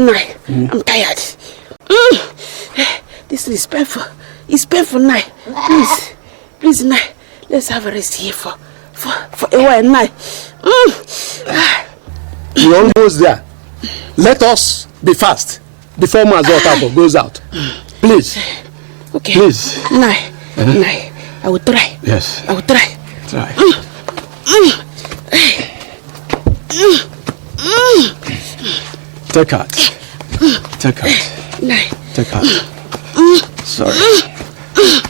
Nai, I'm tired. This is painful. It's painful, Nai. Please, Nai. Let's have a rest here for a while, Nai. We're almost there. Let us be fast before Mazotabo goes out. Please. Okay. Please. Nai. I will try. Yes. I will try. Try. Take out. Take out. Nai. Take out.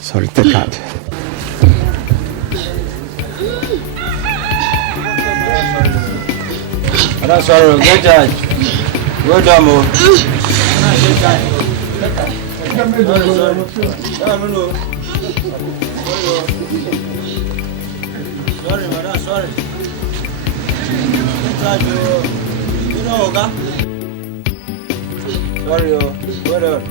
Sorry, take out. That's sorry, get that. Go down, more. Sorry, madam, sorry. You know, Oga? Sorry, well done.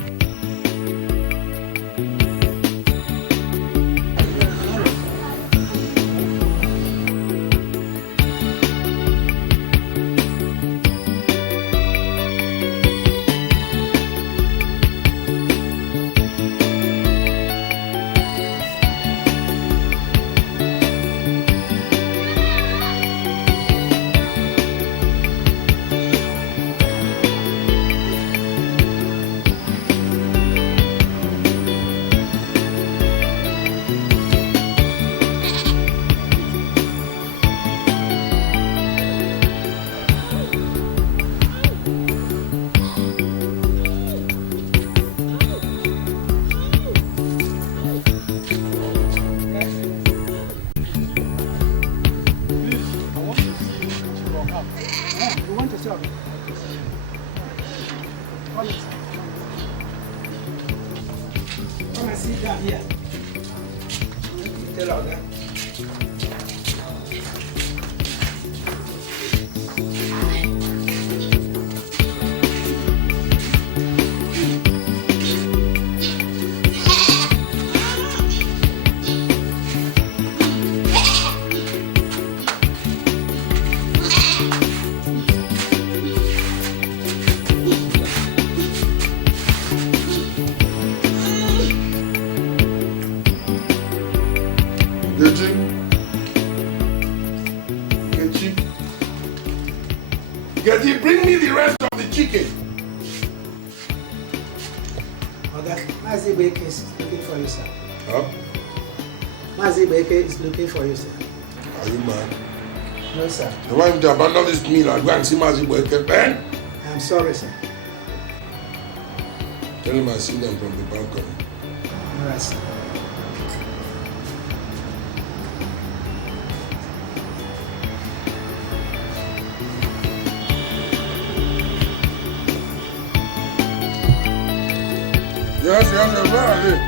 Edochie, bring me the rest of the chicken. Mazi Beke is looking for you, sir. Huh? Mazi Beke is looking for you, sir. Are you mad? No, sir. You want him to abandon this meal and go and see Mazi Beke, eh? I'm sorry, sir. Tell him I see them from the balcony. All right, sir. Yes, where are they?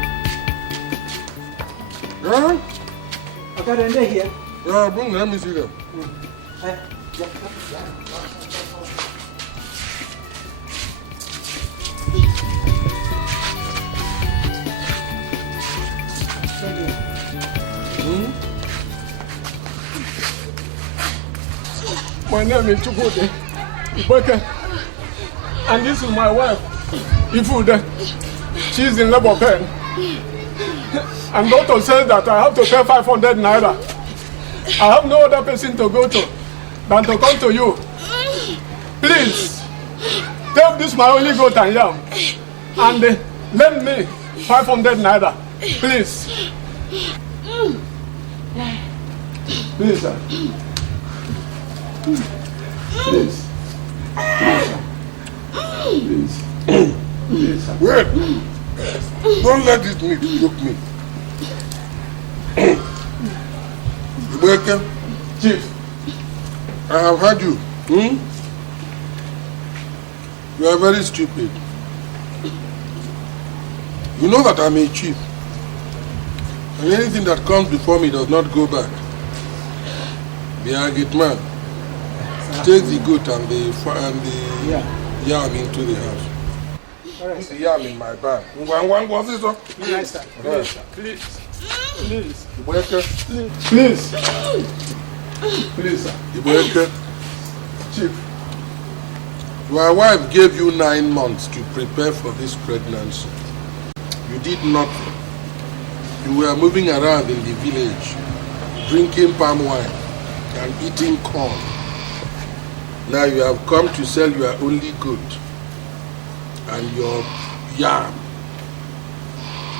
Huh? Okay, then they're here. Yeah, bring them, let me see them. My name is Chukwude Ibeke, and this is my wife, Ifude. She's in labor pain. And doctor says that I have to pay 500 naira. I have no other person to go to than to come to you. Please, take this my only goat and yam and lend me 500 naira. Please. Please, sir. Please. Please. Please, sir. Wait. Don't let this meat choke me. Welcome. Chief. I have heard you. You are very stupid. You know that I'm a chief. And anything that comes before me does not go back. Be a good man. Take the goat and the yam into the house. Put the yam in my bag. What's this one? Please, sir. Please. Please. Welcome. Please. Please, sir. Welcome. Chief. Your wife gave you 9 months to prepare for this pregnancy. You did nothing. You were moving around in the village, drinking palm wine and eating corn. Now you have come to sell your only good and your yam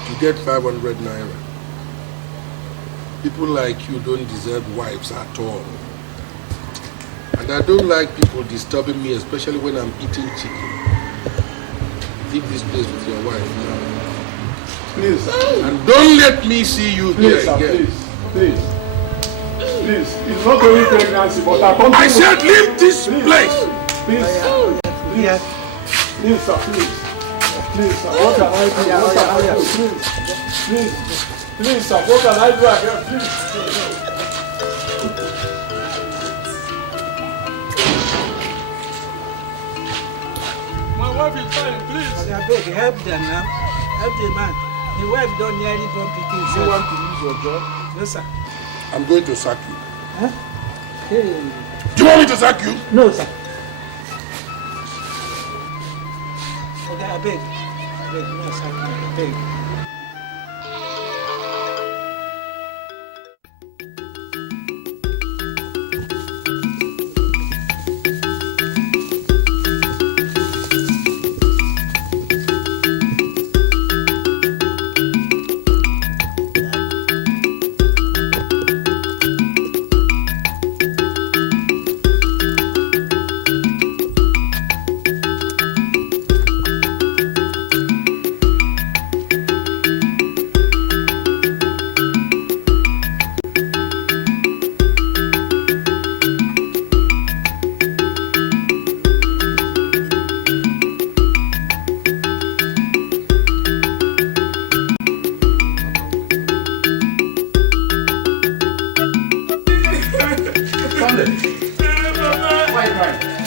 to get 500 naira. People like you don't deserve wives at all. And I don't like people disturbing me, especially when I'm eating chicken. Leave this place with your wife now. Please. And don't let me see you here again. Please. It's not only pregnancy, but I said leave this place. Please, sir, please. Please, sir, what can I do? Please, sir, what can I do again? Please. My wife is fine, please. I beg, help them now. Help the man. The wife don't nearly born picking. You want to lose your job? No, sir. I'm going to sack you. Huh? Hey. Do you want me to sack you? No, sir. Okay, I beg. No, sir. I beg.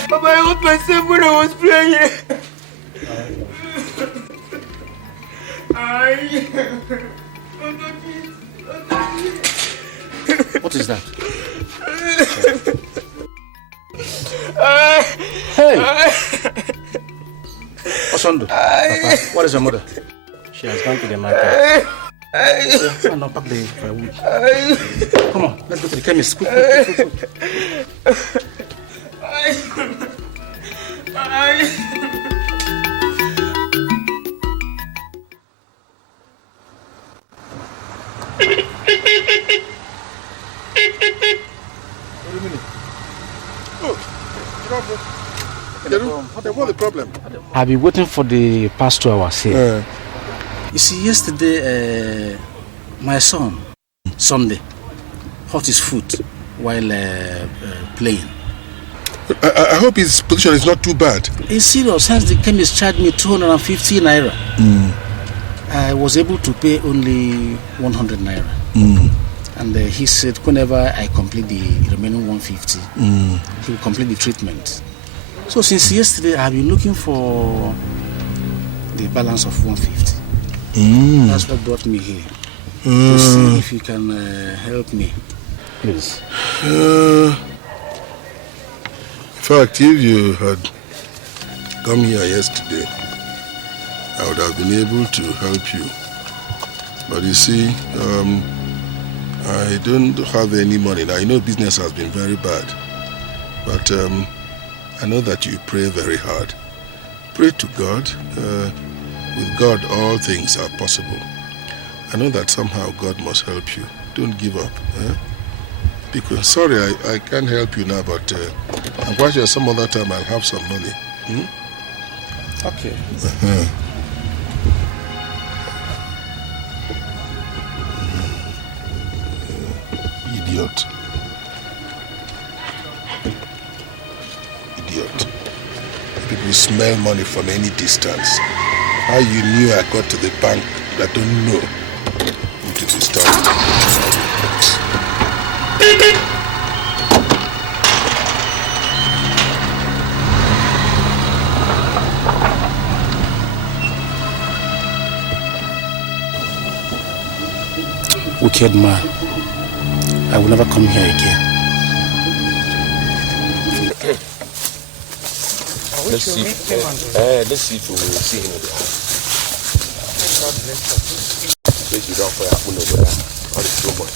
Papa, I hurt myself when I was playing. What is that? Hey! Osondo, Papa, what is your mother? She has gone to the market. Come on, now pack the firewood. Come on, let's go to the chemist. Quick. What's the problem? I've been waiting for the past 2 hours here. You see, yesterday, my son, Sunday, hurt his foot while playing. I hope his position is not too bad. It's serious, hence the chemist charged me 250 naira. I was able to pay only 100 naira. And he said whenever I complete the remaining 150, he will complete the treatment. So since yesterday, I've been looking for the balance of 150. That's what brought me here. To see if you can help me. Please. In fact, if you had come here yesterday, I would have been able to help you. But you see, I don't have any money. Now, I know business has been very bad. But I know that you pray very hard. Pray to God. With God, all things are possible. I know that somehow God must help you. Don't give up. Because, sorry, I can't help you now, but I'm quite sure some other time I'll have some money. Okay. Idiot. People smell money from any distance. How you knew I got to the bank, I don't know. Who to disturb. Wicked man. I will never come here again. let's see. Let's see if we will see him in the house. Please, you don't for your moon over there. All is too much.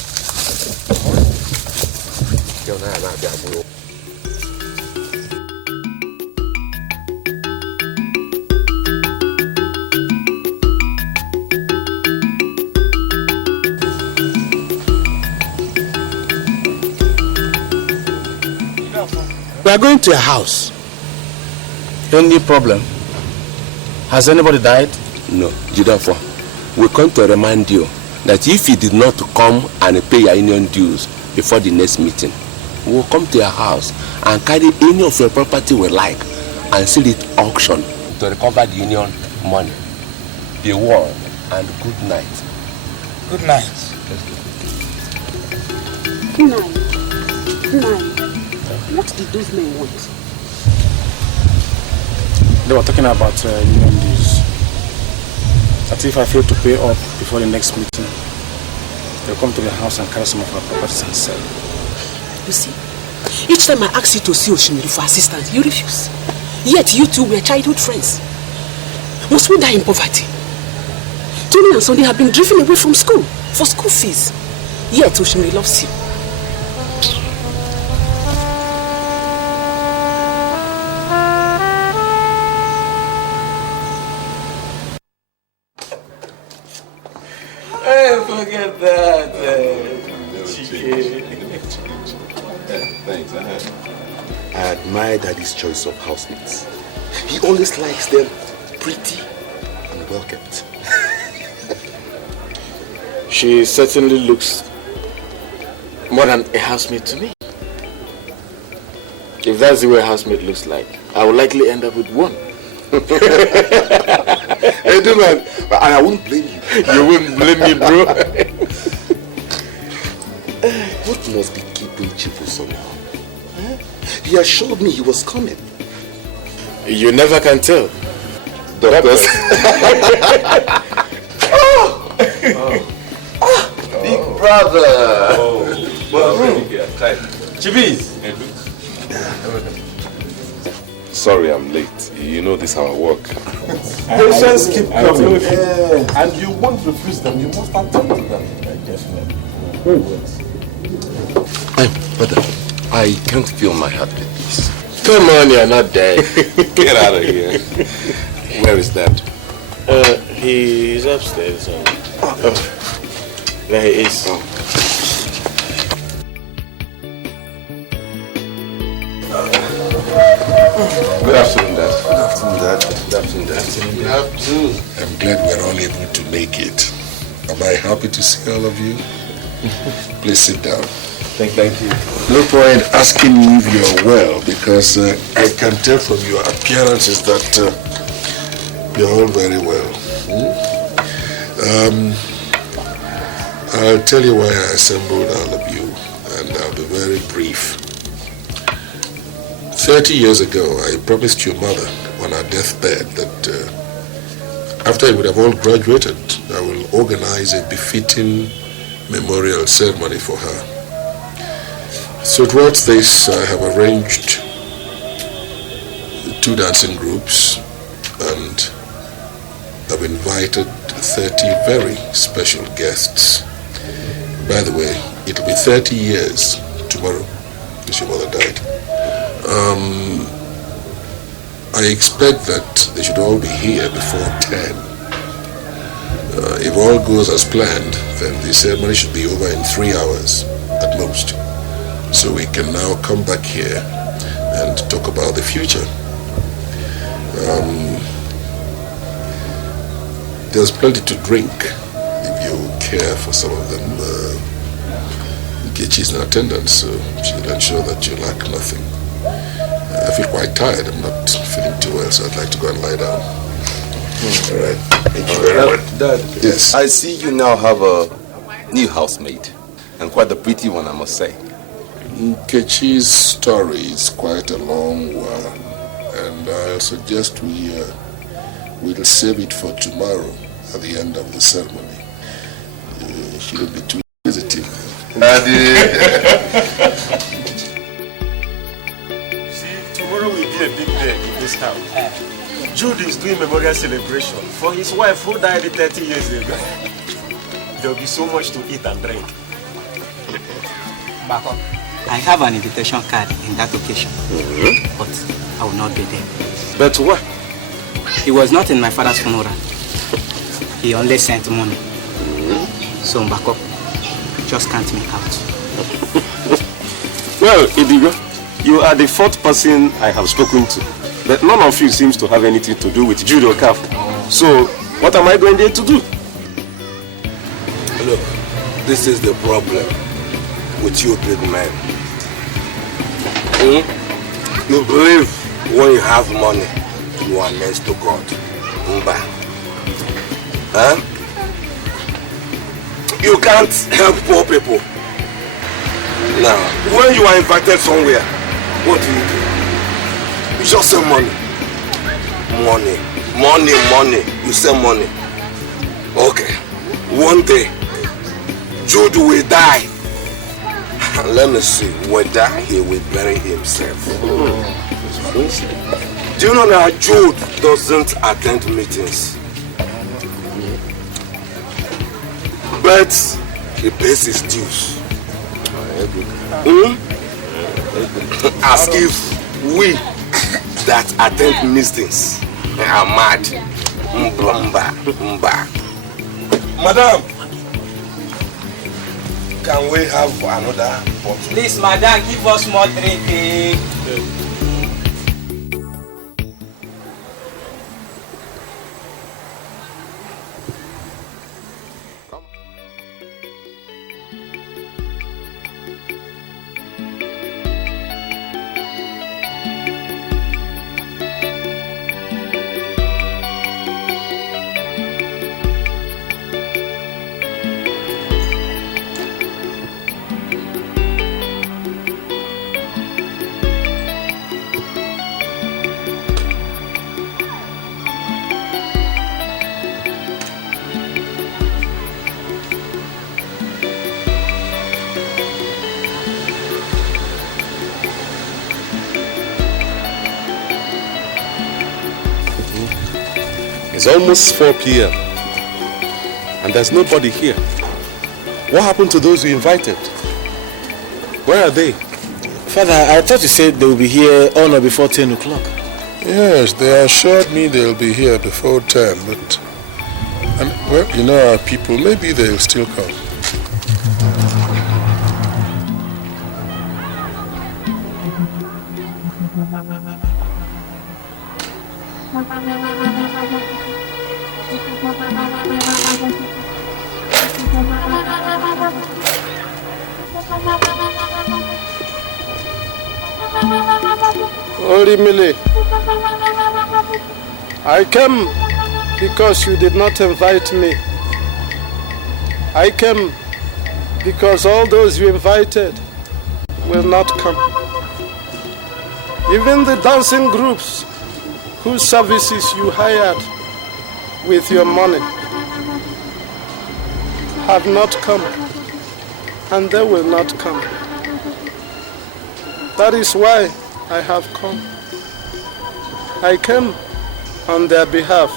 You're not going. We are going to a house. Only problem. Has anybody died? No, Jidafo. We come to remind you that if you did not come and pay your union dues before the next meeting, we will come to your house and carry any of your property we like and sell it auction to recover the union money. Be warned and good night. Good night. Good night. Good night. What did those men want? They were talking about union dues. That if I fail to pay up before the next meeting, they'll come to the house and carry some of our properties and sell. You see, each time I ask you to see Oshimiri for assistance, you refuse. Yet you two were childhood friends. Must we die in poverty? Tony and Sunday have been driven away from school for school fees. Yet Oshimiri loves you. Forget that. Thanks. I admire Daddy's choice of housemates. He always likes them pretty and well kept. She certainly looks more than a housemate to me. If that's the way a housemate looks like, I will likely end up with one. Hey, dude, man, and I won't blame you. You wouldn't blame me, bro. What must be keeping Chifu somehow? He assured me he was coming. You never can tell. Doctors. Big brother. Chibiz. Sorry I'm late. You know this how I work. Patients keep coming. And you won't refuse them. You must attend to them. Definitely. Brother, I can't feel my heartbeat, please. Come on, you're not dead. Get out of here. Where is that? He's upstairs. There he is. Good afternoon, Dad. Good afternoon, Dad. Good afternoon, Dad. Good afternoon. I'm glad we're all able to make it. Am I happy to see all of you? Please sit down. Thank you. No point asking me if you're well, because I can tell from your appearances that you're all very well. I'll tell you why I assembled all of you, and I'll be very brief. 30 years ago, I promised your mother on her deathbed that after we would have all graduated, I will organize a befitting memorial ceremony for her. So towards this, I have arranged 2 dancing groups, and I've invited 30 very special guests. By the way, it'll be 30 years tomorrow since your mother died. I expect that they should all be here before 10. If all goes as planned, then the ceremony should be over in 3 hours at most. So we can now come back here and talk about the future. There's plenty to drink if you care for some of them. Nkechi's in attendance, so she'll ensure that you lack nothing. I feel quite tired. I'm not feeling too well, so I'd like to go and lie down. All right. Thank you very much. Dad, Yes. I see you now have a new housemate, and quite a pretty one, I must say. Nkechi's story is quite a long one, and I'll suggest we'll save it for tomorrow at the end of the ceremony. She will be too sensitive. See, tomorrow will be a big day in this Jude is doing memorial celebration for his wife who died 30 years ago. There will be so much to eat and drink. Bako, I have an invitation card in that occasion, but I will not be there. But what? He was not in my father's funeral. He only sent money. So Bako, just count me out. Well, Idigo, you are the fourth person I have spoken to. But none of you seems to have anything to do with Jude or Calf. So, what am I going there to do? Look, this is the problem with you big men. You believe when you have money, you are next to God. Huh? You can't help poor people. Now, when you are invited somewhere, what do? You just say money. Money. Money, money. You say money. Okay. One day, Jude will die. And let me see, whether he will bury himself. Do you know that Jude doesn't attend meetings? But he pays his dues. As if we that attend meetings are mad. Madam, can we have another bottle? Please, madam, give us more drink. It's almost 4 p.m. and there's nobody here. What happened to those you invited? Where are they? Father, I thought you said they will be here on or before 10 o'clock. Yes, they assured me they'll be here before 10, but... well, you know our people, maybe they'll still come. Holy Millie, I came because you did not invite me. I came because all those you invited will not come. Even the dancing groups whose services you hired with your money have not come, and they will not come. That is why I have come. I came on their behalf.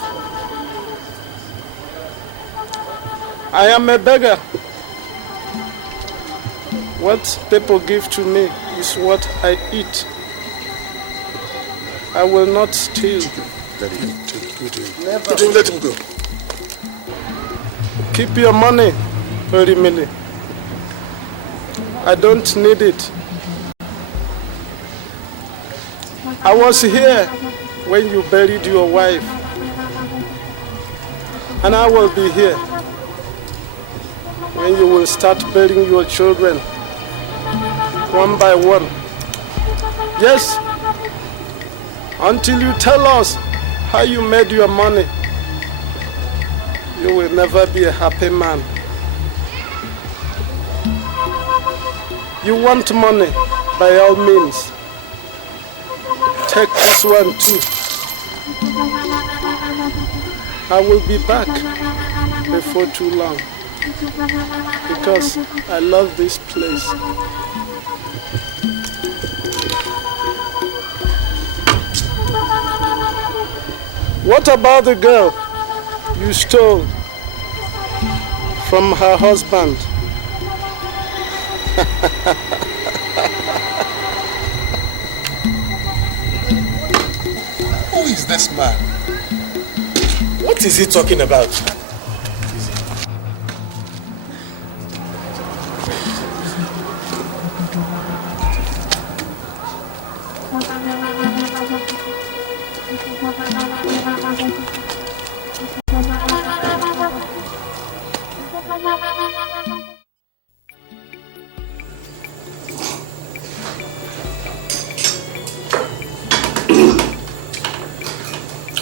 I am a beggar. What people give to me is what I eat. I will not steal. Never. Let him go. Keep your money, Holy Millie. I don't need it. I was here when you buried your wife, and I will be here when you will start burying your children one by one. Yes, until you tell us how you made your money, you will never be a happy man. You want money, by all means. Take this one too. I will be back before too long because I love this place. What about the girl you stole from her husband? Who is this man? What is he talking about?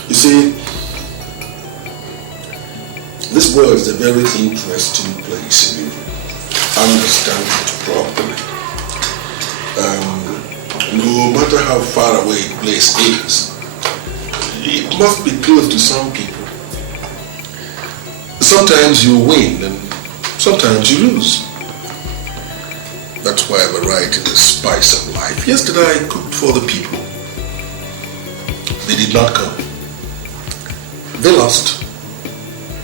You see, this world is a very interesting place if you understand it properly. No matter how far away a place is, it must be close to some people. Sometimes you win and sometimes you lose. That's why variety is the spice of life. Yesterday I cooked for the people. They did not come. They lost,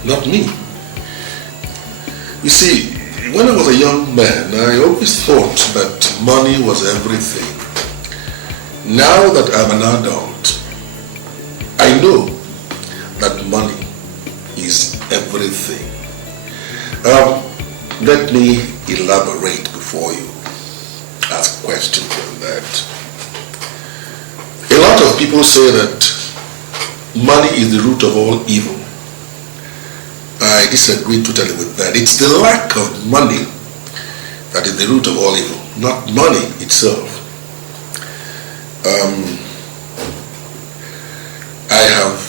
not me. You see, when I was a young man, I always thought that money was everything. Now that I'm an adult, I know that money is everything. Let me elaborate before you ask questions on that. A lot of people say that money is the root of all evil. I disagree totally with that. It's the lack of money that is the root of all evil, not money itself. I have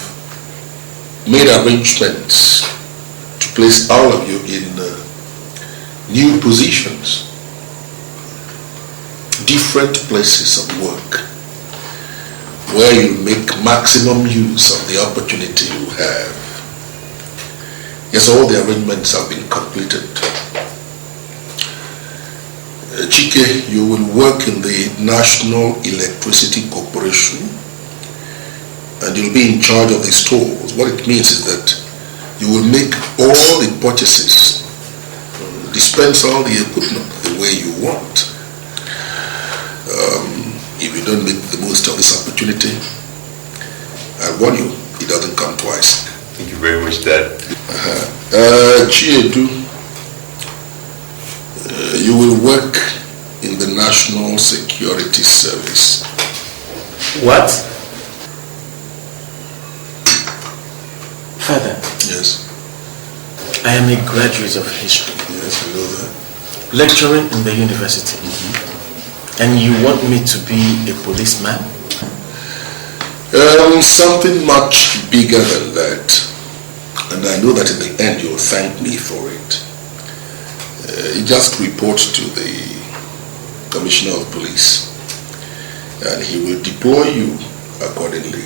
made arrangements to place all of you in new positions, different places of work, where you make maximum use of the opportunity you have. Yes, all the arrangements have been completed. Chike, you will work in the National Electricity Corporation and you'll be in charge of the stores. What it means is that you will make all the purchases, dispense all the equipment the way you want. If you don't make the most of this opportunity, I warn you, it doesn't come twice. Thank you very much, Dad. Chiedu, you will work in the National Security Service. What? Father. Yes. I am a graduate of history. Yes, I know that. Lecturing in the university. And you want me to be a policeman? Something much bigger than that. And I know that in the end you'll thank me for it. You just report to the Commissioner of Police and he will deploy you accordingly.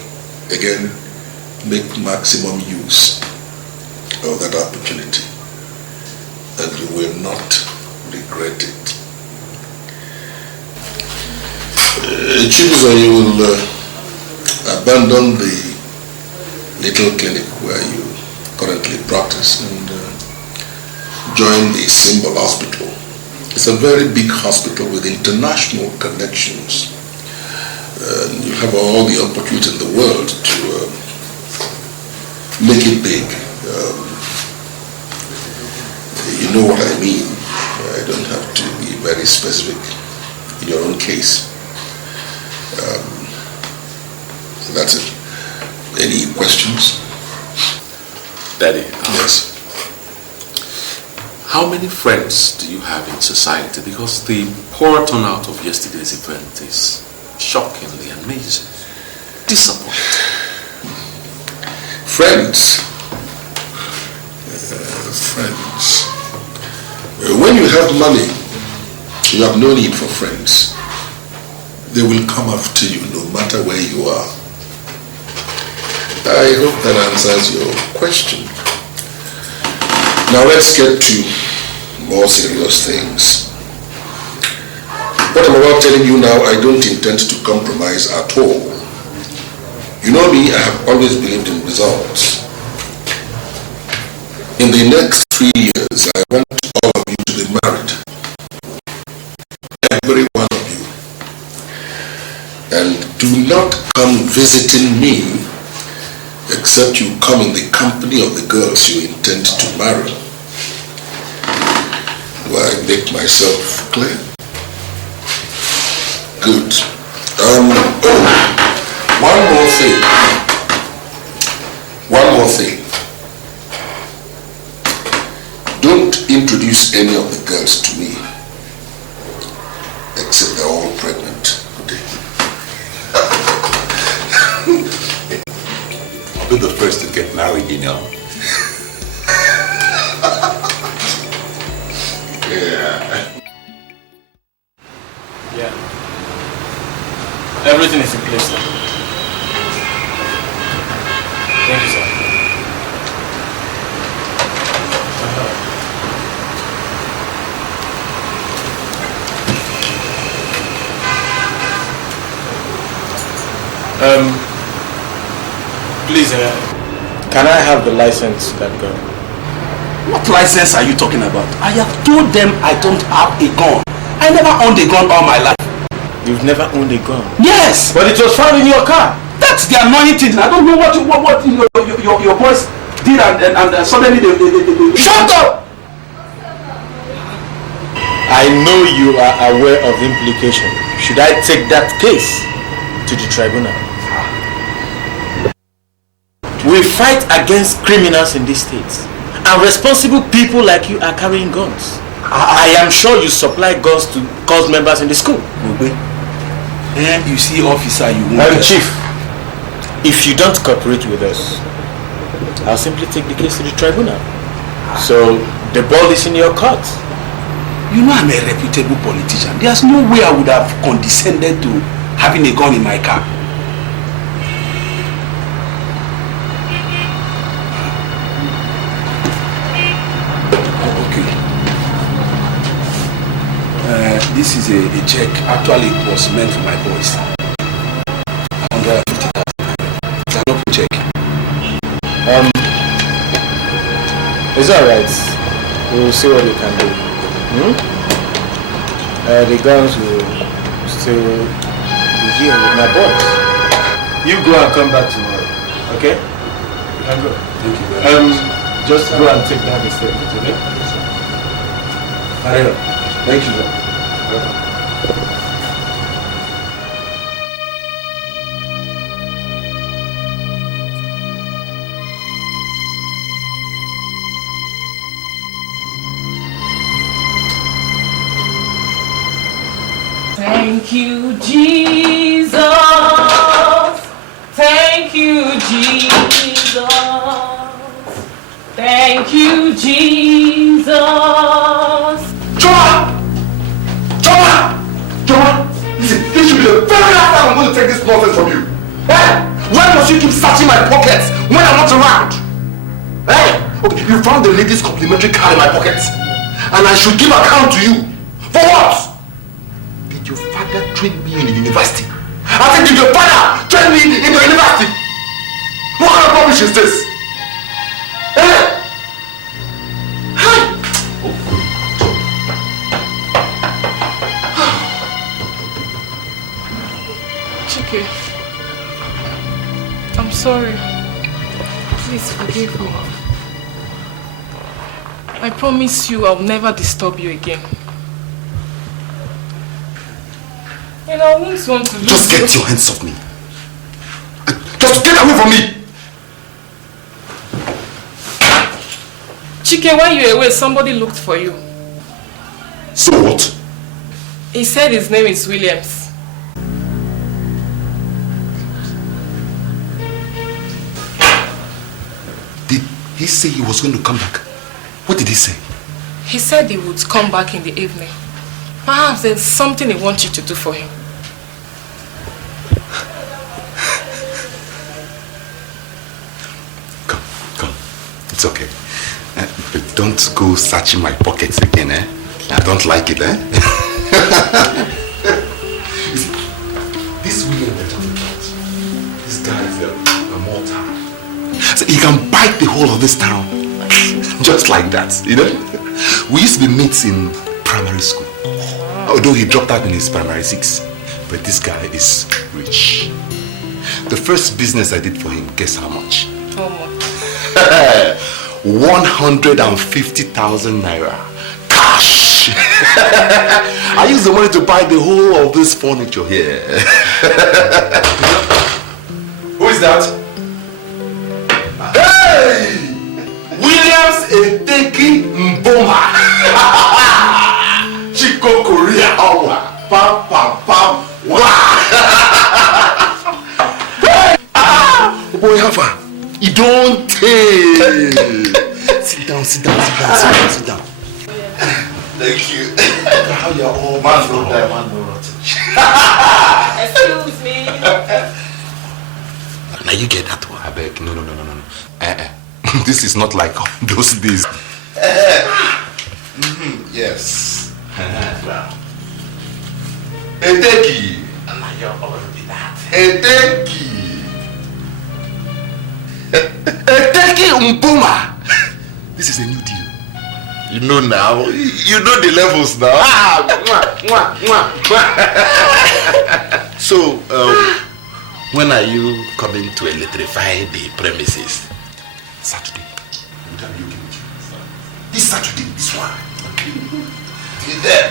Again, make maximum use of that opportunity and you will not regret it. Chibuzo, you will abandon the little clinic where you currently practice and join the Symbol Hospital. It's a very big hospital with international connections. And you have all the opportunity in the world to make it big. You know what I mean. I don't have to be very specific in your own case. So that's it. Any questions? Daddy. Yes. How many friends do you have in society? Because the poor turnout of yesterday's event is shockingly amazing. Disappointing. Friends. Friends. When you have money, you have no need for friends. They will come after you no matter where you are. I hope that answers your question. Now let's get to more serious things. What I'm about telling you now, I don't intend to compromise at all. You know me, I have always believed in results. In the next 3 years, I want all of you to be married. Every one of you. And do not come visiting me except you come in the company of the girls you intend to marry. Do I make myself clear? Good. One more thing. Don't introduce any of the girls to me, except they're all pregnant. I'll be the first to get married, you know. Yeah. Everything is in place, sir. Thank you, sir. Please, can I have the license to that gun? What license are you talking about? I have told them I don't have a gun. I never owned a gun all my life. You've never owned a gun? Yes! But it was found in your car. That's the annoying thing. I don't know what your boys did and suddenly they... Shut up! I know you are aware of the implication. Should I take that case to the tribunal? We fight against criminals in these states. And responsible people like you are carrying guns. I am sure you supply guns to cult members in the school. And you see, officer, you won't... Chief, if you don't cooperate with us, I'll simply take the case to the tribunal. So the ball is in your court. You know I'm a reputable politician. There's no way I would have condescended to having a gun in my car. This is a check. Actually, it was meant for my boys. 150,000. It's an open check. It's alright. We'll see what we can do. The guns will still be here with my boys. You go and come back tomorrow. Okay? You can go. Thank you very much. Just go and take down the statement, okay? Thank you, sir. Thank you, Jesus. Thank you, Jesus. Thank you, Jesus. Joanna! Listen, this should be the very last time I'm going to take this nonsense from you. Why must you keep searching my pockets when I'm not around? Okay, you found the lady's complimentary card in my pockets. And I should give account to you. For what? Did your father train me in the university? I said, did your father train me in the university? What kind of rubbish is this? Chike, I'm sorry. Please forgive me. I promise you I'll never disturb you again. And I won't want to lose Just get your hands off me. Just get away from me. Chike, while you were away, somebody looked for you. So what? He said his name is Williams. Did he say he was going to come back? What did he say? He said he would come back in the evening. Perhaps there's something he wants you to do for him. Come. It's okay. But don't go searching my pockets again, eh? I don't like it, eh? This William we're talking about, this guy is So he can bite the whole of this town. Just like that, you know? We used to be mates in primary school. Although he dropped out in his primary 6. But this guy is rich. The first business I did for him, guess how much? How much? 150,000 naira. Cash! I used the money to buy the whole of this furniture here. Who is that? Hey! Williams Edochie Mboma. Chico Korea Awa. Pam pam pam. Wow! Boy, Hafa, you don't take. Sit down. Thank you. How you all man Excuse me. Now you get that one. I beg. No. This is not like those days. Yes. Edochie. Now you're already that. Edochie. Edochie Mboma. This is a new deal. You know now. You know the levels now. So, when are you coming to electrify the premises? Saturday. What time you give it? This Saturday. This one. You there?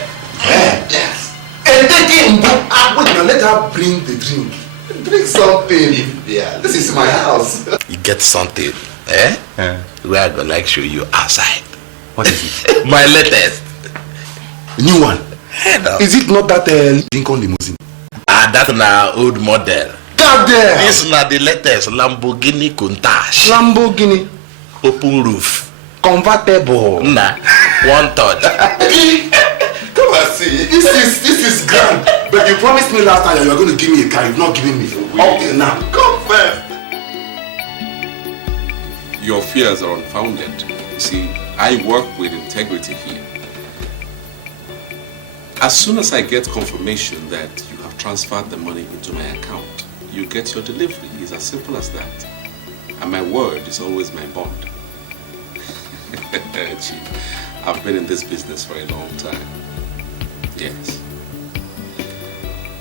Yes. Edochie Mboma. Wait, now let her bring the drink. Drink something. Yeah, this is my house. You get something, eh? We are gonna like show you outside. What is it? My latest. New one. Is it not that Lincoln limousine? That's now old model. God damn! This is not the latest Lamborghini Countach. Lamborghini. Open roof. Convertible. Nah. One touch. Come and see. This is grand. But you promised me last time that you were going to give me a car. You've not given me. Okay, now. Come first. Your fears are unfounded. You see, I work with integrity here. As soon as I get confirmation that you have transferred the money into my account, you get your delivery. It's as simple as that. And my word is always my bond. Chief, I've been in this business for a long time. Yes.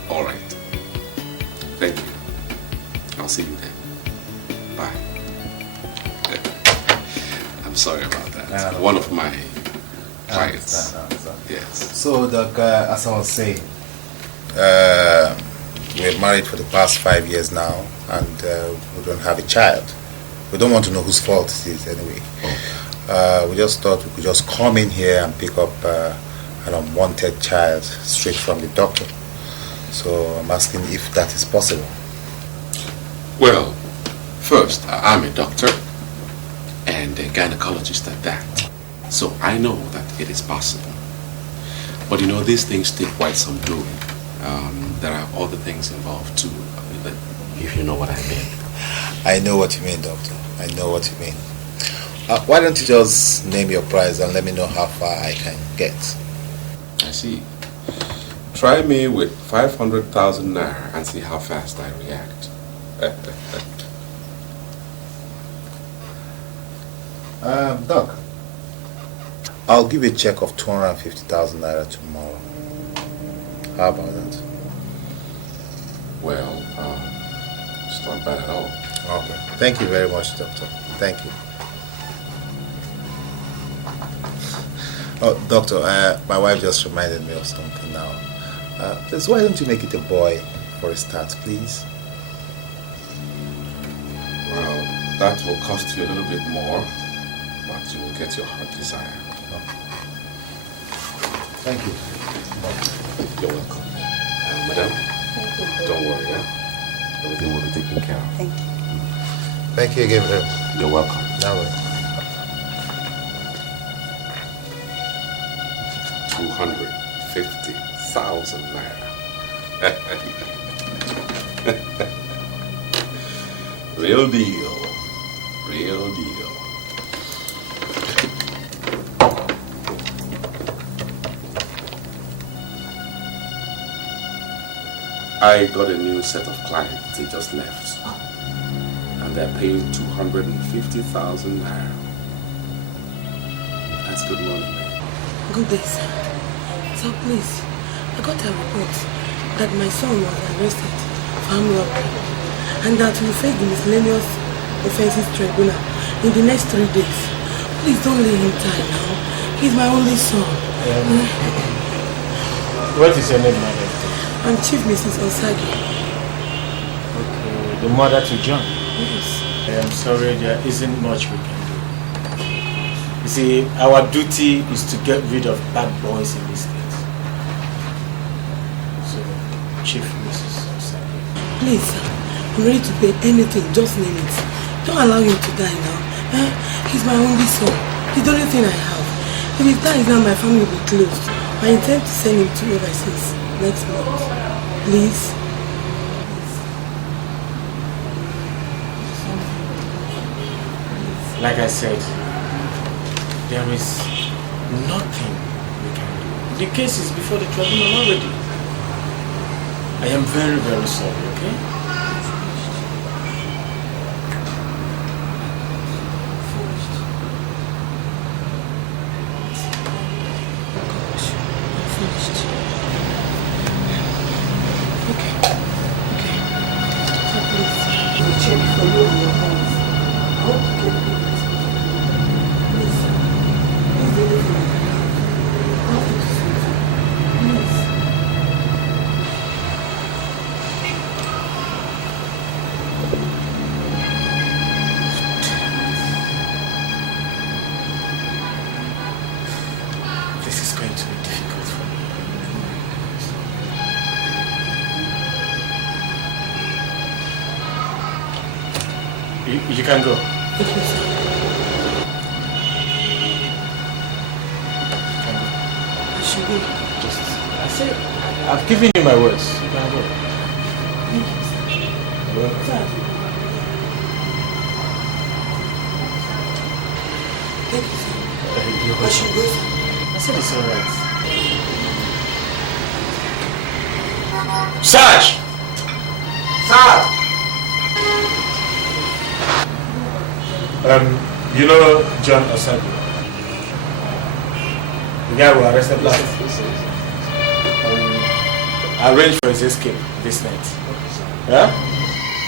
All right. Thank you. I'll see you then. Bye. I'm sorry about that. One of my clients. Yes. So, Doc, as I was saying, we're married for the past 5 years now, and we don't have a child. We don't want to know whose fault it is anyway. We just thought we could just come in here and pick up an unwanted child straight from the doctor. So I'm asking if that is possible. Well, first, I'm a doctor and a gynecologist at that. So I know that it is possible. But you know, these things take quite some doing. There are other things involved too, if you know what I mean. I know what you mean, doctor. I know what you mean. Why don't you just name your price and let me know how far I can get? I see. Try me with 500,000 naira and see how fast I react. Doc, I'll give you a check of 250,000 naira tomorrow. How about that? Well, it's not bad at all. Okay. Thank you very much, doctor. Thank you. Oh, doctor, my wife just reminded me of something now. Please, why don't you make it a boy for a start, please? Well, that will cost you a little bit more, but you will get your heart desire. Thank you. You're welcome. Madam, don't worry, yeah? Everything will be taken care of. Thank you. Thank you again, very much. You're welcome. No way. 250,000 naira. Real deal. Real deal. I got a new set of clients. They just left. And they're paying 250,000 naira. That's good money, man. Good day, sir. So please, I got a report that my son was arrested for armed robbery and that he will face the miscellaneous offences tribunal in the next 3 days. Please don't let him die now. He's my only son. What is your name, madam? I'm Chief Mrs. Osagi. Okay, the mother to John? Yes. I am sorry, there isn't much we can do. You see, our duty is to get rid of bad boys in this state. So, Chief Mrs. Osagi. Please, sir. I'm ready to pay anything, just name it. Don't allow him to die now. He's my only son. He's the only thing I have. If he dies now, my family will be closed. I intend to send him to overseas next month. Please. Like I said, there is nothing we can do. The case is before the tribunal already. I am very, very sorry, okay? You can go. Thank you, sir. I should go. I said, I've given you my words. You can go. Thank you, sir. You're welcome. Thank you, sir. You're welcome. I should go, sir. I said it's alright. Sarge! Sir! You know John Osagi? The guy who arrested last. Arrange for his escape this night. Yeah?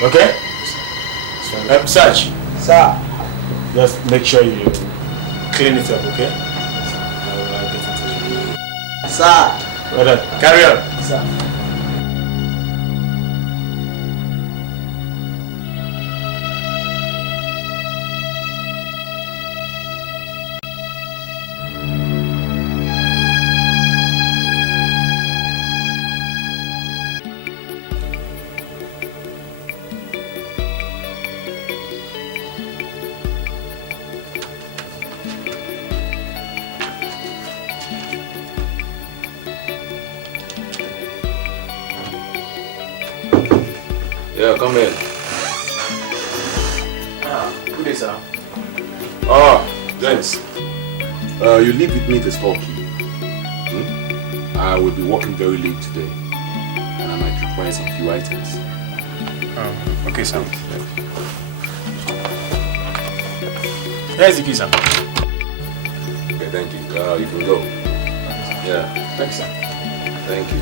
Okay? Sarge. Sir. Just make sure you clean it up, okay? I'll get in touch with you. Sir. Well done. Carry on. Sir. Yeah, come in. Good day, sir. Gents. You leave with me the store key. I will be working very late today. And I might require some few items. Okay, sir. Here's the key, sir. Okay, thank you. You can go. Yeah. Thanks, sir. Thank you.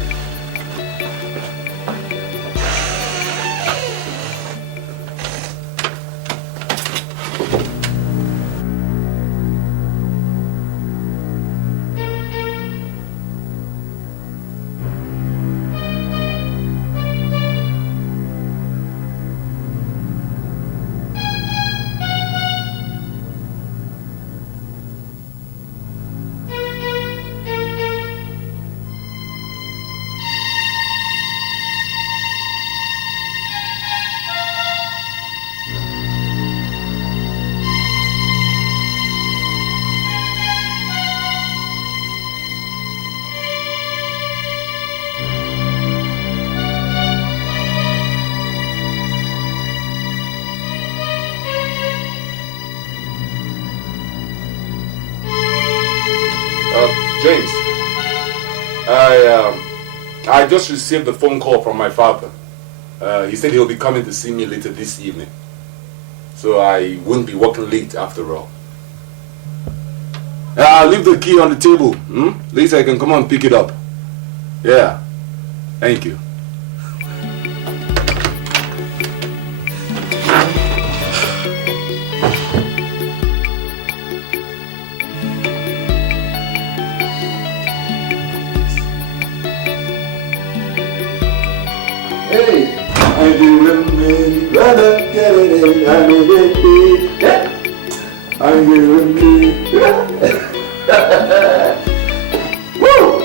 James, I just received a phone call from my father. He said he'll be coming to see me later this evening. so I won't be working late after all. I'll leave the key on the table. Later I can come and pick it up. Yeah. Thank you. Hey, I do me, brother, get it, I need it, yeah. I do me, woo!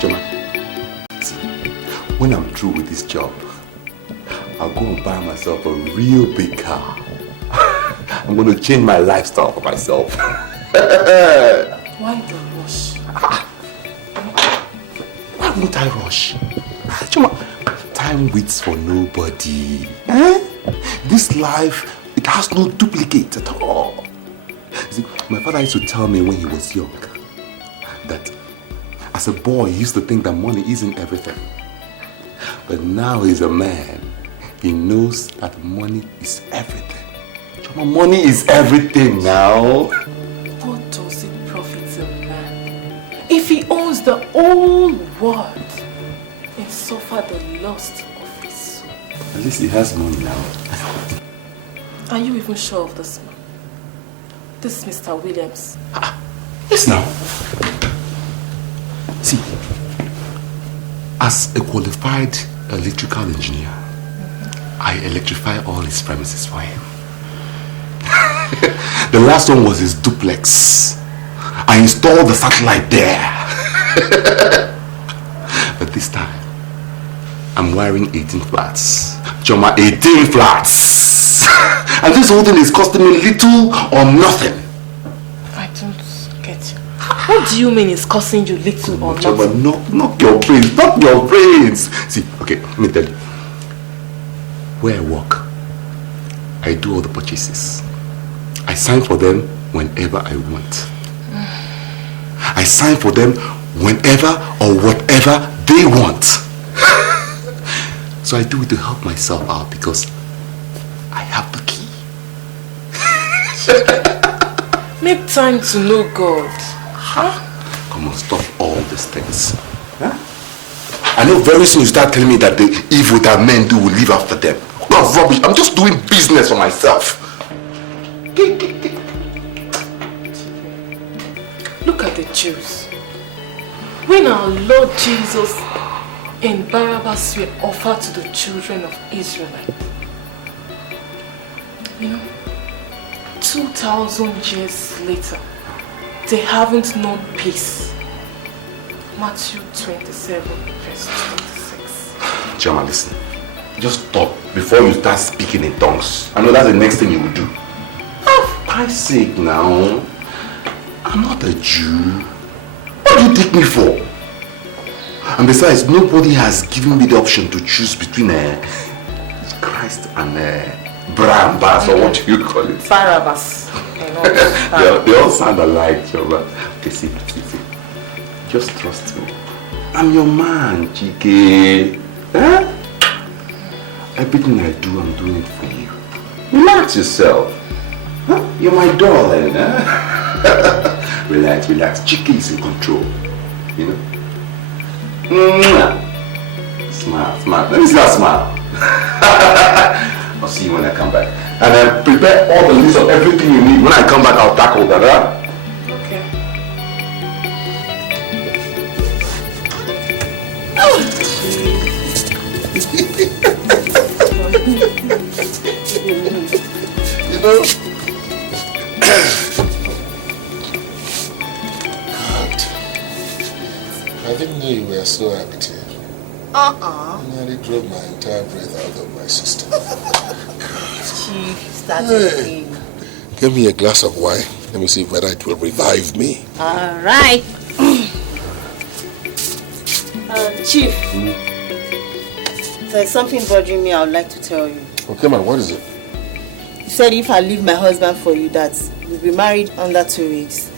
Choma, see, when I'm through with this job, I'll go and buy myself a real big car. I'm going to change my lifestyle for myself. Why the rush? Why would I rush? Choma, time waits for nobody. Eh? This life, it has no duplicate at all. See, my father used to tell me when he was young that as a boy, he used to think that money isn't everything. But now he's a man. He knows that money is everything. Choma, money is everything now. What does it profit a man if he owns the whole world and suffer the loss of his soul? At least he has money now. Are you even sure of this man? This Mr. Williams? Yes, now. See, as a qualified electrical engineer, I electrify all his premises for him. The last one was his duplex. I installed the satellite there. But this time, I'm wiring 18 flats. Choma, 18 flats! And this whole thing is costing me little or nothing. I don't get you. What do you mean it's costing you little or nothing? Choma, knock your brains, knock your brains. See, okay, let me tell you. Where I work, I do all the purchases. I sign for them whenever I want. I sign for them whenever or whatever they want. So I do it to help myself out because I have the key. Make time to know God. Come on, stop all these things. Huh? I know very soon you start telling me that the evil that men do will live after them. Not rubbish. I'm just doing business for myself. Look at the Jews. When our Lord Jesus and Barabbas were offered to the children of Israel, 2,000 years later, they haven't known peace. Matthew 27, verse 26. Choma, listen. Just stop before you start speaking in tongues. I know that's the next thing you will do. For Christ's sake now. I'm not a Jew. What do you take me for? And besides, nobody has given me the option to choose between Christ and Barabbas, or what do you call it? Barabbas. They all sound alike, Choma. Okay, see. Just trust me. I'm your man, Chike. Huh? Everything I do, I'm doing it for you. Relax yourself. Huh? You're my darling. Huh? Relax. Chike is in control. You know? Smile. Let me see that smile. I'll see you when I come back. And prepare all the list of everything you need. When I come back, I'll tackle that. Huh? You know, God, I didn't know you were so active. I nearly drove my entire breath out of my system. Chief, starting again. Give me a glass of wine. Let me see whether it will revive me. All right. Chief, there's something bothering me I would like to tell you. Okay, man, what is it? You said if I leave my husband for you, that we'll be married under 2 weeks.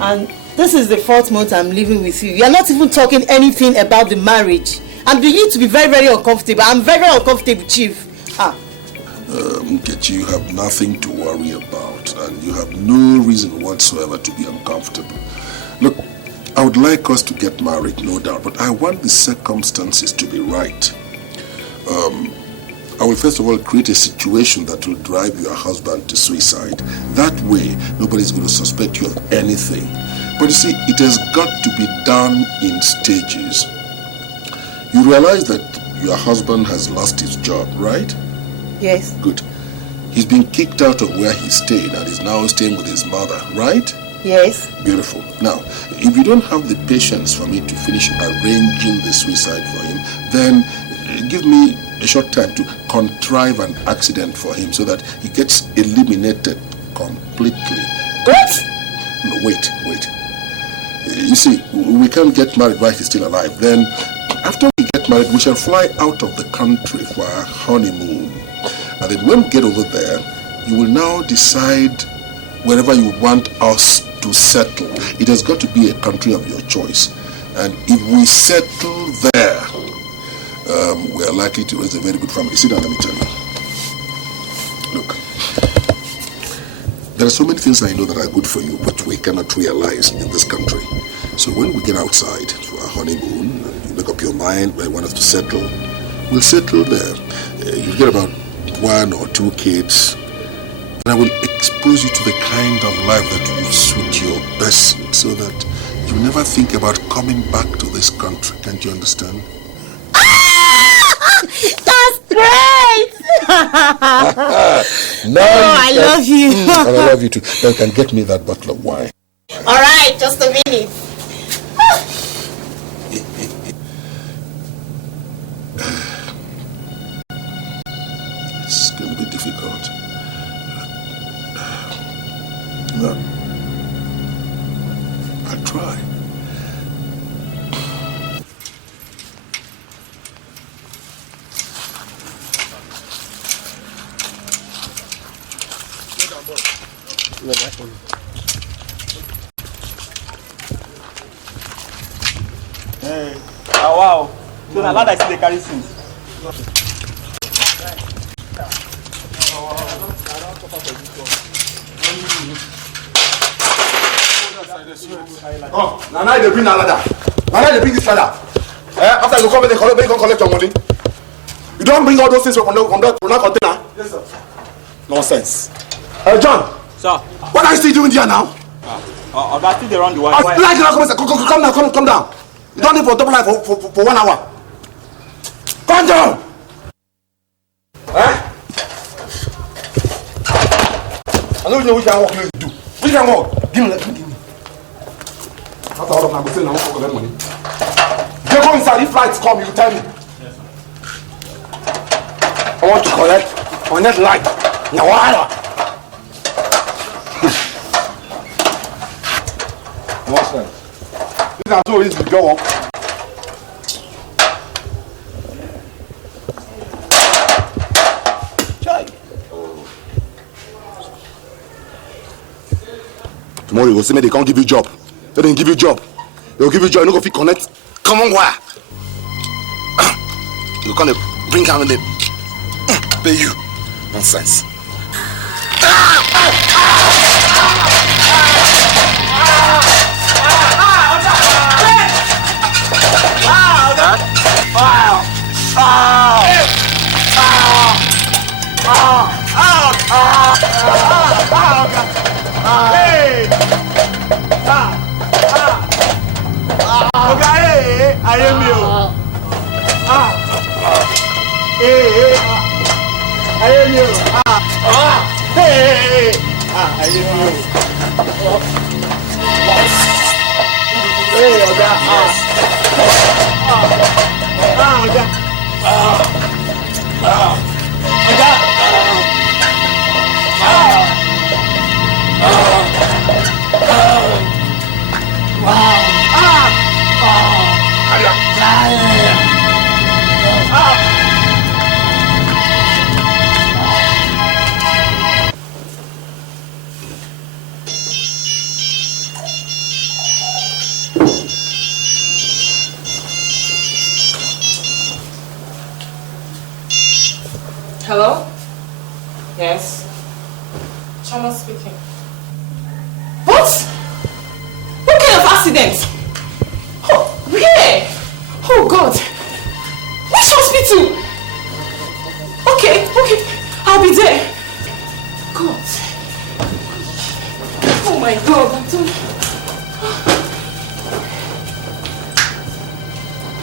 And this is the 4th month I'm living with you. You're not even talking anything about the marriage. I'm beginning to be very, very uncomfortable. I'm very, very uncomfortable, Chief. Nkechi, you have nothing to worry about, and you have no reason whatsoever to be uncomfortable. Look, I would like us to get married, no doubt, but I want the circumstances to be right. I will first of all create a situation that will drive your husband to suicide. That way, nobody's going to suspect you of anything. But you see, it has got to be done in stages. You realize that your husband has lost his job, right? Yes. Good. He's been kicked out of where he stayed and is now staying with his mother, right? Yes. Beautiful. Now, if you don't have the patience for me to finish arranging the suicide for him, then give me a short time to contrive an accident for him so that he gets eliminated completely. What? No, wait. You see, we can't get married while he's still alive. Then, after we get married, we shall fly out of the country for our honeymoon. And then when we get over there, you will now decide wherever you want us to settle. It has got to be a country of your choice. And if we settle there, we are likely to raise a very good family. Sit down, let me tell you. Look, there are so many things I know that are good for you, but we cannot realize in this country. So when we get outside for our honeymoon, you make up your mind where you want us to settle, we'll settle there. You'll get about 1 or 2 kids, and I will expose you to the kind of life that will suit your best so that you never think about coming back to this country. Can't you understand? That's great! I love you. And I love you too. Now you can get me that bottle of wine. All right, just a minute. It's going to be difficult. No. I'll try. Hey. Oh, wow. So now that I see the carry since. Oh, now they bring another. Now they bring this ladder. After you come and they collect your money. You don't bring all those things from that container? Yes, sir. Nonsense. John. Sir. What are you still doing there now? I got still around the wire. Come down. You don't live for double life for 1 hour. Come down. I don't know which can walk you do. Which can walk? Give me. After all of my mistake, I won't collect money. You go inside. If flights come, you tell me. I want to collect on that light. Now, nonsense. This is so easy to go up. Tomorrow you will see me, they can't give you job. They didn't give you job. They will give you job, you don't go fit connect. Come on, why? You can't bring down the pay you. Nonsense. Hey! Okay, I am you. Hey, I am you. Hey, I am you. Hey, Oga. Hello? Yes. Chama speaking. What? What kind of accident? Oh, where? Oh God. Which hospital? Okay. I'll be there. God. Oh my God, I'm too...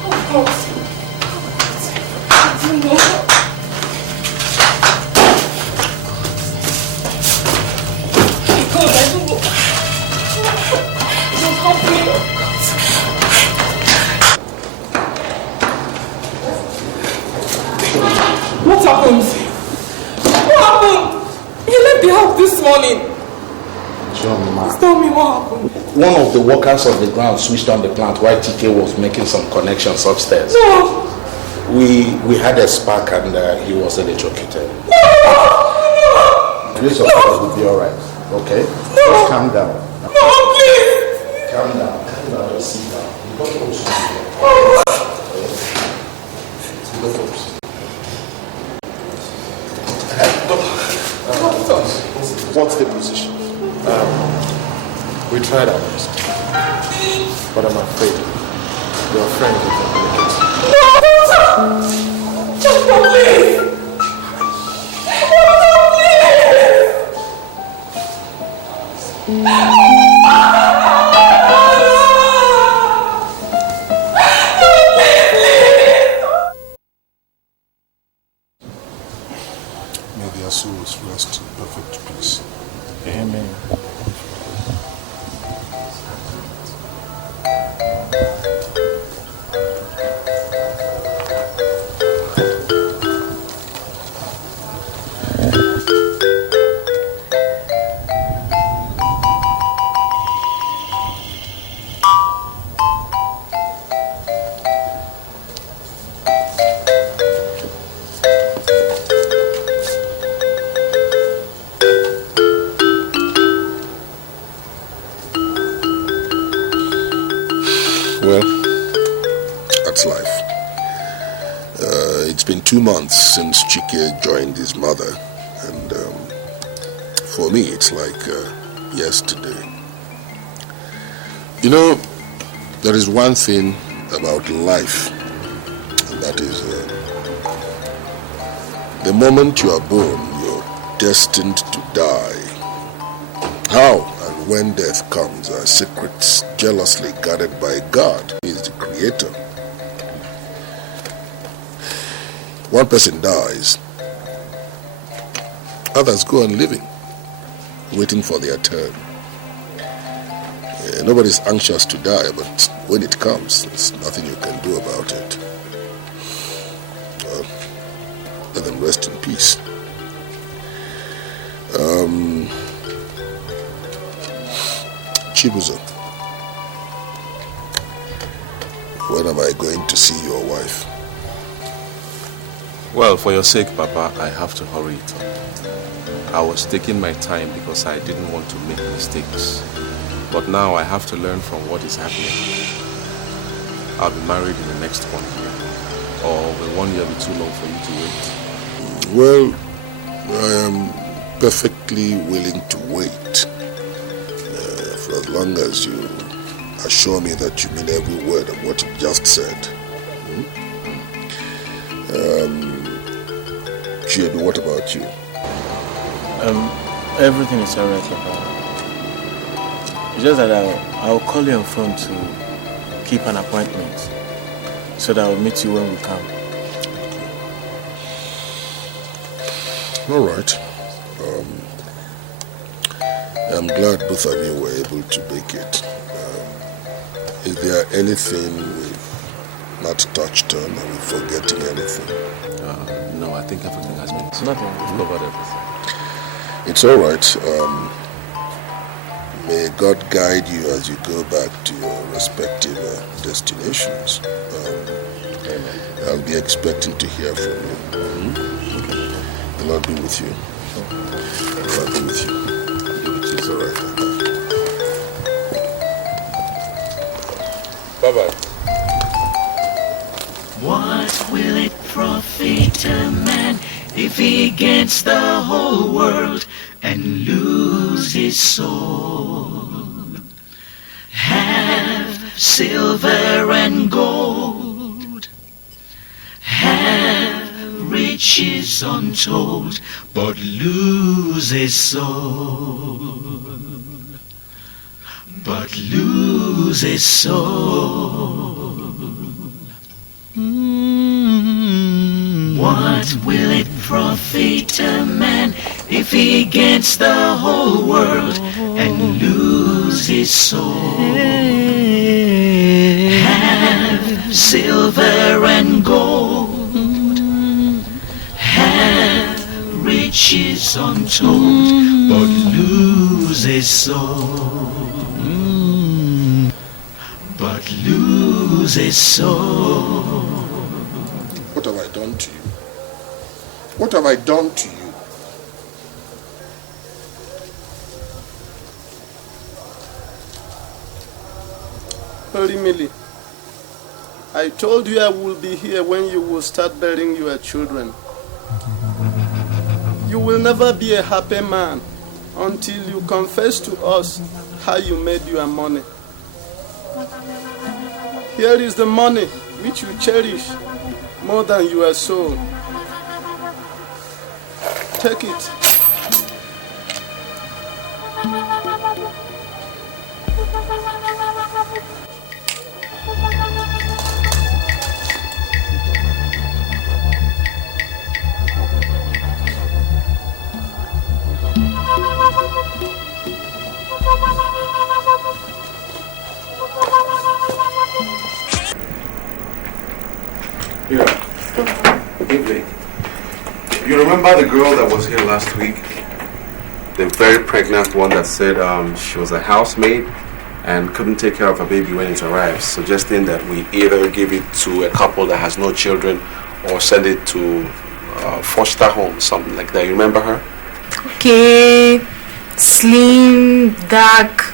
Oh God. I don't know. God, I don't know. Don't help me. What happened? What happened? He left the house this morning. Just tell me what happened. One of the workers on the ground switched on the plant while TK was making some connections upstairs. No. We had a spark and he was electrocuted. This of course will be alright. Okay? Just calm down. No, please. Calm down. Just sit down. What's the position? We tried our best, but I'm afraid your friend will communicate. Just please. May their souls rest in perfect peace. Amen. Well, that's life. It's been 2 months since Chike joined his mother, and for me it's like yesterday. You know, there is one thing about life, and that is the moment you are born, you're destined to die. How and when death comes are secrets jealously guarded by God, who is the creator. One person dies, others go on living, waiting for their turn. Nobody's anxious to die, but when it comes, there's nothing you can do about it. Well, let them rest in peace. Chibuzo, when am I going to see your wife? Well, for your sake, Papa, I have to hurry it up. I was taking my time because I didn't want to make mistakes. But now I have to learn from what is happening. I'll be married in the next 1 year. Or will 1 year be too long for you to wait? Well, I am perfectly willing to wait. For as long as you assure me that you mean every word of what you just said. Chiedu, what about you? Everything is alright, Papa. It's just that I'll call you on phone to keep an appointment so that I'll meet you when we come. All right. I'm glad both of you were able to make it. Is there anything we've not touched on? Are we forgetting anything? No, I think everything has been... It's nothing. We've covered everything. It's all right. May God guide you as you go back to your respective destinations. I'll be expecting to hear from you. The Lord be with you. The Lord be with you. It's all right. Bye-bye. What will it profit a man if he gains the whole world and lose his soul? Have silver and gold, have riches untold, but lose his soul. But lose his soul. What will it profit a man if he gains the whole world and lose his soul? Have silver and gold, have riches untold, but lose his soul. But lose his soul. What have I done to you? What have I done to you? Holy Millie, I told you I will be here when you will start bearing your children. You will never be a happy man until you confess to us how you made your money. Here is the money which you cherish more than your soul. Take it. Evening. You remember the girl that was here last week? The very pregnant one that said she was a housemaid and couldn't take care of her baby when it arrives, suggesting that we either give it to a couple that has no children or send it to foster home, something like that. You remember her? Okay. Slim, dark,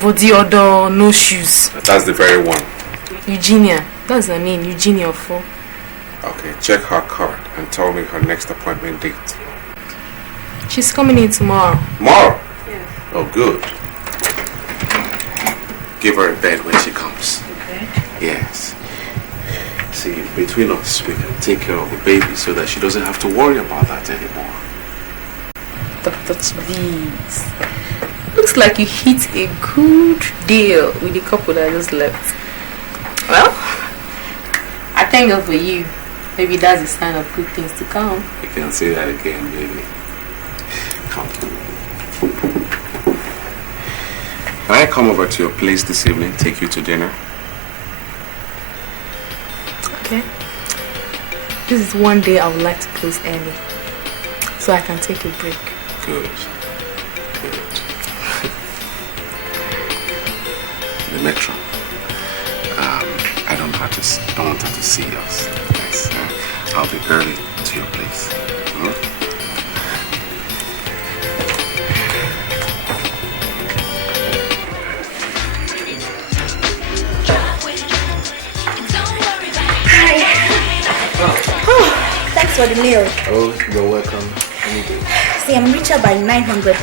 body odor, no shoes. That's the very one. Eugenia. That's her name, Eugenia Fo. Okay, check her card and tell me her next appointment date. She's coming in tomorrow. Tomorrow? Yeah. Oh, good. Give her a bed when she comes. Okay. Yes. See, between us, we can take care of the baby so that she doesn't have to worry about that anymore. Dr. T's. Looks like you hit a good deal with the couple that just left. Well, I thank God for you. Maybe that's a sign of good things to come. You can say that again, baby. Come. Can I come over to your place this evening, take you to dinner? Okay. This is one day I would like to close early, so I can take a break. Good. Good. The metro. I don't want her to see us. Yes. I'll be early to your place. Oh, thanks for the meal. Oh, you're welcome. See, I'm richer by $900.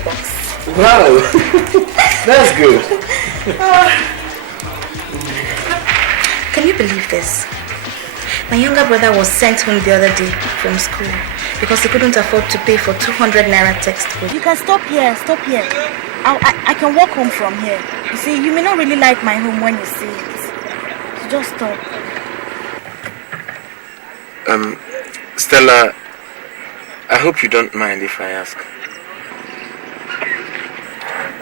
Wow, that's good. Can you believe this? My younger brother was sent home the other day from school because he couldn't afford to pay for 200 naira textbook. You can stop here, stop here. I can walk home from here. You see, you may not really like my home when you see it. So just stop. Stella, I hope you don't mind if I ask.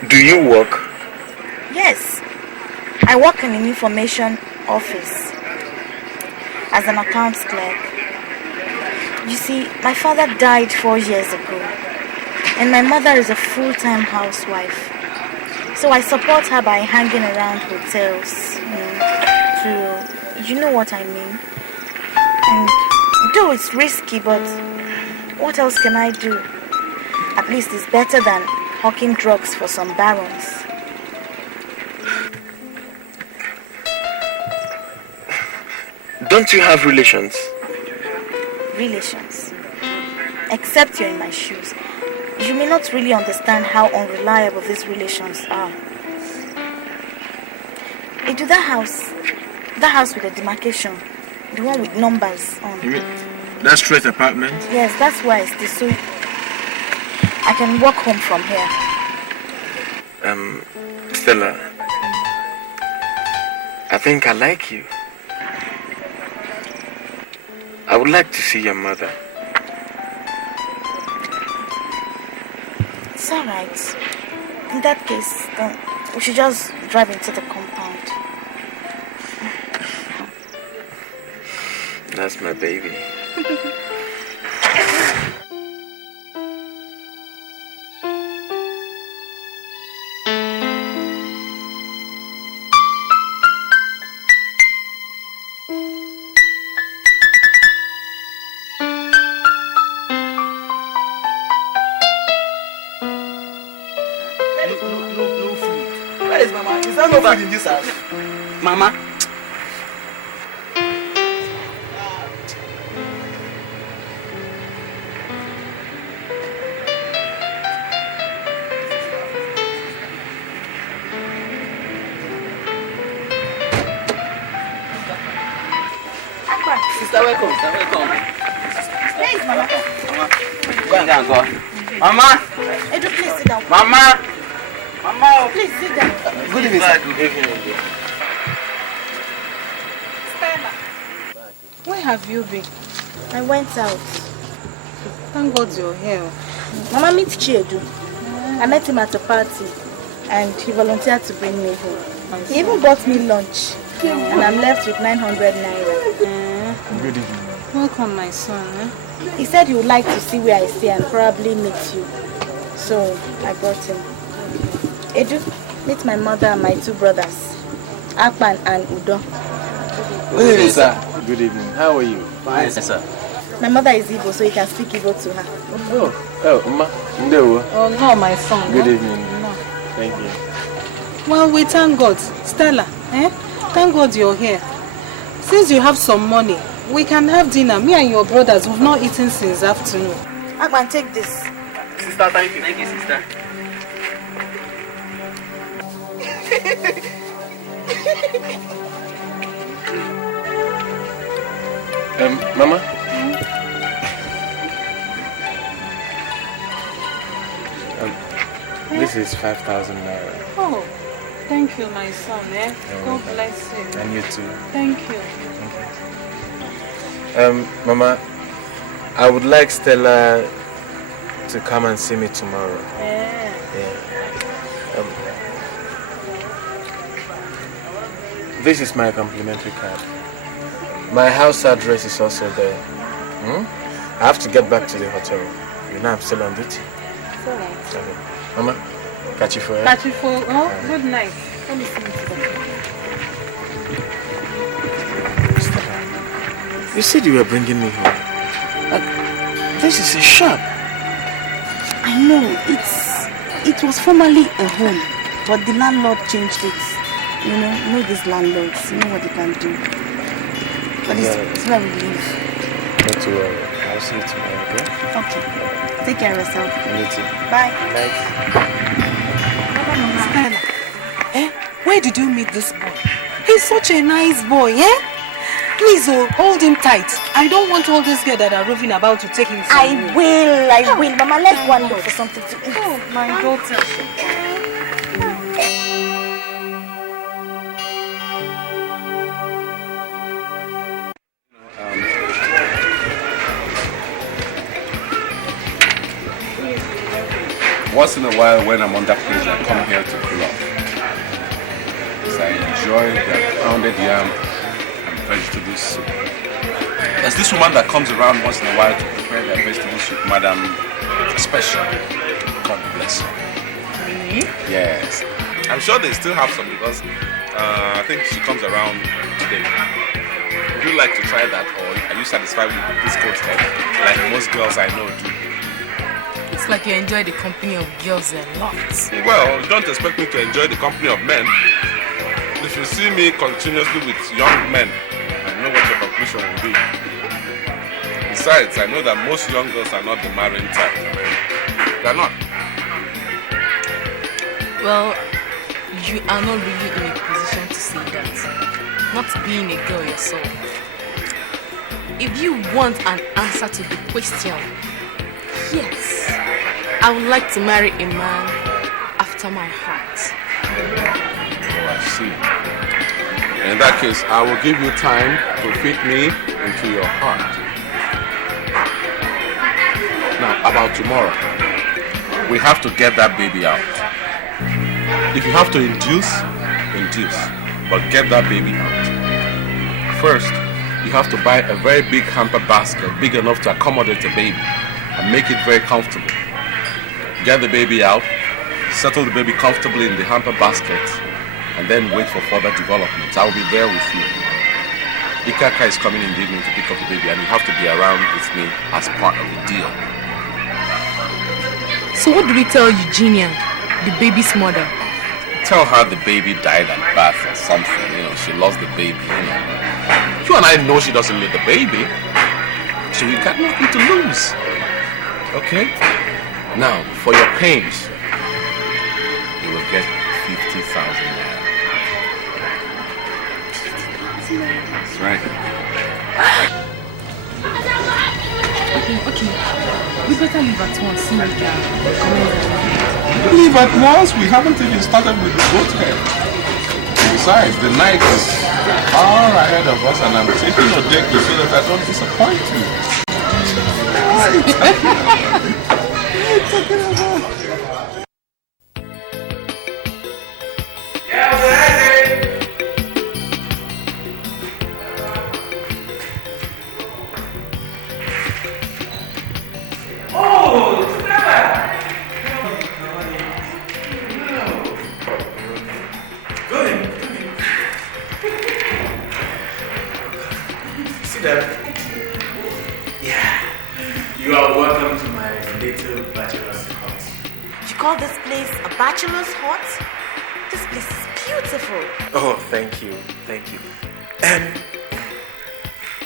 Do you work? Yes. I work in an information office as an accounts clerk. You see, my father died 4 years ago, and my mother is a full-time housewife. So I support her by hanging around hotels, you know what I mean. And though it's risky, but what else can I do? At least it's better than hawking drugs for some barons. Don't you have relations? Relations? except you're in my shoes, you may not really understand how unreliable these relations are. Into that house with the demarcation, the one with numbers on. You mean that straight apartment? Yes, that's why it's this, so I can walk home from here. Stella, I think I like you. I would like to see your mother. It's alright. In that case, we should just drive into the compound. That's my baby. No food in this house. Mama. Sister, welcome. Where is Mama? Go. Mama. Edu, please sit down. Mama. Mama. Please sit down. Good evening, sir. Good evening. Stella. Where have you been? I went out. Thank God you're here. Mama meets Chiedu. I met him at a party and he volunteered to bring me home. He even bought me lunch and I'm left with 900 naira. Good evening. Welcome, my son. He said he would like to see where I stay and probably meet you. So I brought him. Edu, meet my mother and my two brothers, Akpan and Udo. Good evening, sir. Good evening. How are you? Fine, sir. My mother is Igbo, so you can speak Igbo to her. Uma. Ndewo. Oh, no, my son. Good evening. No. Thank you. Well, we thank God. Stella, thank God you're here. Since you have some money, we can have dinner. Me and your brothers, we've not eaten since afternoon. Akpan, take this. Sister, thank you. Thank you, sister. Mama? This is 5,000 naira. Oh, thank you, my son. God bless you. And you too. Thank you. Mama, I would like Stella to come and see me tomorrow. Yeah. This is my complimentary card. My house address is also there. I have to get back to the hotel. You know I'm still on duty. It's all right. Okay. Mama, catch you for it. Catch you for, good night. Let me see you. You said you were bringing me home. This is a shop. I know, it was formerly a home, but the landlord changed it. You know these landlords, you know what they can do. But it's where we live. Not to worry. I'll see you tomorrow, okay? Okay. Take care of yourself. You too. Bye. Stella, where did you meet this boy? He's such a nice boy, Please, hold him tight. I don't want all these girls that are roving about to take him from I will. Mama, let's go and look for something to eat. Oh, my daughter. Once in a while, when I'm under pressure, I come here to cool off. Because I enjoy the pounded yam and vegetable soup. There's this woman that comes around once in a while to prepare their vegetable soup, Madam Special. God bless her. Really? Yes. I'm sure they still have some because I think she comes around today. Would you like to try that, or are you satisfied with this coat head, like most girls I know do? It's like you enjoy the company of girls a lot. Well, don't expect me to enjoy the company of men. If you see me continuously with young men, I know what your conclusion will be. Besides, I know that most young girls are not the marrying type. They're not. Well, you are not really in a position to say that. Not being a girl yourself. If you want an answer to the question, yes, I would like to marry a man after my heart. Oh, I see. In that case, I will give you time to fit me into your heart. Now, about tomorrow, we have to get that baby out. If you have to induce, but get that baby out. First, you have to buy a very big hamper basket, big enough to accommodate the baby, and make it very comfortable. Get the baby out, settle the baby comfortably in the hamper basket, and then wait for further developments. I will be there with you. Ikaka is coming in the evening to pick up the baby, and you have to be around with me as part of the deal. So what do we tell Eugenia, the baby's mother? Tell her the baby died at birth or something, she lost the baby, You and I know she doesn't need the baby, so we got nothing to lose. Okay? Now, for your pains, you will get 50,000 naira. That's right. Okay. We better leave at once. See you again. Leave at once? We haven't even started with the boat head. Besides, the night is far ahead of us, and I'm taking Udokwu so that I don't disappoint you. You are welcome to my little bachelor's hut. You call this place a bachelor's hut? This place is beautiful. Oh, thank you.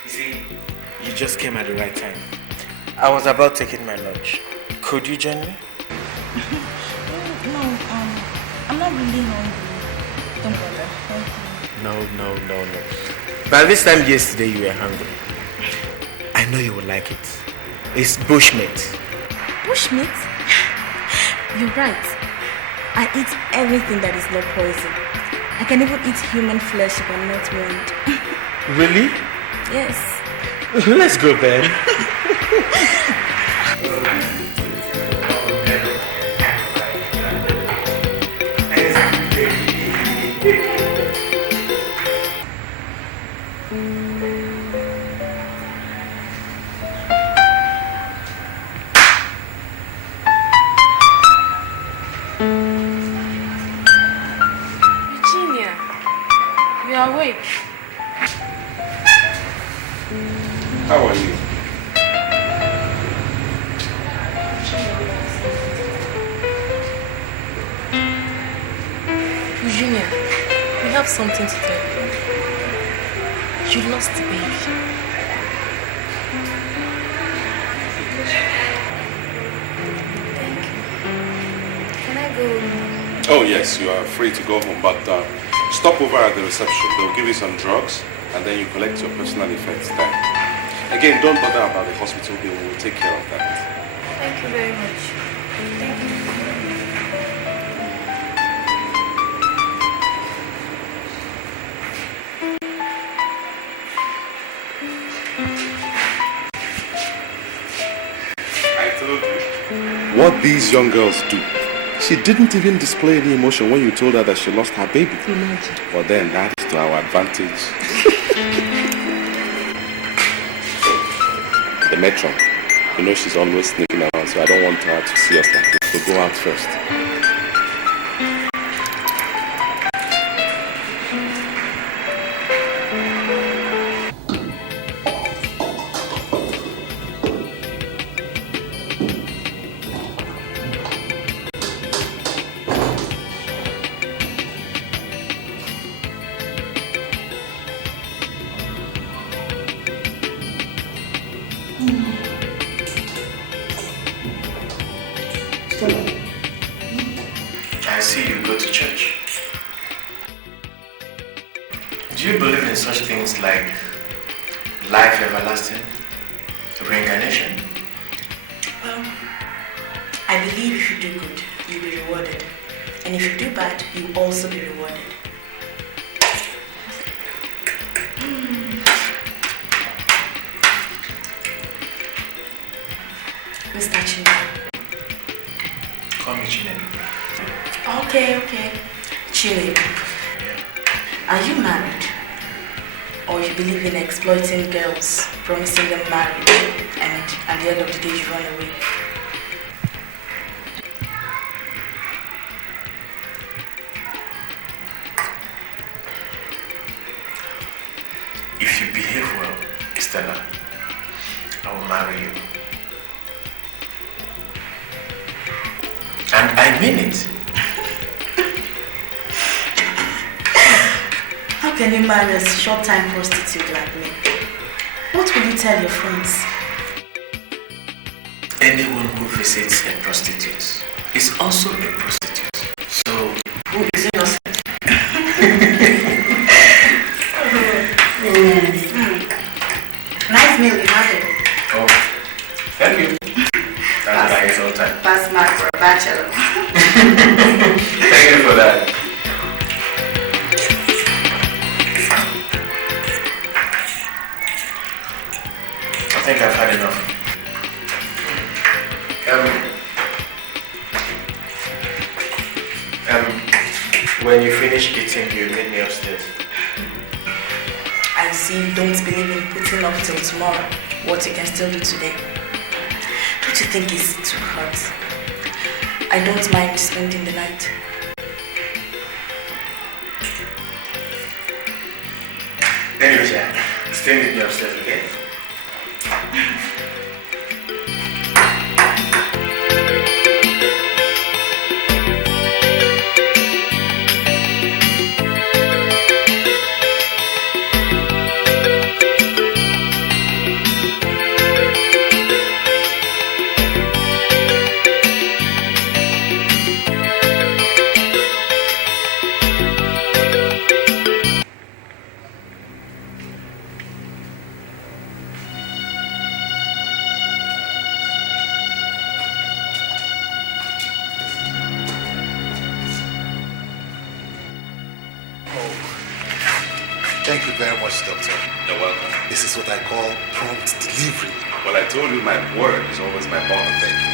You see, you just came at the right time. I was about taking my lunch. Could you join me? No, I'm not really hungry. Don't bother. Thank you. No. By this time yesterday, you were hungry. I know you will like it. It's bushmeat. Bushmeat? You're right. I eat everything that is not poison. I can even eat human flesh if I'm not warned. Really? Yes. Let's go then. Awake. How are you? Eugenia, we have something to tell you. You lost the baby. Thank you. Can I go? Oh yes, you are free to go home, but stop over at the reception. They'll give you some drugs, and then you collect your personal effects there. Again, don't bother about the hospital bill. We'll take care of that. Thank you very much. Thank you. I told you. What these young girls do. She didn't even display any emotion when you told her that she lost her baby. Imagine. But then that is to our advantage. The matron, she's always sneaking around, so I don't want her to see us like this. So go out first. Mm. I see you go to church. Do you believe in such things like life everlasting, reincarnation? Well, I believe if you do good, you'll be rewarded. And if you do bad, you'll also be rewarded. Mr. Chineke. Call me Chineke. Okay. Chineke. Are you married? Or you believe in exploiting girls, promising them marriage, and at the end of the day you run away? If you behave well, Stella, I will marry you. And I mean it. How can you marry a short-time prostitute like me? What will you tell your friends? Anyone who visits a prostitute is also a prostitute. So, who is innocent? Nice meal you have it. Oh, thank you. That's what I get all the time. Pass mark for a bachelor. Thank you for that. I think I've had enough. When you finish eating, you meet me upstairs. I see you don't believe in putting off till tomorrow what you can still do today. Don't you think it's too hard? I don't mind spending the night. Anyway, Jack, stay with me upstairs, okay? Thank you very much, Doctor. You're welcome. This is what I call prompt delivery. Well, I told you my word is always my bond. Thank you.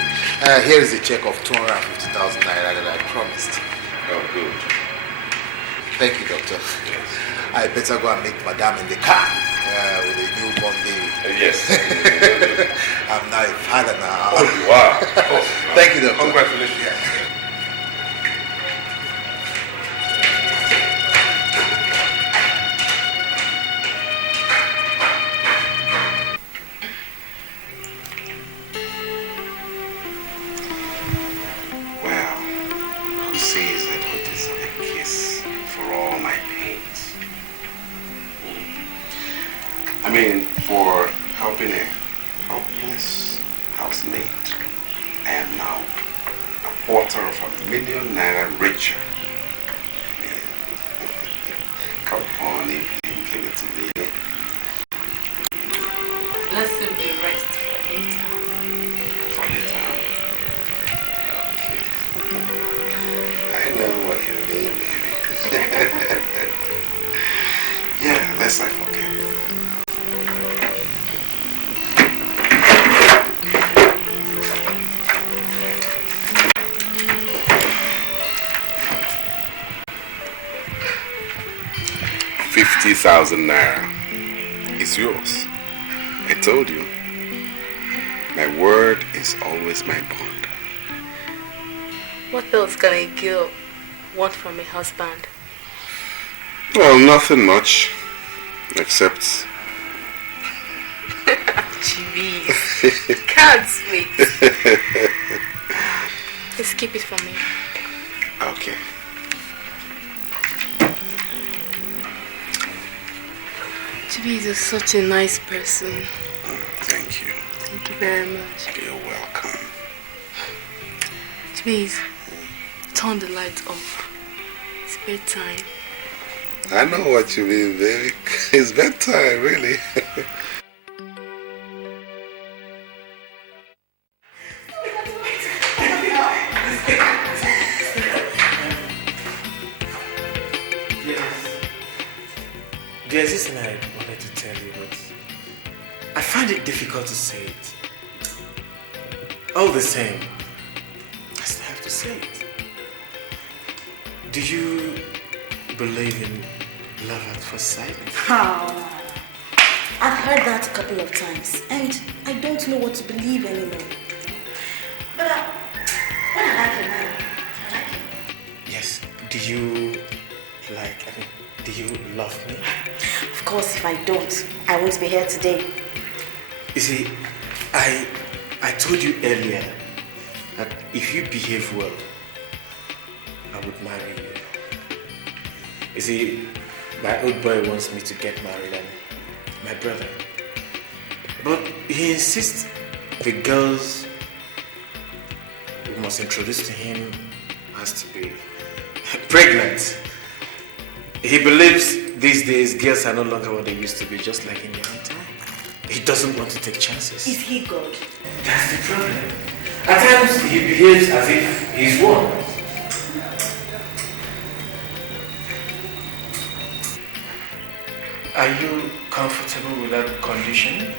Here is a check of 250,000 naira that I promised. Oh, good. Thank you, Doctor. Yes. I better go and meet Madame in the car with a newborn baby. Yes. I'm now a father now. Oh, you are? Oh, thank you, Doctor. Congratulations. Yes. 1,000,000 naira richer. Come on, give it to me. Let's save the rest for later. For later. Okay. I know what you mean, baby. Yeah, lest I forget. ₦50,000 is yours. I told you. My word is always my bond. What else can a girl want from a husband? Well, nothing much. Except... Jeez. Can't wait. Just keep it for me. Okay. Chibi is such a nice person. Thank you. Thank you very much. You're welcome. Please, turn the lights off. It's bedtime. I know what you mean, baby. It's bedtime, really. There's this thing I wanted to tell you, but I find it difficult to say it. All the same, I still have to say it. Do you believe in love at first sight? Oh, I've heard that a couple of times, and I don't know what to believe anymore. But when I like a man, I like him. Yes. Do you do you love me? Of course, if I don't, I won't be here today. You see, I told you earlier that if you behave well, I would marry you. You see, my old boy wants me to get married, and my brother. But he insists the girls we must introduce to him has to be pregnant. He believes these days girls are no longer what they used to be, just like in their own time. He doesn't want to take chances. Is he God? That's the problem. At times he behaves as if he's one. Are you comfortable with that condition?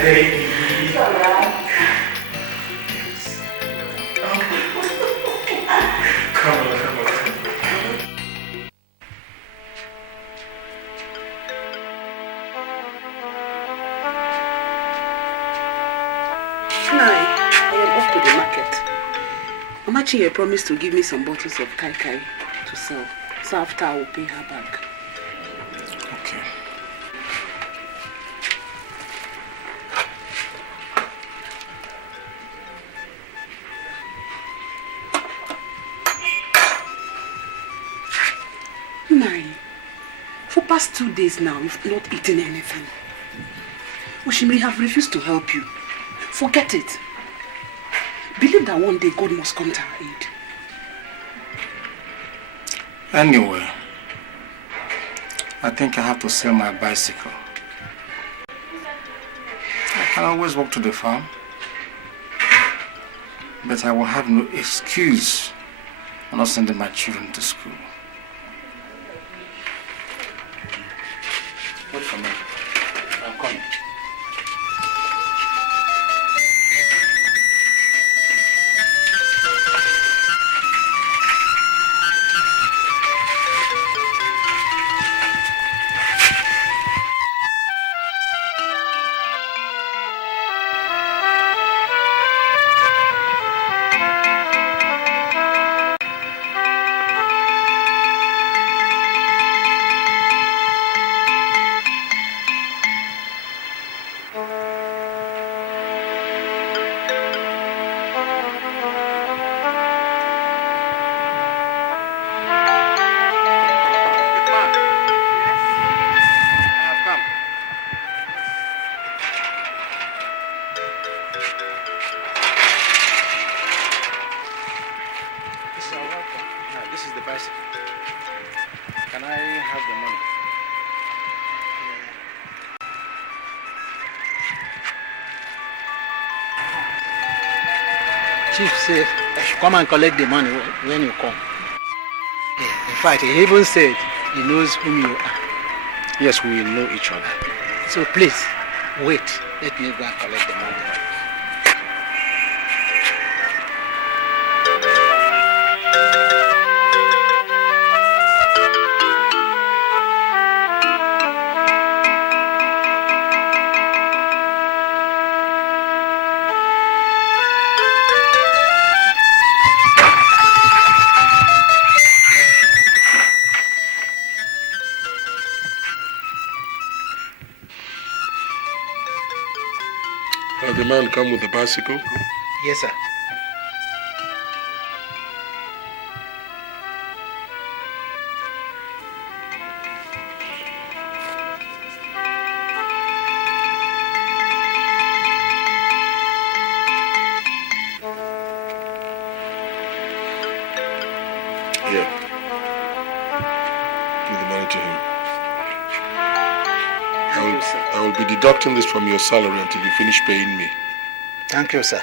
Baby. Come on. I am off to the market. Amachi promised to give me some bottles of kai kai to sell. So after I will pay her back. Okay. For past 2 days now, you've not eaten anything. Oshimiri have refused to help you. Forget it. Believe that one day God must come to our aid. Anyway, I think I have to sell my bicycle. I can always walk to the farm, but I will have no excuse for not sending my children to school. Wait for me. I'm coming. Chief said I should come and collect the money when you come. Yeah, in fact, he even said he knows whom you are. Yes, we will know each other. So please, wait. Let me go and collect the money. Has the man come with the bicycle? Yes, sir. Here. Give the money to him. Thank you, sir. I will be deducting this from your salary until you finish paying me. Thank you, sir.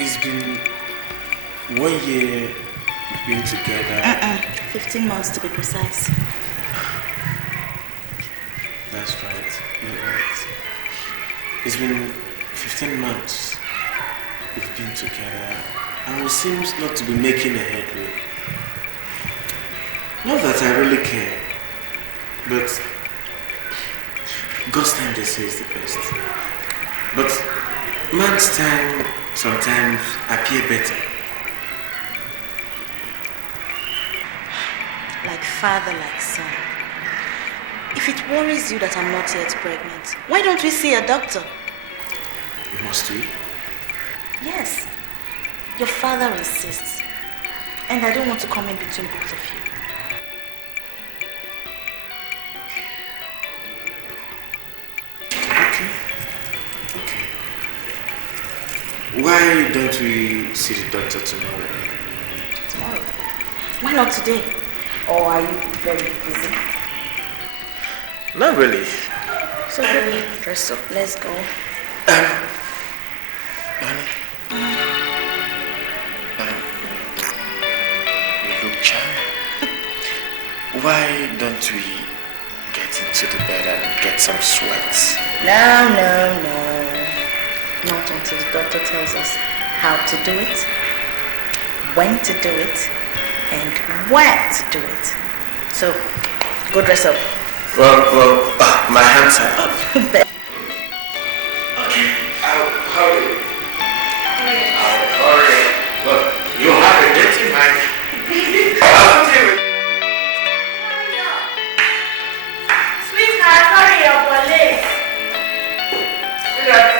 It's been 1 year we've been together. 15 months to be precise. That's right. You're right. It's been 15 months we've been together, and we seem not to be making a headway. Not that I really care, but God's time, they say, is the best. But man's time sometimes appear better. Like father, like son. If it worries you that I'm not yet pregnant, why don't we see a doctor? Must we? Yes. Your father insists. And I don't want to come in between both of you. Why don't we see the doctor tomorrow? Tomorrow? Why not today? Or are you very busy? Not really. So baby, dress up, let's go. You look charming. Why don't we get into the bed and get some sweats? No. Not until the doctor tells us how to do it, when to do it, and where to do it. So, go dress up. Well, my hands are up. Okay, I'll hurry. Look, you have a dirty mind. I'll deal with it. Sweetheart, hurry up, we're late. Sweetheart,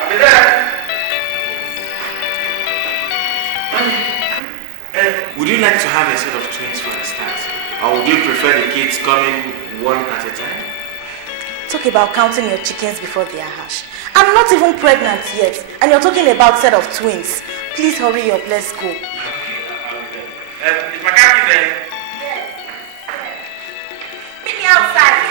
I'll be there. Would you like to have a set of twins for a start? Or would you prefer the kids coming one at a time? Talk about counting your chickens before they are hatched. I'm not even pregnant yet, and you're talking about set of twins. Please hurry up, let's go. Is my car there? Yes. Meet me outside.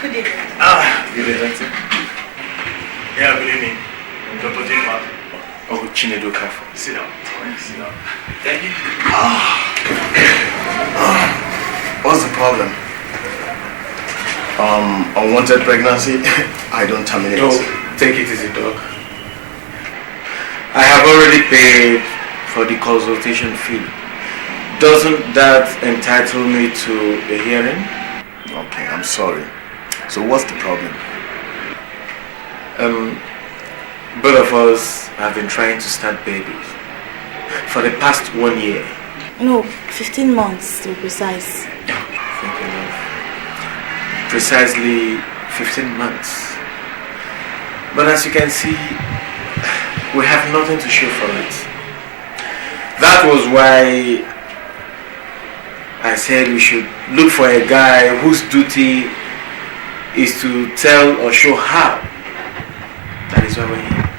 Good evening. Good evening. Yeah, good evening. Dr. Jima. Oh, Chinedu Kafo. Sit down. Sit down. Thank you. What's the problem? Unwanted pregnancy? I don't terminate. No, take it easy, doc. I have already paid for the consultation fee. Doesn't that entitle me to a hearing? Okay, I'm sorry. So what's the problem? Both of us have been trying to start babies for the past 1 year. No, 15 months to be precise. Thinking of precisely 15 months. But as you can see, we have nothing to show for it. That was why I said we should look for a guy whose duty is to tell or show how. That is why we're here.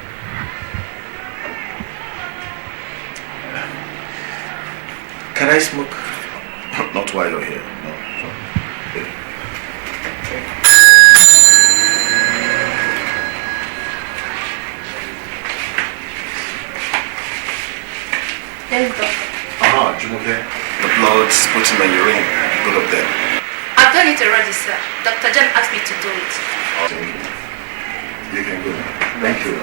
Can I smoke? Not while you're here. No. Yes, doctor. Jumoke. The blood's putting on your ring. Go up there. I've done it already, sir. Dr. Jen asked me to do it. Thank you. You can go. Thank you.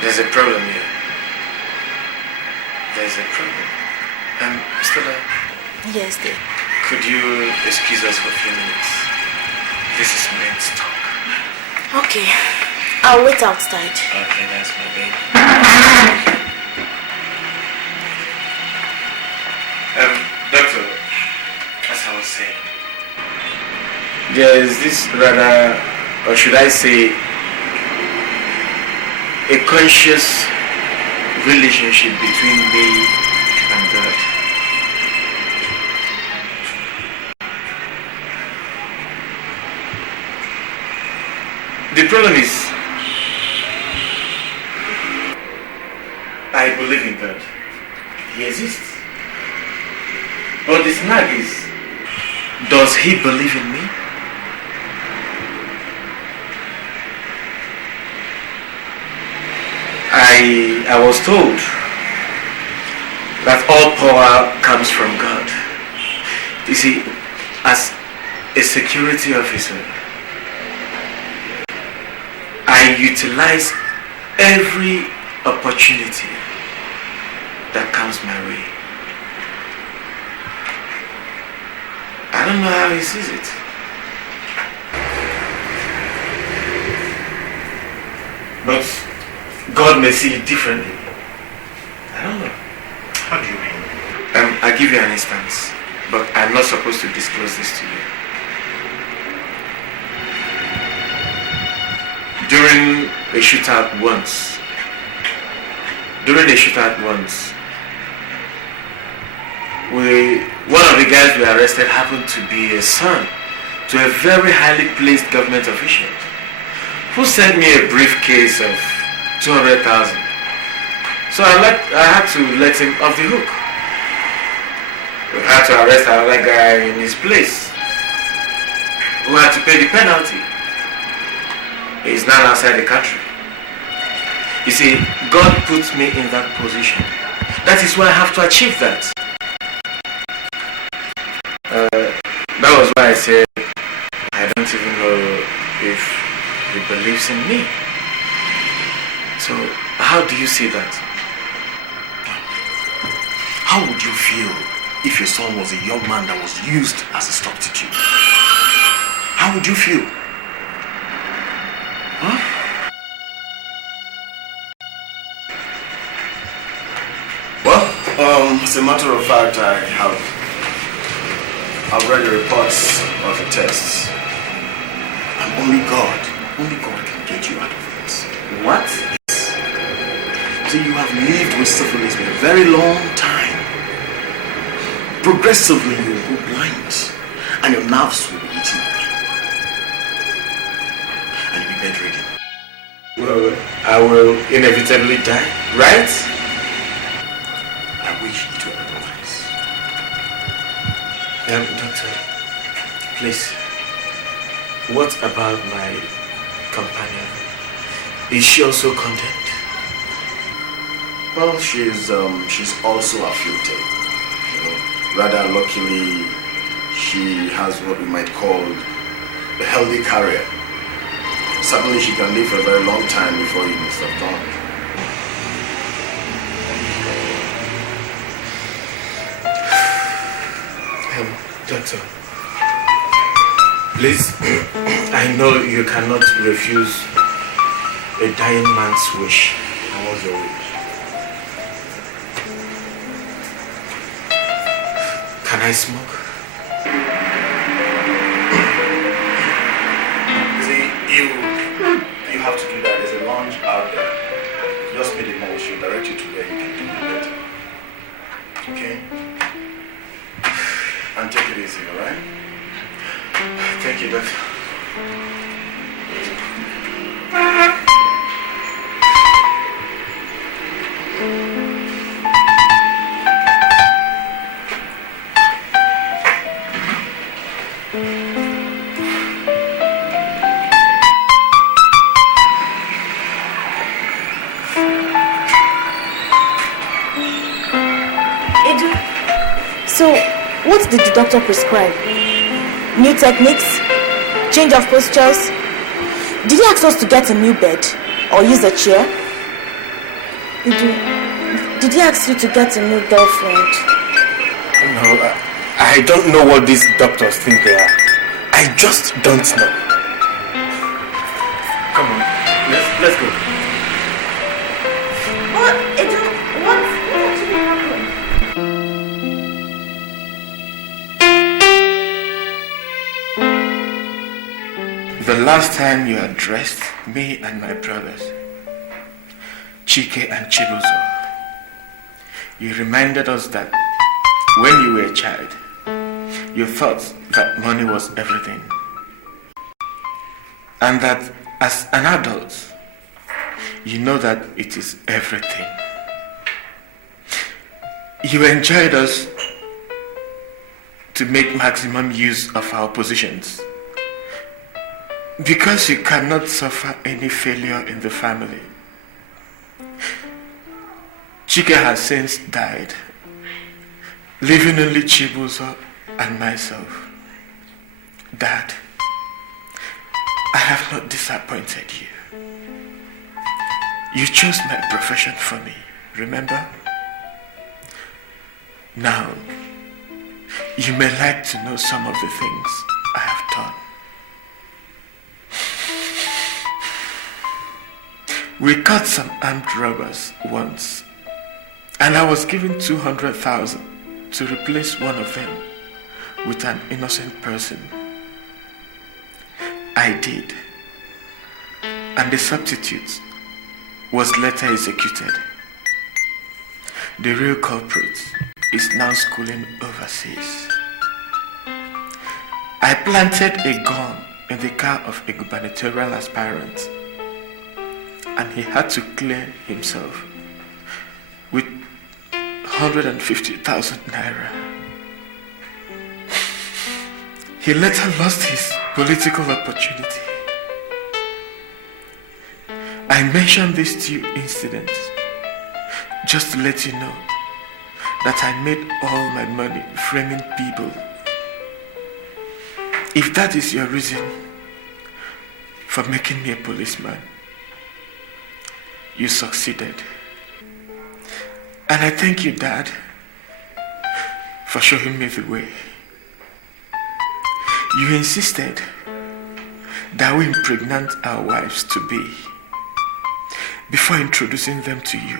There's a problem here. There's a problem. Stella. Yes, dear. Could you excuse us for a few minutes? This is men's talk. Okay. I'll wait outside. Okay, that's my baby. Doctor, as I was saying, there is this rather, or should I say, a conscious relationship between me and God. The problem is, I believe in God. He exists. But the snag is, does he believe in me? I was told that all power comes from God. You see, as a security officer, I utilize every opportunity that comes my way. I don't know how he sees it. But God may see it differently. I don't know. How do you mean? I'll give you an instance, but I'm not supposed to disclose this to you. During a shootout once, one of the guys we arrested happened to be a son to a very highly placed government official who sent me a briefcase of 200,000. So I had to let him off the hook. We had to arrest another guy in his place who had to pay the penalty. He's now outside the country. You see, God puts me in that position. That is why I have to achieve that. That was why I said I don't even know if he believes in me. So, how do you see that? How would you feel if your son was a young man that was used as a substitute? How would you feel? Huh? Well, as a matter of fact, I've read the reports of the tests. And only God can get you out of this. What? So you have lived with syphilis for a very long time. Progressively you will go blind and your nerves will be eaten away. And you'll be bedridden. Well, I will inevitably die, right? I wish it were otherwise. Doctor, please, what about my companion? Is she also condemned? Well, she's also afflicted. Rather luckily, she has what we might call a healthy career. Certainly she can live for a very long time before you must have done. Doctor, please, I know you cannot refuse a dying man's wish. And what's your wish? Can I smoke? See, you have to do that. There's a lounge out there. Just meet the nurse. She'll direct you to where you can do the better. Okay? And take it easy, alright? Thank you, Doctor. So, what did the doctor prescribe? New techniques? Change of postures? Did he ask us to get a new bed? Or use a chair? Did he ask you to get a new girlfriend? No, I don't know what these doctors think they are. I just don't know. Come on, let's go. What actually happened? The last time you addressed me and my brothers, Chike and Chibuzo, you reminded us that when you were a child, you thought that money was everything. And that as an adult, you know that it is everything. You enjoyed us to make maximum use of our positions. Because you cannot suffer any failure in the family. Chike has since died, leaving only Chibuzo and myself. Dad, I have not disappointed you. You chose my profession for me, remember? Now, you may like to know some of the things I have done. We caught some armed robbers once, and I was given 200,000 to replace one of them with an innocent person. I did, and the substitute was later executed. The real culprit is now schooling overseas. I planted a gun in the car of a gubernatorial aspirant, and he had to clear himself with 150,000 naira. He later lost his political opportunity. I mention these two incidents just to let you know that I made all my money framing people. If that is your reason for making me a policeman, you succeeded. And I thank you, Dad, for showing me the way. You insisted that we impregnate our wives to be before introducing them to you.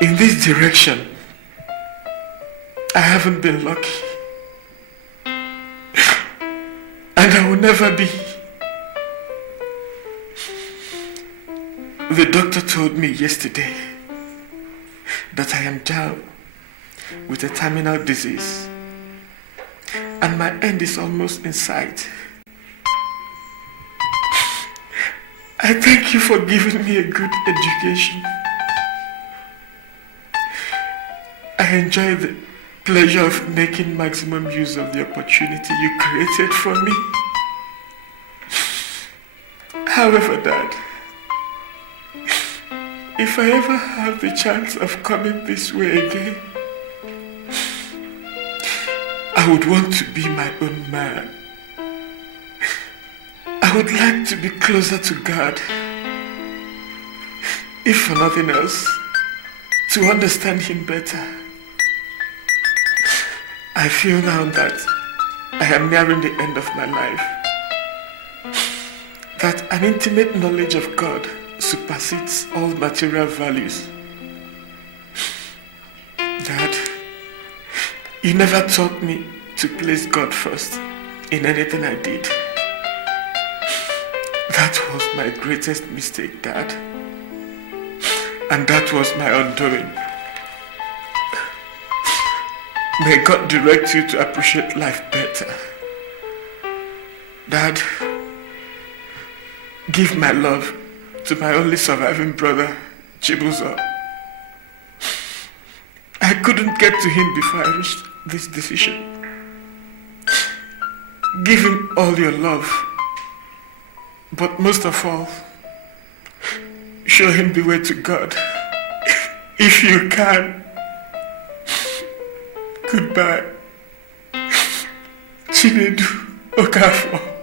In this direction, I haven't been lucky. And I will never be. The doctor told me yesterday that I am down with a terminal disease and my end is almost in sight. I thank you for giving me a good education. I enjoy the pleasure of making maximum use of the opportunity you created for me. However, Dad, if I ever have the chance of coming this way again, I would want to be my own man. I would like to be closer to God. If for nothing else, to understand Him better. I feel now that I am nearing the end of my life. That an intimate knowledge of God supersedes all material values. Dad, you never taught me to place God first in anything I did. That was my greatest mistake, Dad. And that was my undoing. May God direct you to appreciate life better. Dad, give my love to my only surviving brother, Chibuzo. I couldn't get to him before I reached this decision. Give him all your love. But most of all, show him the way to God. If you can. Goodbye. Chinedu Okafor.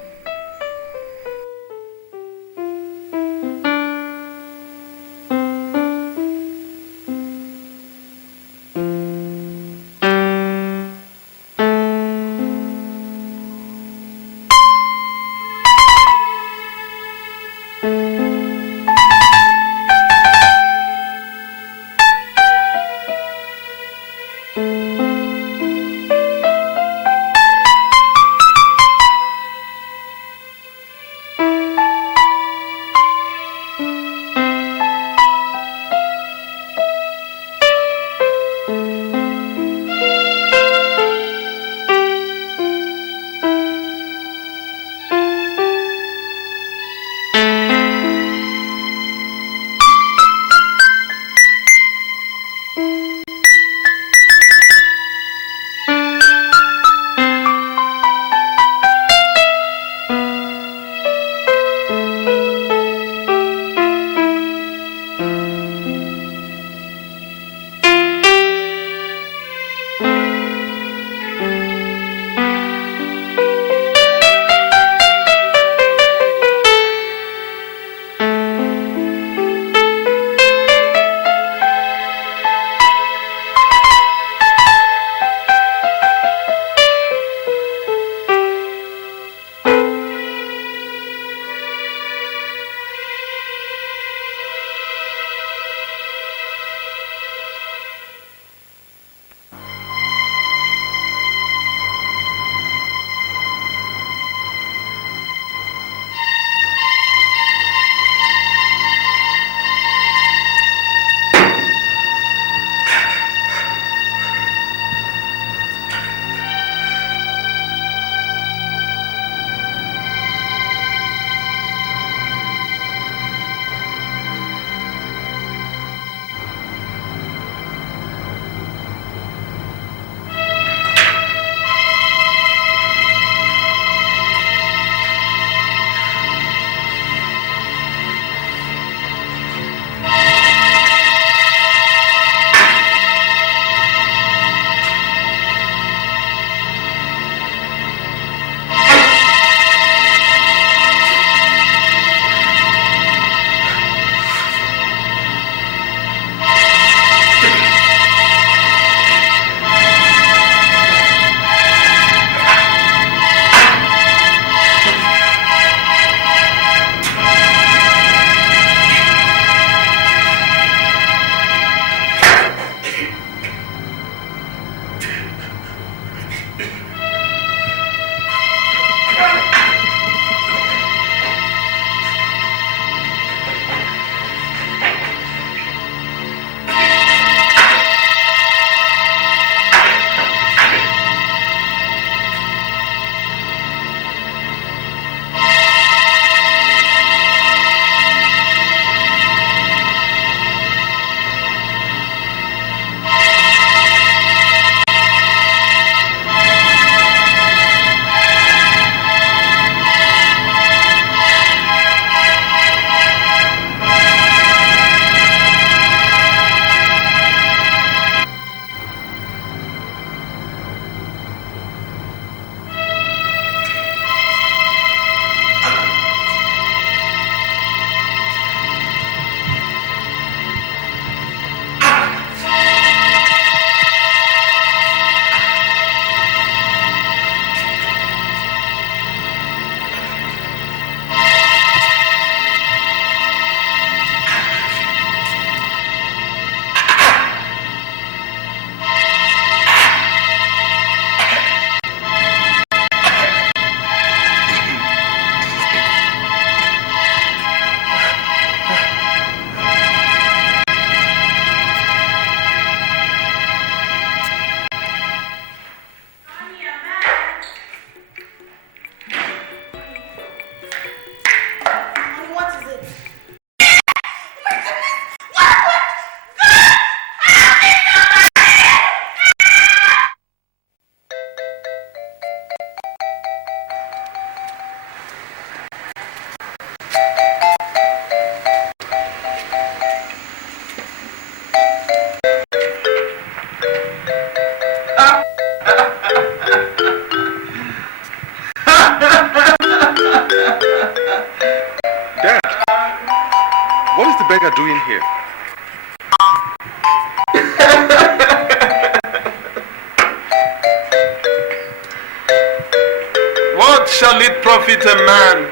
What shall it profit a man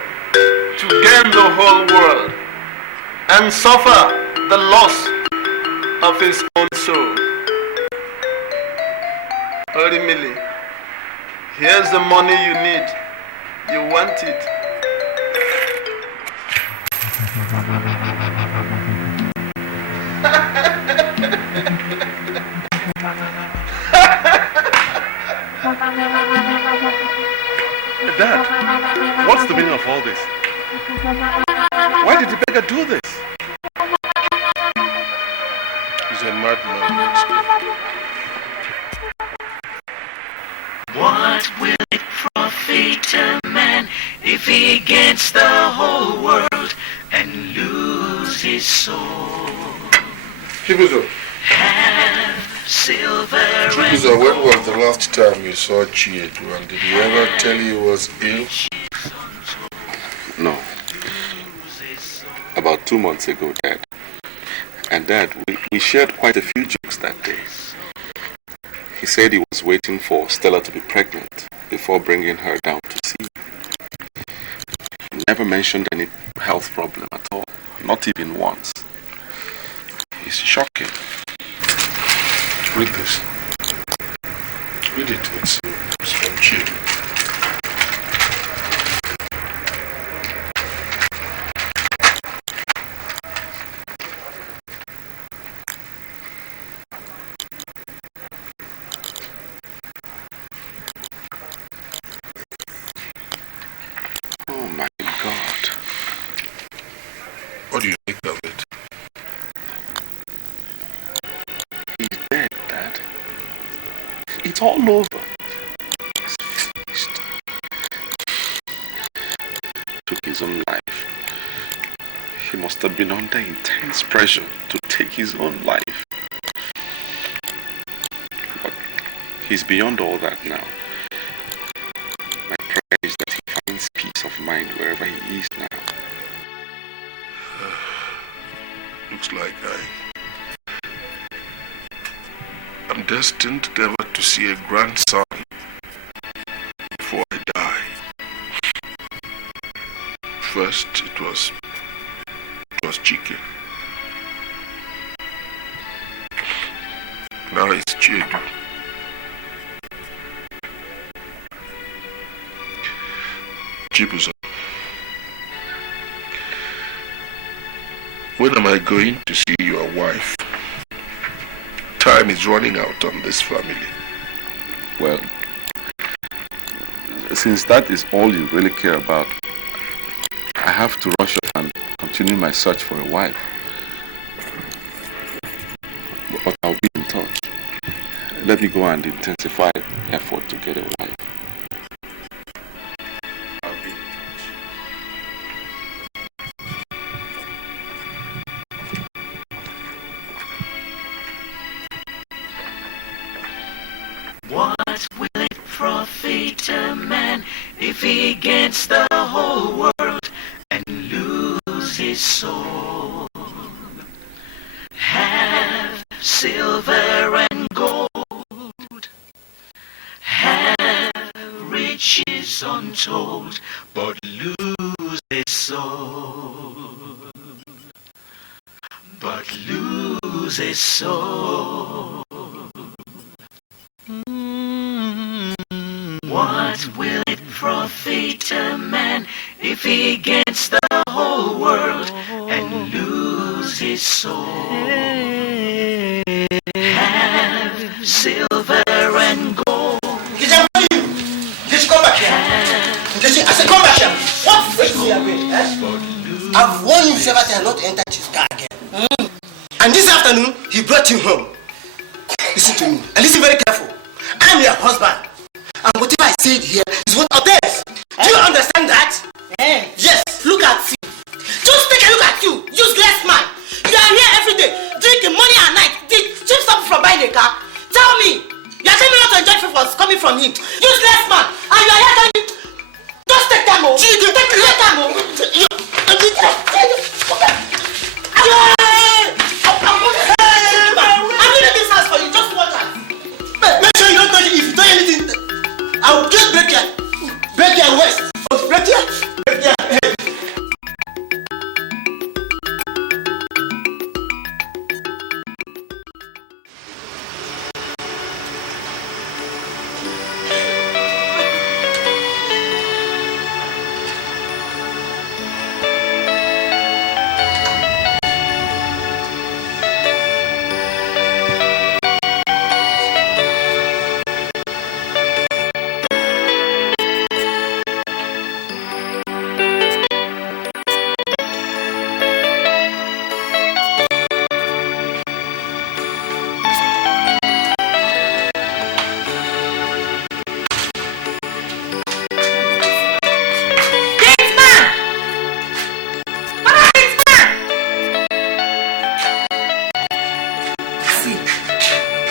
to gain the whole world and suffer the loss of his own soul? Holy Millie, here's the money you need. You want it. Dad, what's the meaning of all this? Why did the beggar do this? He's a madman. What will it profit a man if he gains the whole world and lose his soul? Chibuzo. Have silver Chibuzo, when was the last time you saw Chiedu, and did he ever tell you he was ill? No. About 2 months ago, Dad. And Dad, we shared quite a few jokes that day. He said he was waiting for Stella to be pregnant before bringing her down to see. He never mentioned any health problem at all, not even once. It's shocking. Read this. Read it. It's from Chiedu. Oh my God. What do you think of it? He's dead, Dad. It's all over. He's finished. Took his own life. He must have been under intense pressure to take his own life. But he's beyond all that now. My prayer is that he finds peace of mind wherever he is now. Looks like I'm destined never to see a grandson before I die. First, it was Chike. Now it's Chiedu. Chibuzo. When am I going to see your wife? Time is running out on this family. Well, since that is all you really care about, I have to rush off and continue my search for a wife. But I'll be in touch. Let me go and intensify effort to get a wife. I'll be in touch. What will it profit a man if he gains the whole world and lose his soul? Have silver and gold, have riches untold, but lose his soul. But lose his soul. What will it profit a man if he gains the whole world and lose his soul? Have silver and gold. Just come back here. Just I said come back here. What wait me away? I've warned you several times not to enter this car again. And this afternoon he brought you home. Listen to me and listen very careful. I'm your husband. And whatever I said here is what others. Do you understand that? Yes, look at you. Just take a look at you, useless man. You are here every day, drinking morning and night. Did cheap stuff from buying a car? Tell me. You are telling me not to enjoy favors coming from him. Useless man. And you are here telling me. Just take them home. Take them home. I'm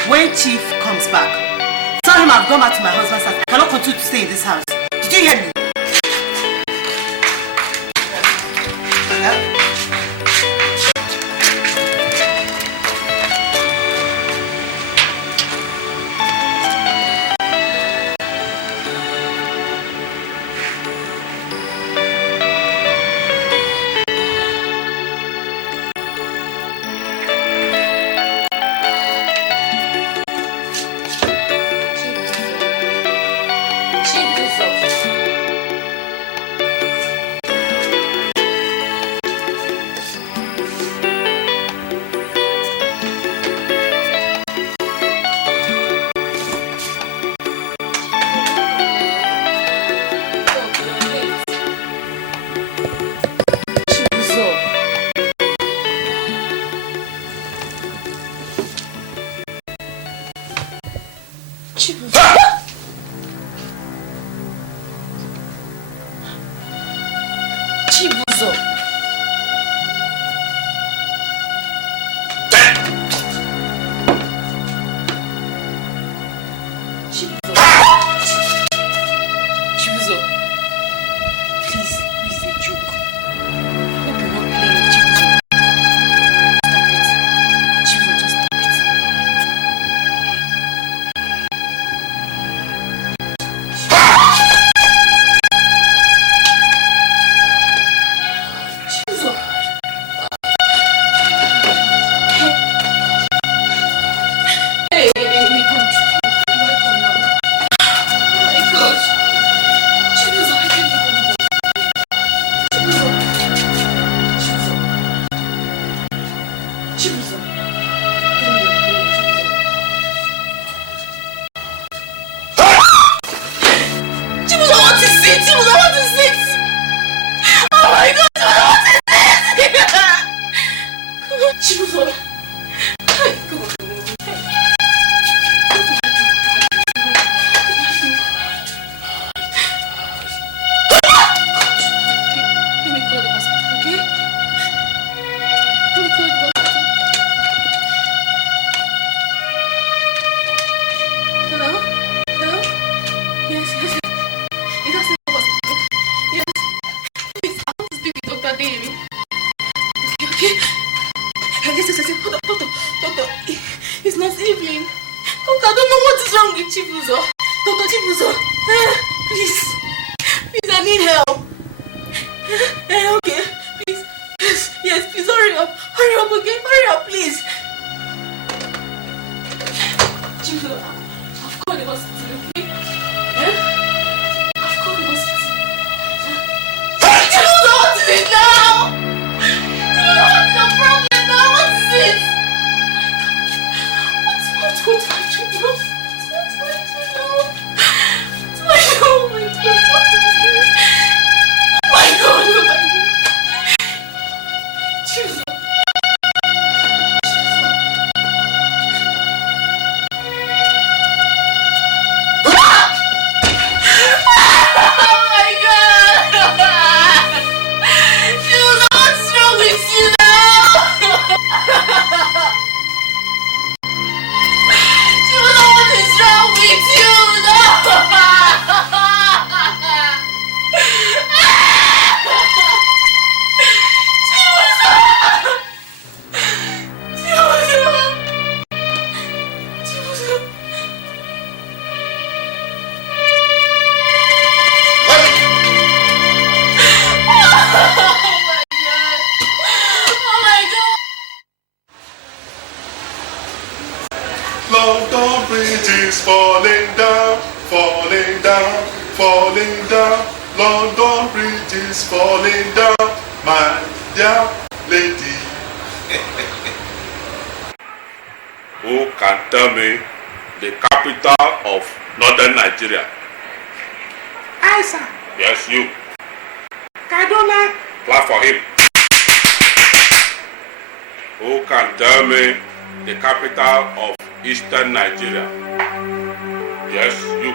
When Chief comes back, tell him I've gone back to my husband's house. I cannot continue to stay in this house. Did you hear me? Eastern Nigeria. Yes, you.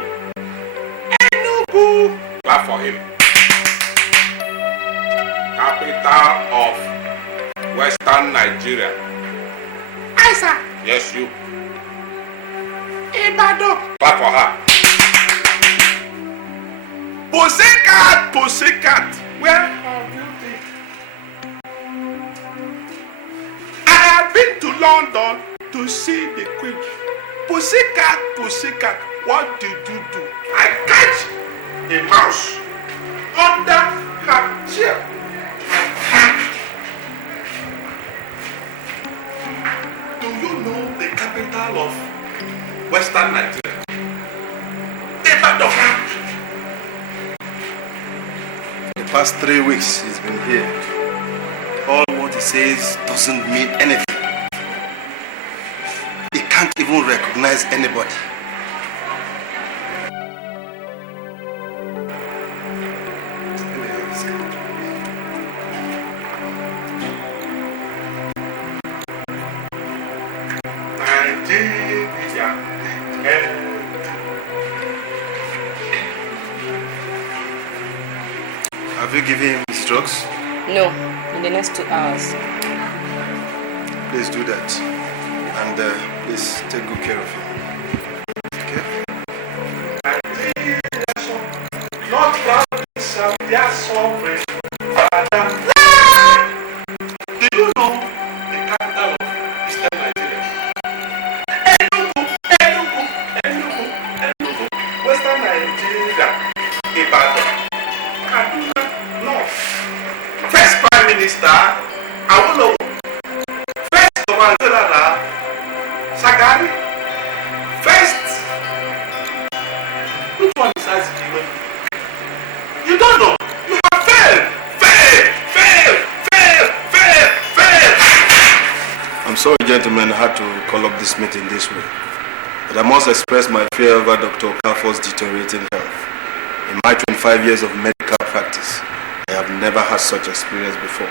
Edochie. Clap for him. Capital of Western Nigeria. Yes, you. Clap for her. Pussycat, where have you been? I have been to London to see the Queen. Pussycat, what did you do? I catch a mouse under her chair. Do you know the capital of Western Nigeria? Ibadan. The past 3 weeks he's been here. All what he says doesn't mean anything. He can't even recognize anybody. Have you given him his drugs? No, in the next 2 hours. Please do that. And please take good care of him. Okay? Not proud himself, they are sovereign. Do you know the capital of Eastern Nigeria? Enugu, Western Nigeria, Ibadan, Kaduna, North. First Prime Minister, Awolowo. First Governor General, Sagari. First. Which one is Azikiwe? You don't know. You have failed. I'm sorry, gentlemen, I had to call up this meeting this way. But I must express my fear over Dr. Okafor's deteriorating health. In my 25 years of medical practice, I have never had such experience before.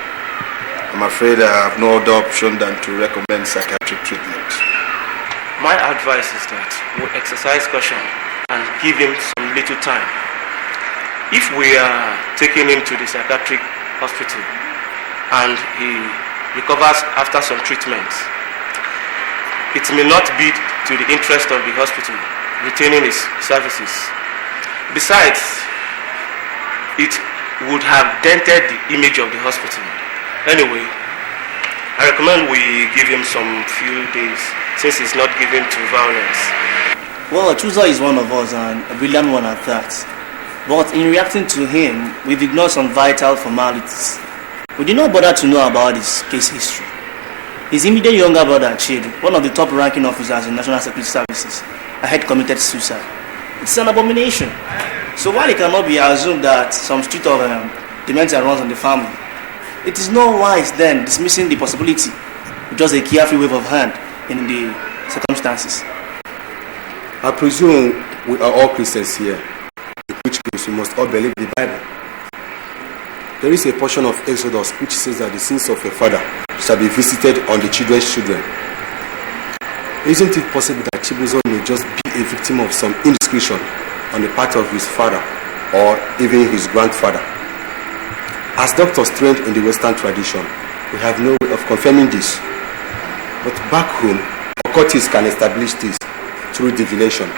I'm afraid I have no other option than to recommend psychiatric treatment. My advice is that we exercise caution and give him some little time. If we are taking him to the psychiatric hospital and he recovers after some treatments, it may not be to the interest of the hospital retaining his services. Besides, it would have dented the image of the hospital. Anyway, I recommend we give him some few days since he's not given to violence. Well, Chuzo is one of us and a brilliant one at that. But in reacting to him, we've ignored some vital formalities. We did not bother to know about his case history. His immediate younger brother, Chidi, one of the top ranking officers in National Security Services, had committed suicide. It's an abomination. So while it cannot be assumed that some street of dementia runs in the family, it is not wise then dismissing the possibility with just a carefree wave of hand in the circumstances. I presume we are all Christians here, in which case we must all believe the Bible. There is a portion of Exodus which says that the sins of a father shall be visited on the children's children. Isn't it possible that Chibuzo may just be a victim of some indiscretion on the part of his father or even his grandfather? As doctors trained in the Western tradition, we have no way of confirming this. But back home, occultists can establish this through divination.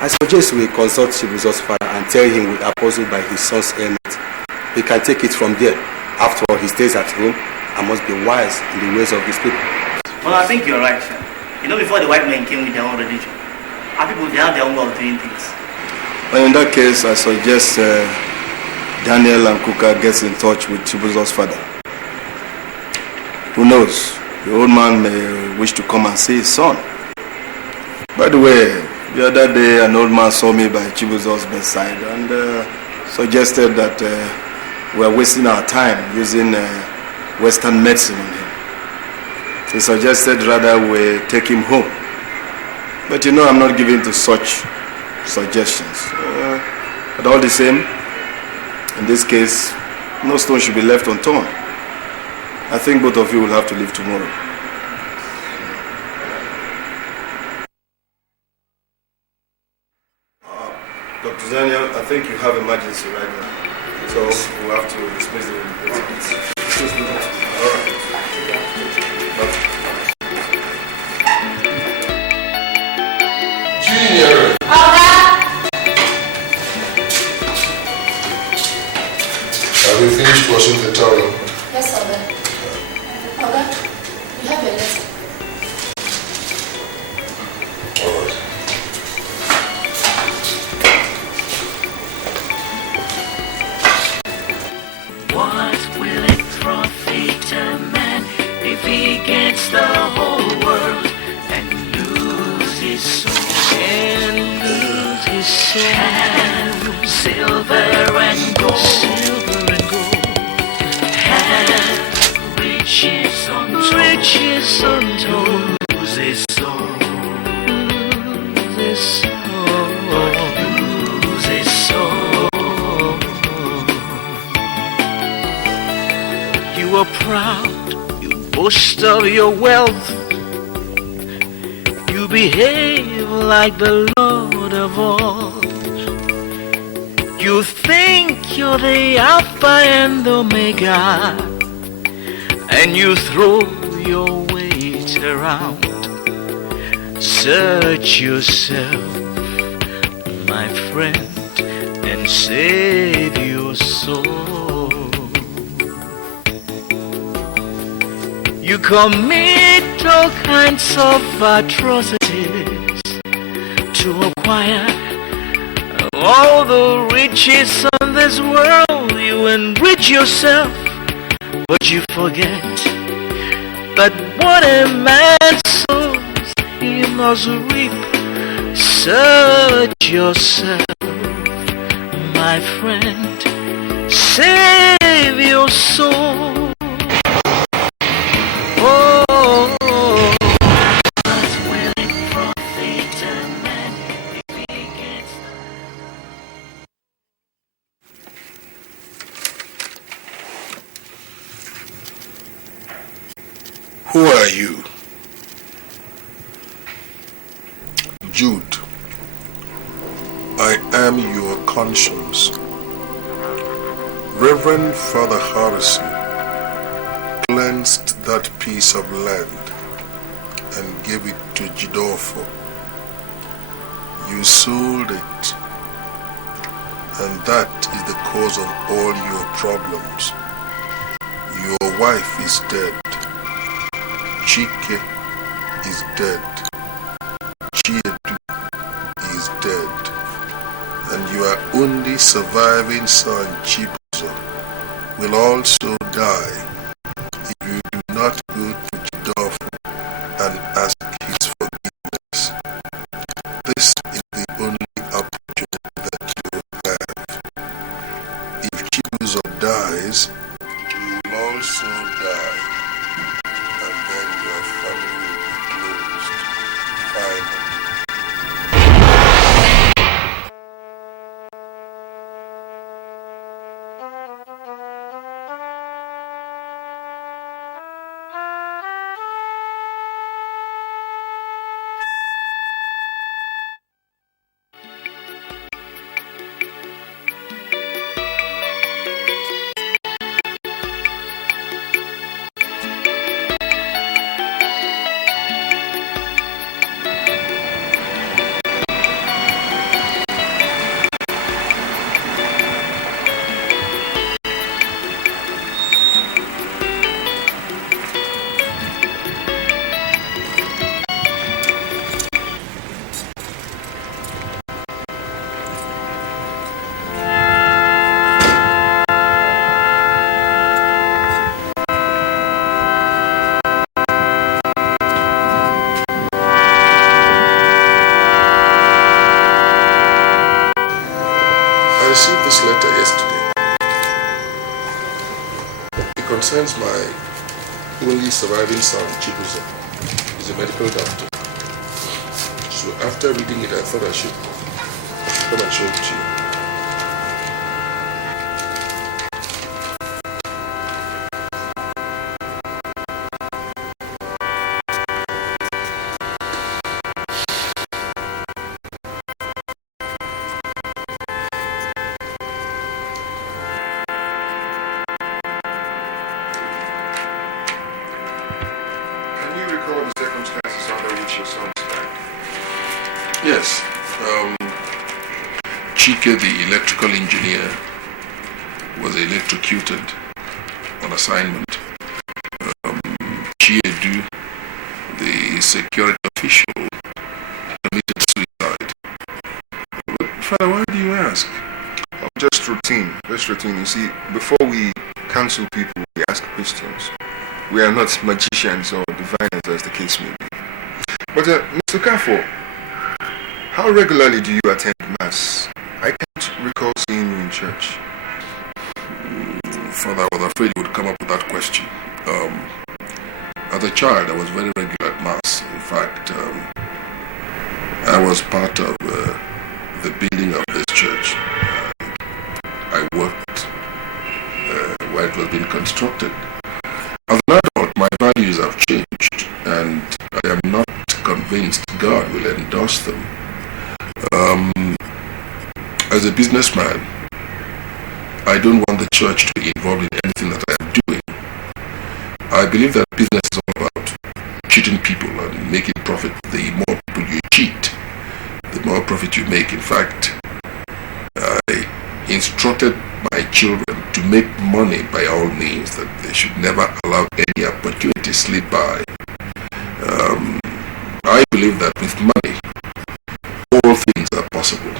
I suggest we consult Chibuzo's father and tell him we are puzzled by his son's ailment. He can take it from there. After all, he stays at home and must be wise in the ways of his people. Well, I think you're right, sir. You know, before the white men came with their own religion, our people, they have their own way of doing things. Well, in that case, I suggest Daniel and Kuka gets in touch with Chibuzo's father. Who knows? The old man may wish to come and see his son. By the way, the other day, an old man saw me by Chibuzo's bedside and suggested that we are wasting our time using Western medicine on him. He suggested rather we take him home. But you know, I'm not giving to such suggestions. But all the same, in this case, no stone should be left unturned. I think both of you will have to leave tomorrow. Dr. Daniel, I think you have emergency right now. So we'll have to dismiss the residents. All right. Have silver and gold. Have riches untold. Lose his soul. Lose his soul. You are proud, you boast of your wealth. You behave like the Lord of all. You think you're the Alpha and Omega, and you throw your weight around. Search yourself, my friend, and save your soul. You commit all kinds of atrocities to acquire all the riches of this world. You enrich yourself, but you forget that what a man sows, he must reap. Search yourself, my friend, save your soul. Who are you? Jude, I am your conscience. Reverend Father Harrison cleansed that piece of land and gave it to Udokwu. You sold it, and that is the cause of all your problems. Your wife is dead. Chike is dead. Chiedu is dead. And your only surviving son, Chibuzo, will also die if you do not go to Udokwu and ask his forgiveness. This is the only opportunity that you have. If Chibuzo dies, you will also die. Concerns my only surviving son, Chibuzo. He's a medical doctor. So after reading it, I thought I should come and show it to you. Yes. Chike, the electrical engineer, was electrocuted on assignment. Chiedu, the security official, committed suicide. But Father, why do you ask? Just routine. You see, before we counsel people, we ask questions. We are not magicians or diviners, as the case may be. But Mr. Kafo, how regularly do you attend Mass? church? Father, I was afraid you would come up with that question. As a child, I was very regular at Mass. In fact, I was part of the building of this church. I worked while it was being constructed. As an adult, my values have changed, and I am not convinced God will endorse them. As a businessman, I don't want the church to be involved in anything that I am doing. I believe that business is all about cheating people and making profit. The more people you cheat, the more profit you make. In fact, I instructed my children to make money by all means, that they should never allow any opportunity slip by. I believe that with money, all things are possible.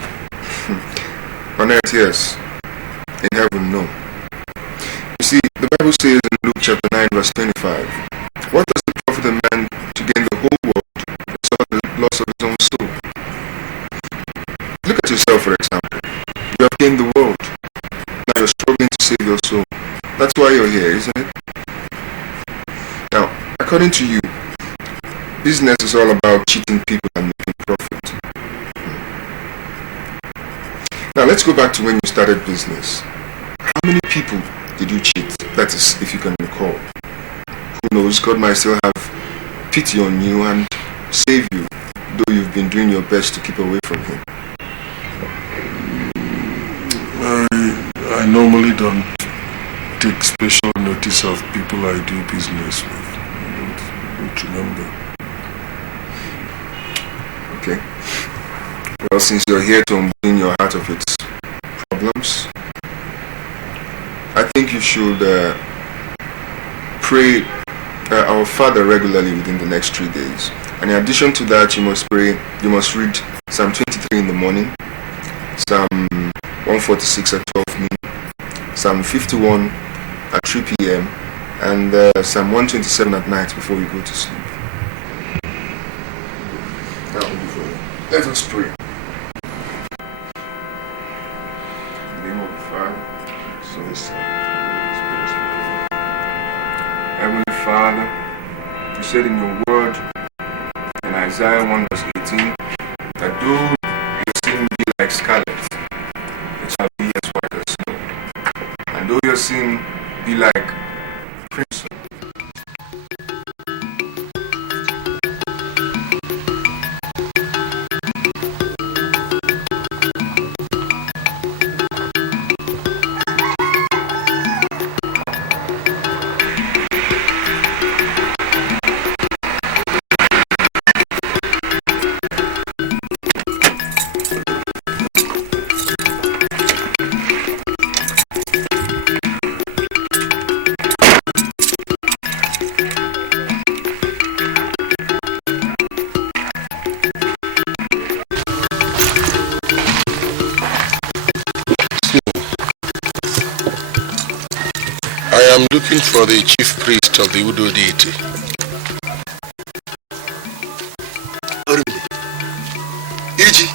On earth, yes. In heaven, no. You see, the Bible says in Luke chapter 9, verse 25, what does it profit a man to gain the whole world and suffer the loss of his own soul? Look at yourself, for example. You have gained the world. Now you're struggling to save your soul. That's why you're here, isn't it? Now, according to you, business is all about cheating people and making profit. Now, let's go back to when you started business. How many people did you cheat? That is, if you can recall. Who knows, God might still have pity on you and save you, though you've been doing your best to keep away from him. I normally don't take special notice of people I do business with. I don't remember. Okay. Well, since you're here to unburden your heart of its problems, I think you should pray our Father regularly within the next 3 days. And in addition to that, you must read Psalm 23 in the morning, Psalm 146 at 12 noon, Psalm 51 at 3 p.m., and Psalm 127 at night before you go to sleep. That will be for you. Let us pray. In the name of the Father, Son, and Spirit. Heavenly Father, you said in your word in Isaiah 1 verse 18 that though your sin be like scarlet, it shall be as white as snow. And though your sin be like crimson, I am looking for the chief priest of the Udo deity. Oh, really? Eji?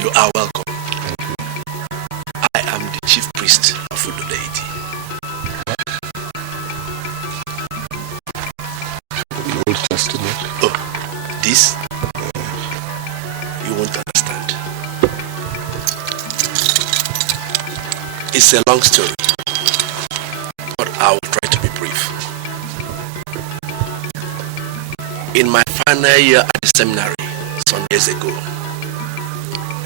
You are welcome. I am the chief priest of Udo deity. The Old Testament? Oh, this? You won't understand. It's a long story, but I will try to be brief. In my final year at the seminary, some years ago,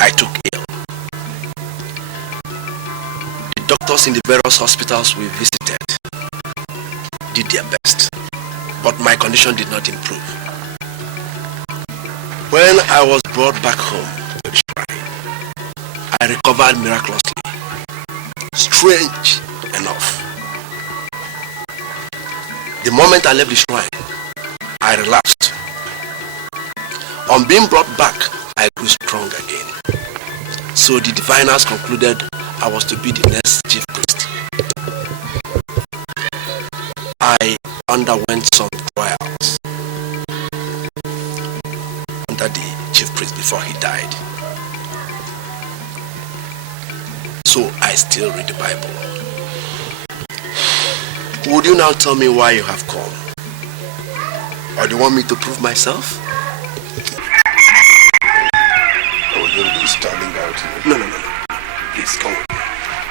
I took ill. The doctors in the various hospitals we visited did their best, but my condition did not improve. When I was brought back home to the shrine, I recovered miraculously. Strange enough, the moment I left the shrine, I relapsed. On being brought back, I grew strong again. So the diviners concluded I was to be the next chief priest. I underwent some trials under the chief priest before he died. So I still read the Bible. Would you now tell me why you have come? Or do you want me to prove myself? I will then be standing out here. No. Please, come with me.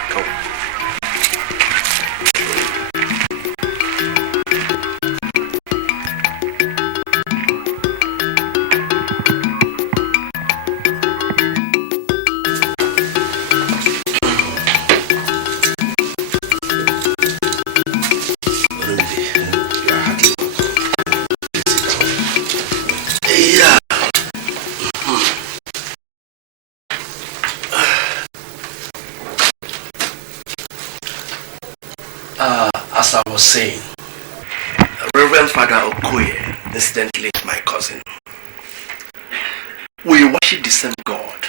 Come. As I was saying, Reverend Father Okoye, incidentally my cousin, we worship the same God,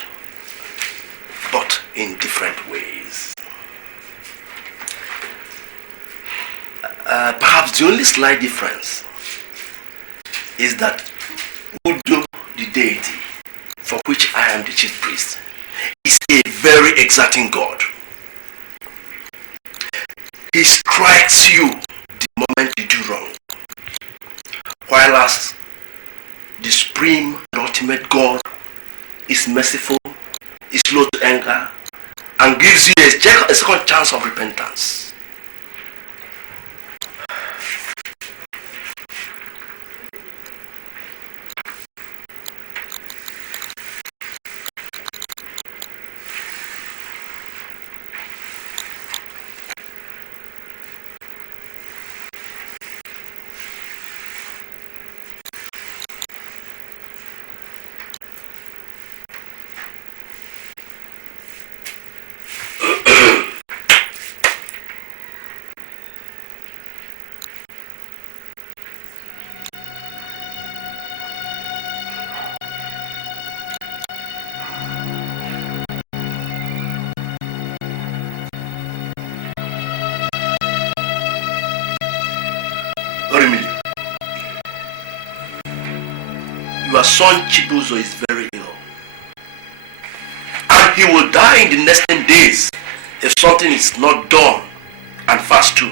but in different ways. Perhaps the only slight difference is that Udo, the deity, for which I am the chief priest, is a very exacting God. He strikes you the moment you do wrong. While as the supreme and ultimate God is merciful, is slow to anger, and gives you a second chance of repentance. Your son Chibuzo is very ill, and he will die in the next 10 days if something is not done, and fast too.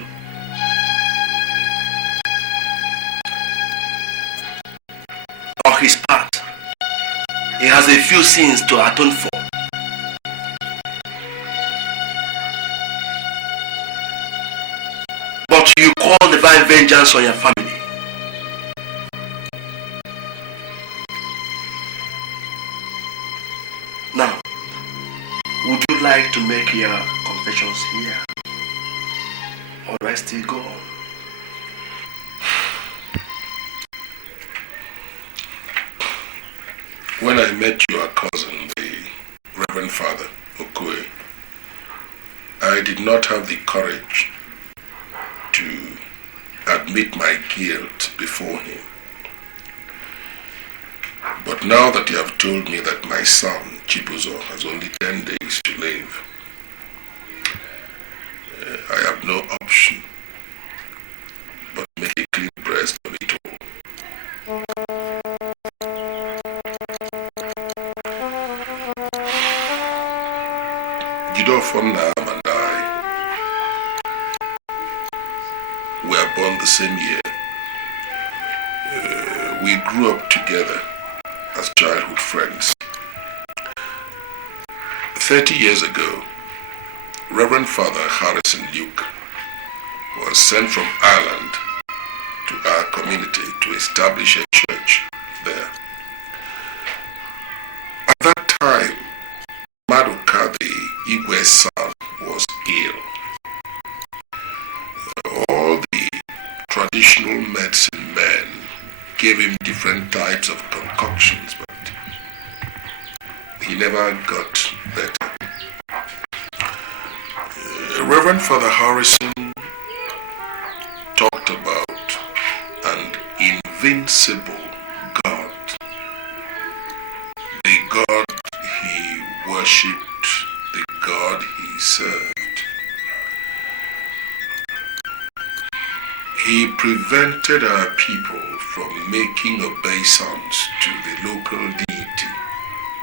On his part, he has a few sins to atone for. But you call divine vengeance on your family. Now, would you like to make your confessions here? Or do I still go on? When I met your cousin, the Reverend Father Okoye, I did not have the courage to admit my guilt before him. But now that you have told me that my son, Chibuzo, has only 10 days to live, I have no option but make a clean breast of it all. Udokwu and I were born the same year. We grew up together as childhood friends. 30 years ago, Reverend Father Harrison Luke was sent from Ireland to our community to establish a church there. At that time, Maduka, the Igwe's son, was ill. All the traditional medicine men gave him different types of concoctions, but he never got better. Reverend Father Harrison talked about an invincible God, the God he worshipped, the God he served. He prevented our people from making obeisance to the local deity,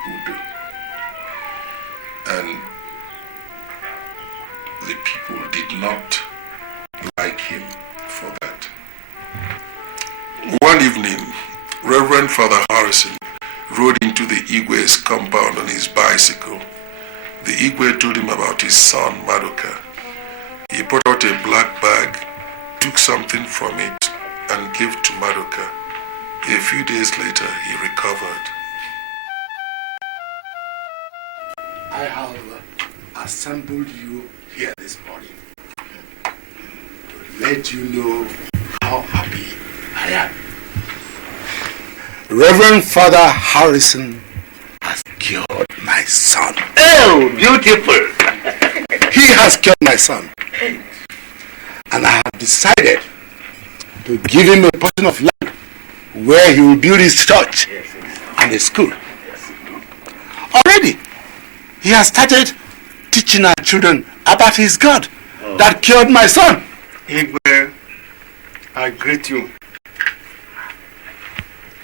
Udo. And the people did not like him for that. One evening, Reverend Father Harrison rode into the Igwe's compound on his bicycle. The Igwe told him about his son, Madoka. He brought out a black bag, took something from it, and gave to Madoka. A few days later, he recovered. I have assembled you here this morning to let you know how happy I am. Reverend Father Harrison has cured my son. Oh, beautiful. He has cured my son. And I have decided to give him a portion of land where he will build his church and a school. Already, he has started teaching our children about his God that cured my son. Igwe, I greet you.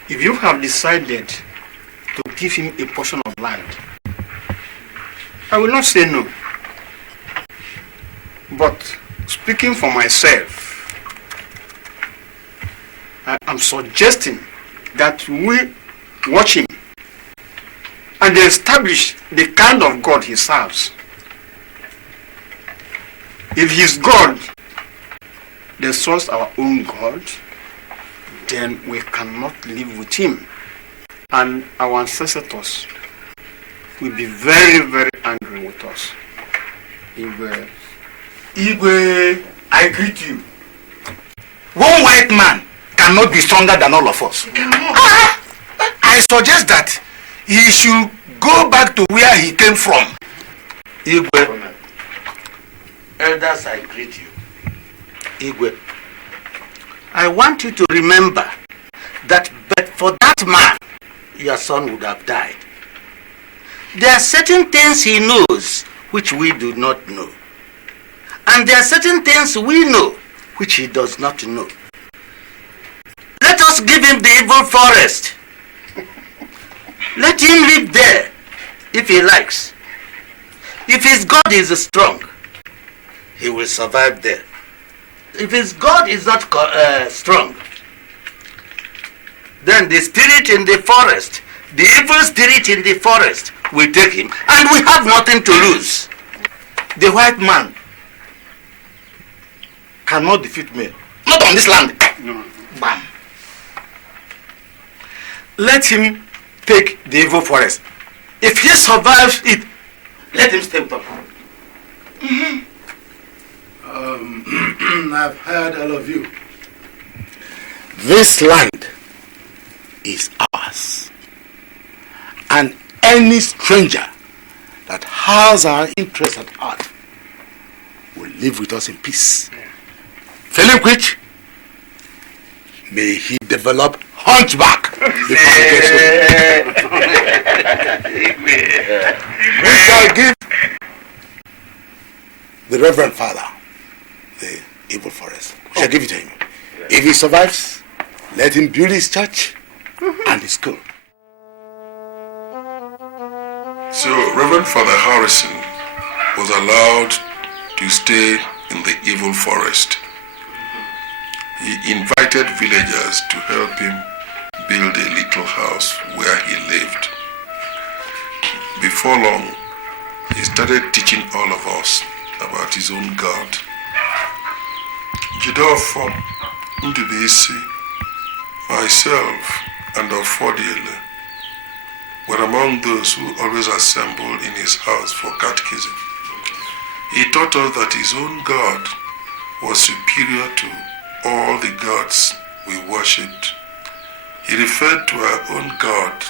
If you have decided to give him a portion of land, I will not say no. But speaking for myself, I am suggesting that we watch him and establish the kind of God he serves. If his God destroys our own God, then we cannot live with him. And our ancestors will be very, very angry with us. Igwe, I greet you. One white man cannot be stronger than all of us. I suggest that he should go back to where he came from. Igwe, elders, I greet you. Igwe, I want you to remember that but for that man, your son would have died. There are certain things he knows which we do not know. And there are certain things we know which he does not know. Let us give him the evil forest. Let him live there if he likes. If his God is strong, he will survive there. If his God is not strong, then the spirit in the forest, the evil spirit in the forest will take him, and we have nothing to lose. The white man cannot defeat me. Not on this land. No. Bam. Let him take the evil forest. If he survives it, let him stay with us. I've heard all of you. This land is ours. And any stranger that has our interest at heart will live with us in peace. Failing which, may he develop hunchback before he gets home. We shall give the Reverend Father the evil forest. We shall give it to him. If he survives, let him build his church and his school. So Reverend Father Harrison was allowed to stay in the evil forest. He invited villagers to help him build a little house where he lived. Before long, he started teaching all of us about his own God. Udokwu, Ndubisi, myself, and Ofodiele were among those who always assembled in his house for catechism. He taught us that his own God was superior to all the gods we worshipped. He referred to our own God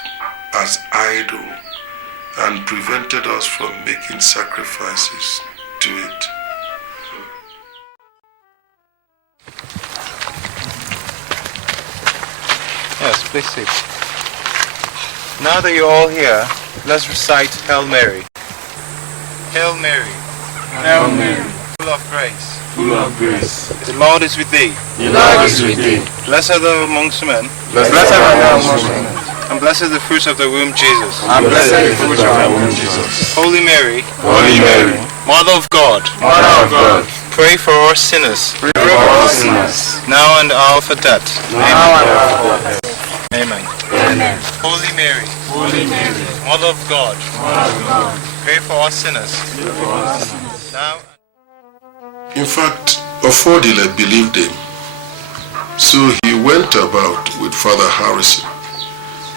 as idol and prevented us from making sacrifices to it. Yes, please sit. Now that you're all here, let's recite Hail Mary. Hail Mary. Hail Mary. Full of grace. Full of grace. The Lord is with thee. The Lord is with thee. Blessed are thou amongst men. Blessed are thou amongst men. And blessed is the fruit of the womb, Jesus. And blessed is the fruit of thy womb, Jesus. Holy Mary. Holy Mary. Mother of God, pray for our sinners, now and hour of death. Amen. Holy Mary, Mother of God, pray for our sinners, now. In fact, Ofodile believed him, so he went about with Father Harrison,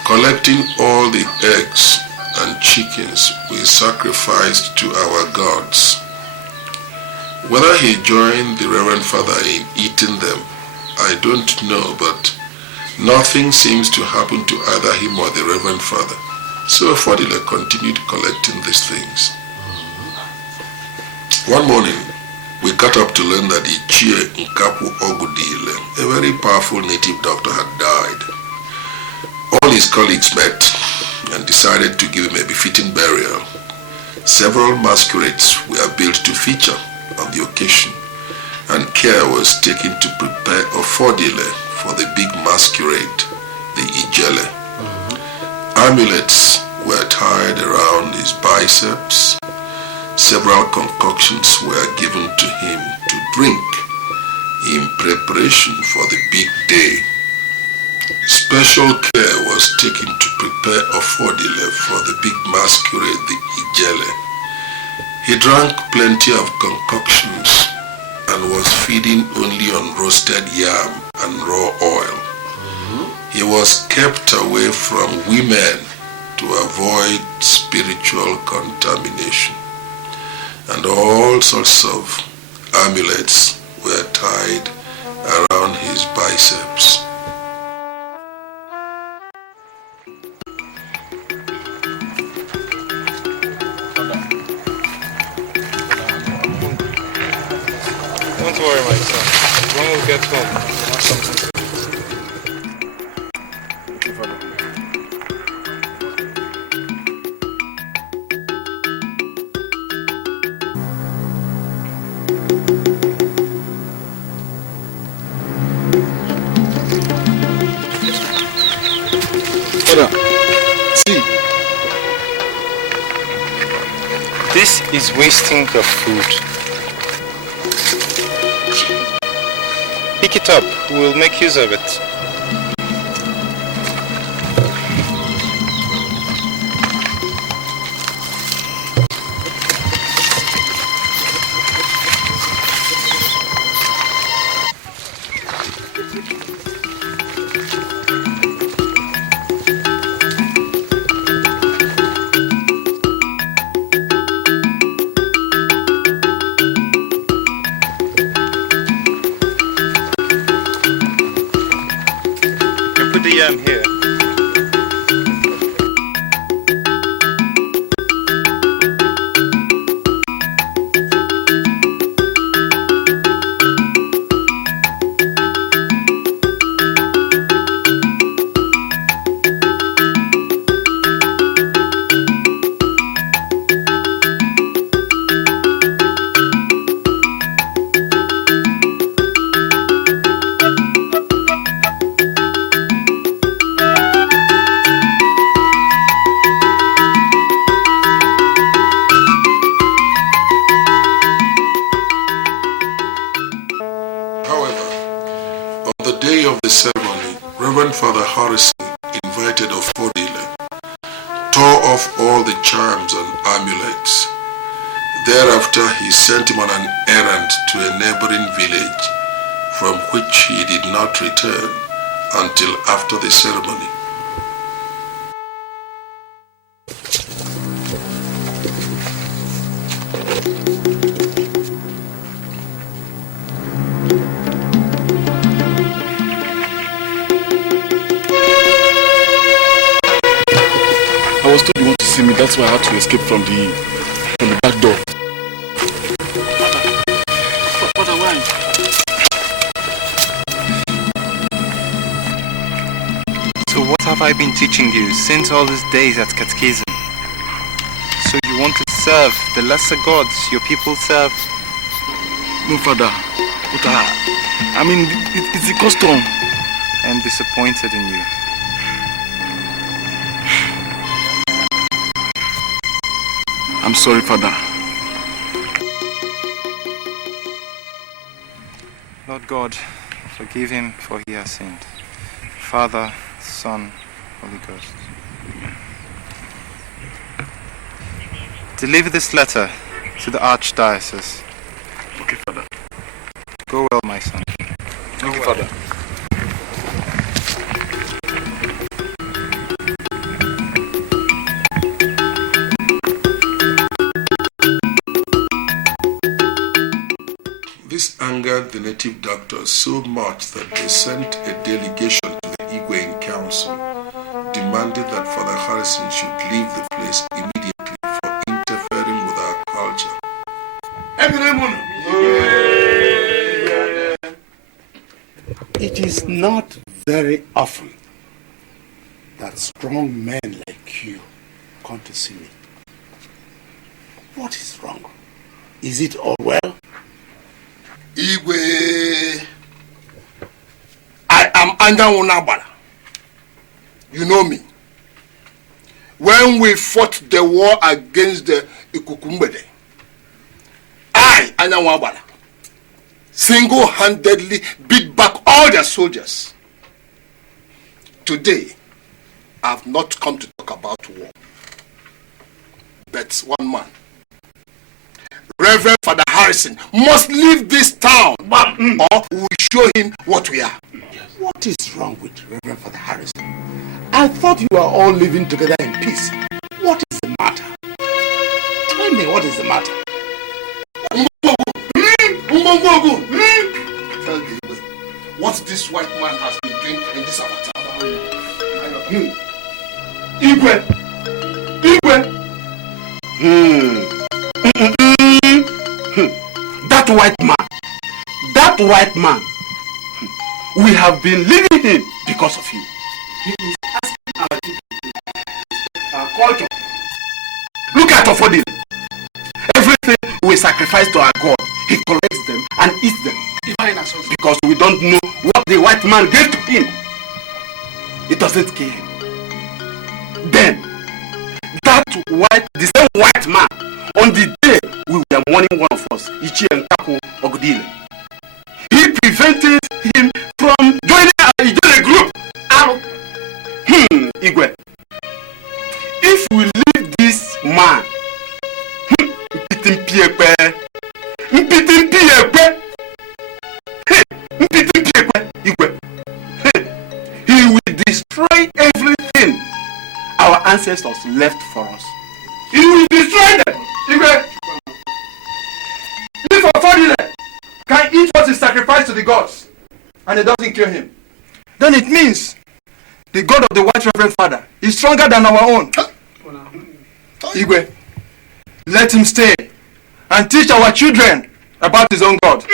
collecting all the eggs and chickens we sacrificed to our gods. Whether he joined the Reverend Father in eating them, I don't know, but nothing seems to happen to either him or the Reverend Father. So Ofodile continued collecting these things. One morning, we got up to learn that Ichie Nkapu Ogudile, a very powerful native doctor, had died. All his colleagues met and decided to give him a befitting burial. Several masquerades were built to feature on the occasion, and care was taken to prepare Ofodile for the big masquerade, the Ijele. Amulets were tied around his biceps. Several concoctions were given to him to drink in preparation for the big day. Special care was taken to prepare Ofodile for the big masquerade, the Ijele. He drank plenty of concoctions and was feeding only on roasted yam and raw oil. He was kept away from women to avoid spiritual contamination, and all sorts of amulets were tied around his biceps. Don't worry, my son. When we get home, we'll have something to This is wasting the food. Pick it up, we'll make use of it. Here. Father Harrison invited Ofodile, tore off all the charms and amulets. Thereafter he sent him on an errand to a neighboring village, from which he did not return until after the ceremony. That's why I had to escape from the back door. Father, why? So what have I been teaching you since all these days at catechism? So you want to serve the lesser gods your people serve? No, Father. But I mean, it's a custom. I am disappointed in you. I'm sorry, Father. God, forgive him for he has sinned. Father, Son, Holy Ghost. Deliver this letter to the Archdiocese. Okay, Father. Go well, my son. Thank you, Father. This angered the native doctors so much that they sent a delegation to the Igwe in council, demanding that Father Harrison should leave the place immediately for interfering with our culture. It is not very often that strong men like you come to see me. What is wrong? Is it all well? Igwe, I am Anyanwu Nabala. You know me. When we fought the war against the Ikukumbede, I, Anyanwu Nabala, single-handedly beat back all their soldiers. Today, I have not come to talk about war, but one man, Reverend Father Harrison, must leave this town, or we will show him what we are. What is wrong with Reverend Father Harrison? I thought you were all living together in peace. What is the matter? Tell me, what is the matter? Tell me what this white man has been doing in this avatar. Igwe! That white man, we have been leaving him because of you. He is asking our people, our culture. Look at Ofodile. Everything we sacrifice to our God, he collects them and eats them. Because we don't know what the white man gave to him. It doesn't kill him. Then, the same white man, on the day we were mourning one of us, Ichi and Taku Ogudile, he prevented him from joining a group. Igwe, if we leave this man, he will destroy everything our ancestors left for us. He will destroy them. If Ofodile can eat what is sacrificed to the gods and it doesn't kill him, then it means the God of the White Reverend Father is stronger than our own. Igwe, let him stay and teach our children about his own God.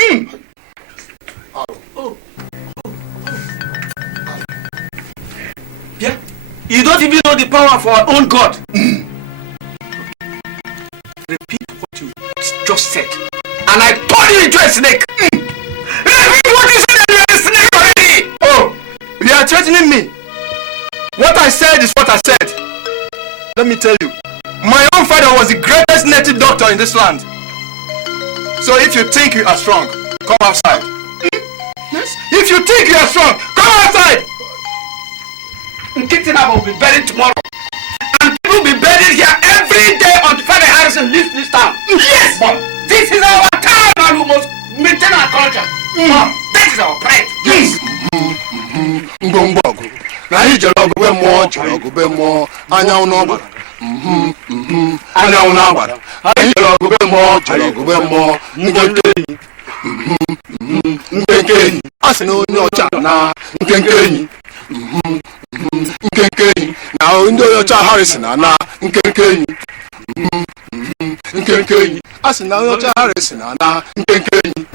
Yeah? You don't even know the power of our own God. Repeat what you just said, and I turn you into a snake. Repeat what you said, and you're a snake already. Oh, you are threatening me. What I said is what I said. Let me tell you, my own father was the greatest native doctor in this land. So if you think you are strong, come outside. Yes? If you think you are strong, come outside. Nkitina will be buried tomorrow, and people will be buried here every day until Father Harrison leaves this town. Yes, Mom. This is our town, and we must maintain our culture. Mom, that is our pride. Yes. Na ijere ogube mmụọ jere ogube mmụọ Anyanwu n'ọgbara Anyanwu n'agbara ijere ogube mmụọ jere ogube mmụọ nkenke enyi a sị na onye ọcha na nkenke enyi na ndị onye ọcha Harrison na nkenke enyi a sị na onye ọcha Harrison na nkenke enyi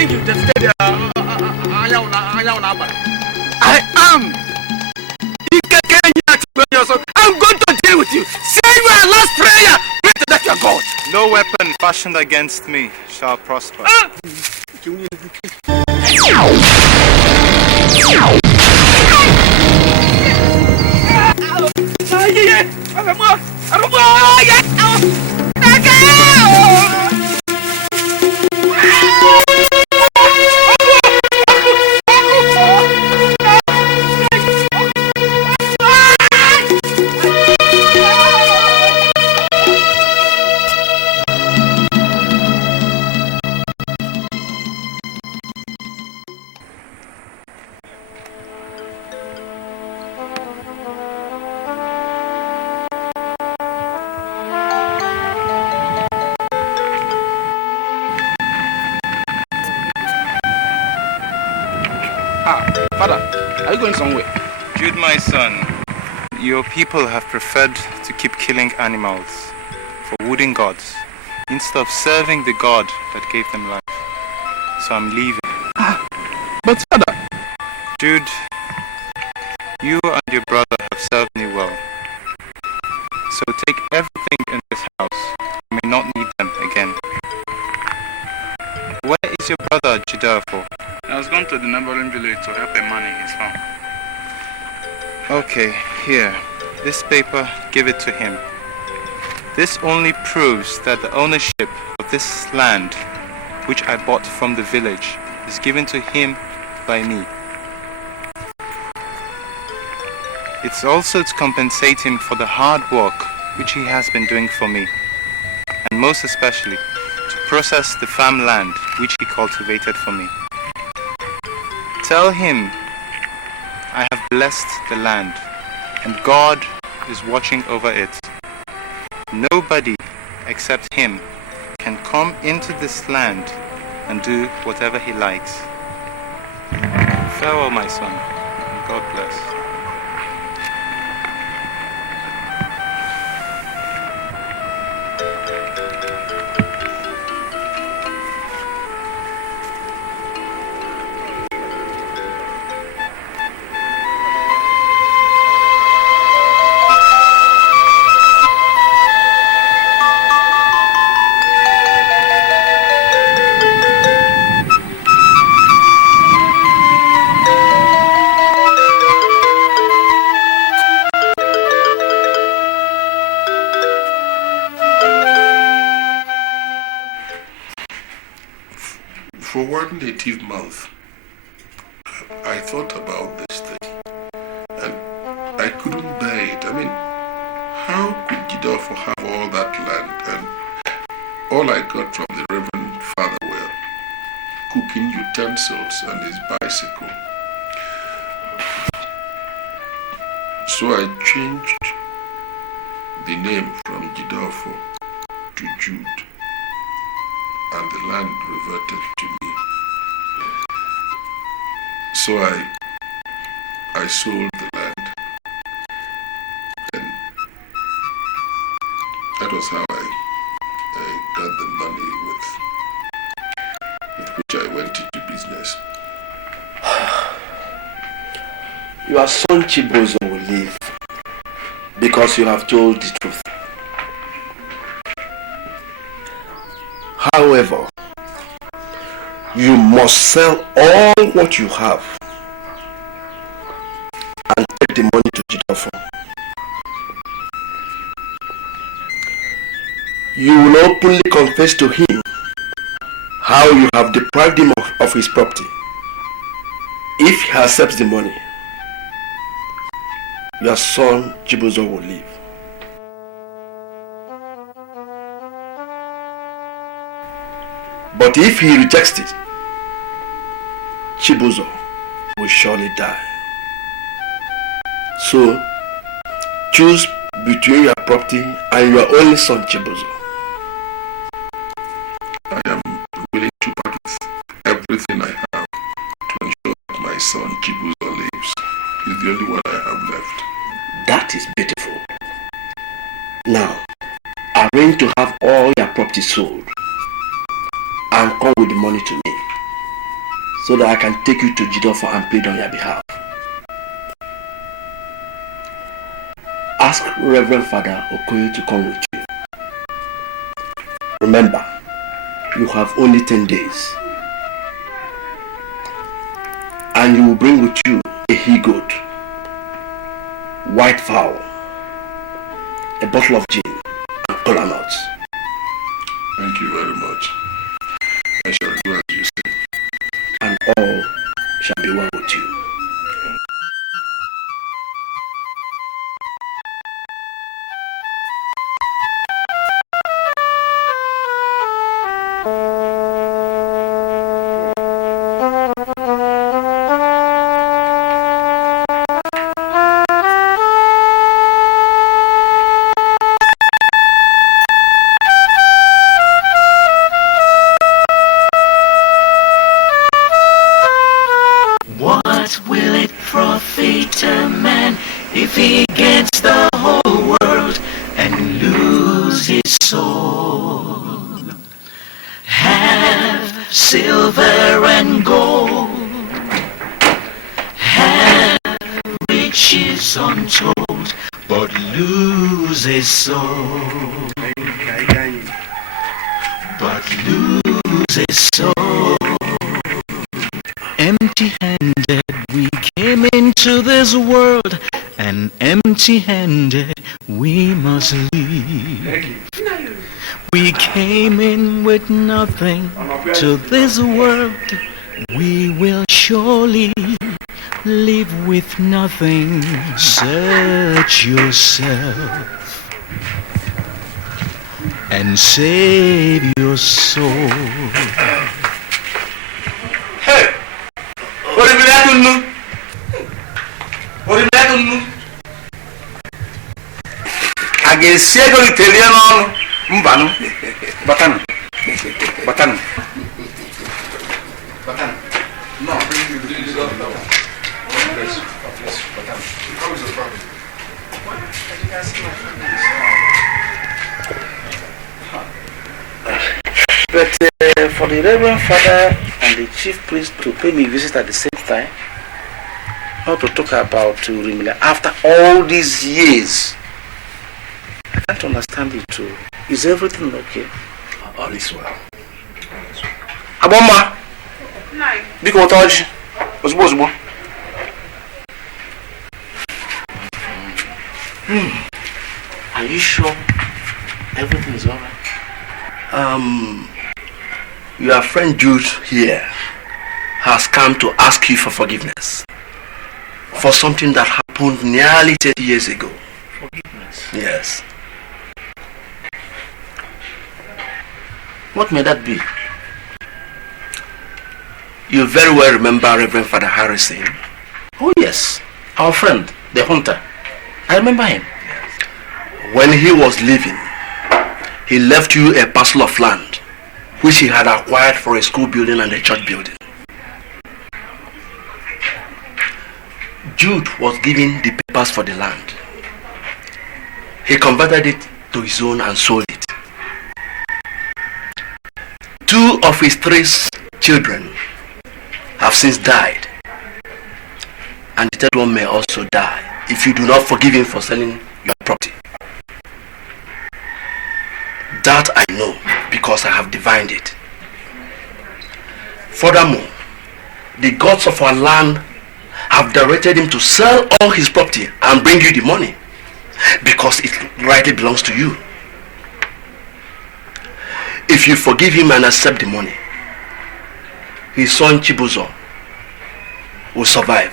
think you dedicated I am. I'm going to deal with you. Say your last prayer. Better that you are God. No weapon fashioned against me shall prosper. Father, are you going somewhere? Jude, my son, your people have preferred to keep killing animals for wooden gods instead of serving the God that gave them life. So I'm leaving. But Father... Jude, you and your brother have served me well. So take everything in this house. You may not need them again. Where is your brother Udokwu? I was gone to the neighboring village to help a man in his farm. Okay, here. This paper, give it to him. This only proves that the ownership of this land, which I bought from the village, is given to him by me. It's also to compensate him for the hard work which he has been doing for me, and most especially to process the farmland which he cultivated for me. Tell him I have blessed the land and God is watching over it. Nobody except him can come into this land and do whatever he likes. Farewell, my son, and God bless. For one native month, I thought about this thing, and I couldn't bear it. I mean, how could Udokwu have all that land, and all I got from the Reverend Father were cooking utensils and his bicycle. So I changed the name from Udokwu to Jude, and the land reverted to me. So I sold the land, and that was how I got the money with which I went into business. Your son Chibozo will live because you have told the truth. However, you must sell all what you have and take the money to Udokwu. You will openly confess to him how you have deprived him of his property. If he accepts the money, your son Chibozo will live. But if he rejects it, Chibozo will surely die. So, choose between your property and your only son Chibozo. I am willing to part with everything I have to ensure that my son Chibozo lives. He's the only one I have left. That is beautiful. Now, arrange to have all your property sold and come with the money to me. so that I can take you to Udokwu and plead on your behalf. Ask Reverend Father Okoye to come with you. Remember, you have only 10 days. And you will bring with you a he-goat, white fowl, a bottle of gin, and cola nuts. Thank you very much. I shall do as you say. And all shall be well with you. What will it profit a man if he gets the whole world and lose his soul? Have silver and gold, have riches untold, but lose his soul. But lose his soul. Empty-handed we came into this world, and empty-handed we must leave. We came in with nothing to this world, we will surely live with nothing. Search yourself and save your soul. I guess Sego Italiano Mbano Batan Batan Batan. No, but for the Reverend Father and the Chief Priest to pay me a visit at the same time, not to talk about Urimila after all these years, I can't understand it too. Is everything okay? All is well. Aboma, big otoji, osbo. Are you sure everything is alright? Your friend Jude here has come to ask you for forgiveness for something that happened nearly 30 years ago. Forgiveness? Yes. What may that be? You very well remember Reverend Father Harrison. Oh yes, our friend, the hunter. I remember him. When he was leaving, he left you a parcel of land which he had acquired for a school building and a church building. Jude was given the papers for the land. He converted it to his own and sold it. 2 of his 3 children have since died, and the 3rd one may also die if you do not forgive him for selling your property. That I know because I have divined it. Furthermore, the gods of our land have directed him to sell all his property and bring you the money because it rightly belongs to you. If you forgive him and accept the money, his son Chibuzo will survive.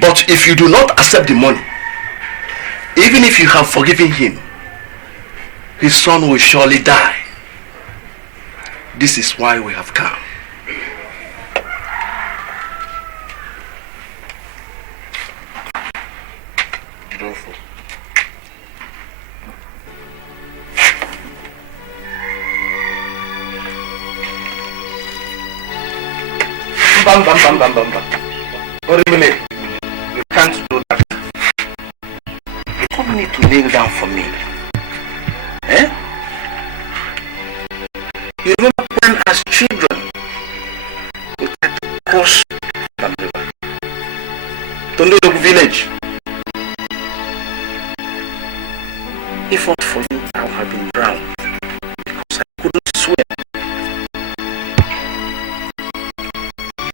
But if you do not accept the money, even if you have forgiven him, his son will surely die. This is why we have come. Bam. What do you mean? You can't do that. You don't need to kneel down for me. Eh? You remember when as children to Udokwu village. If not for you, I would have been drowned because I couldn't swim.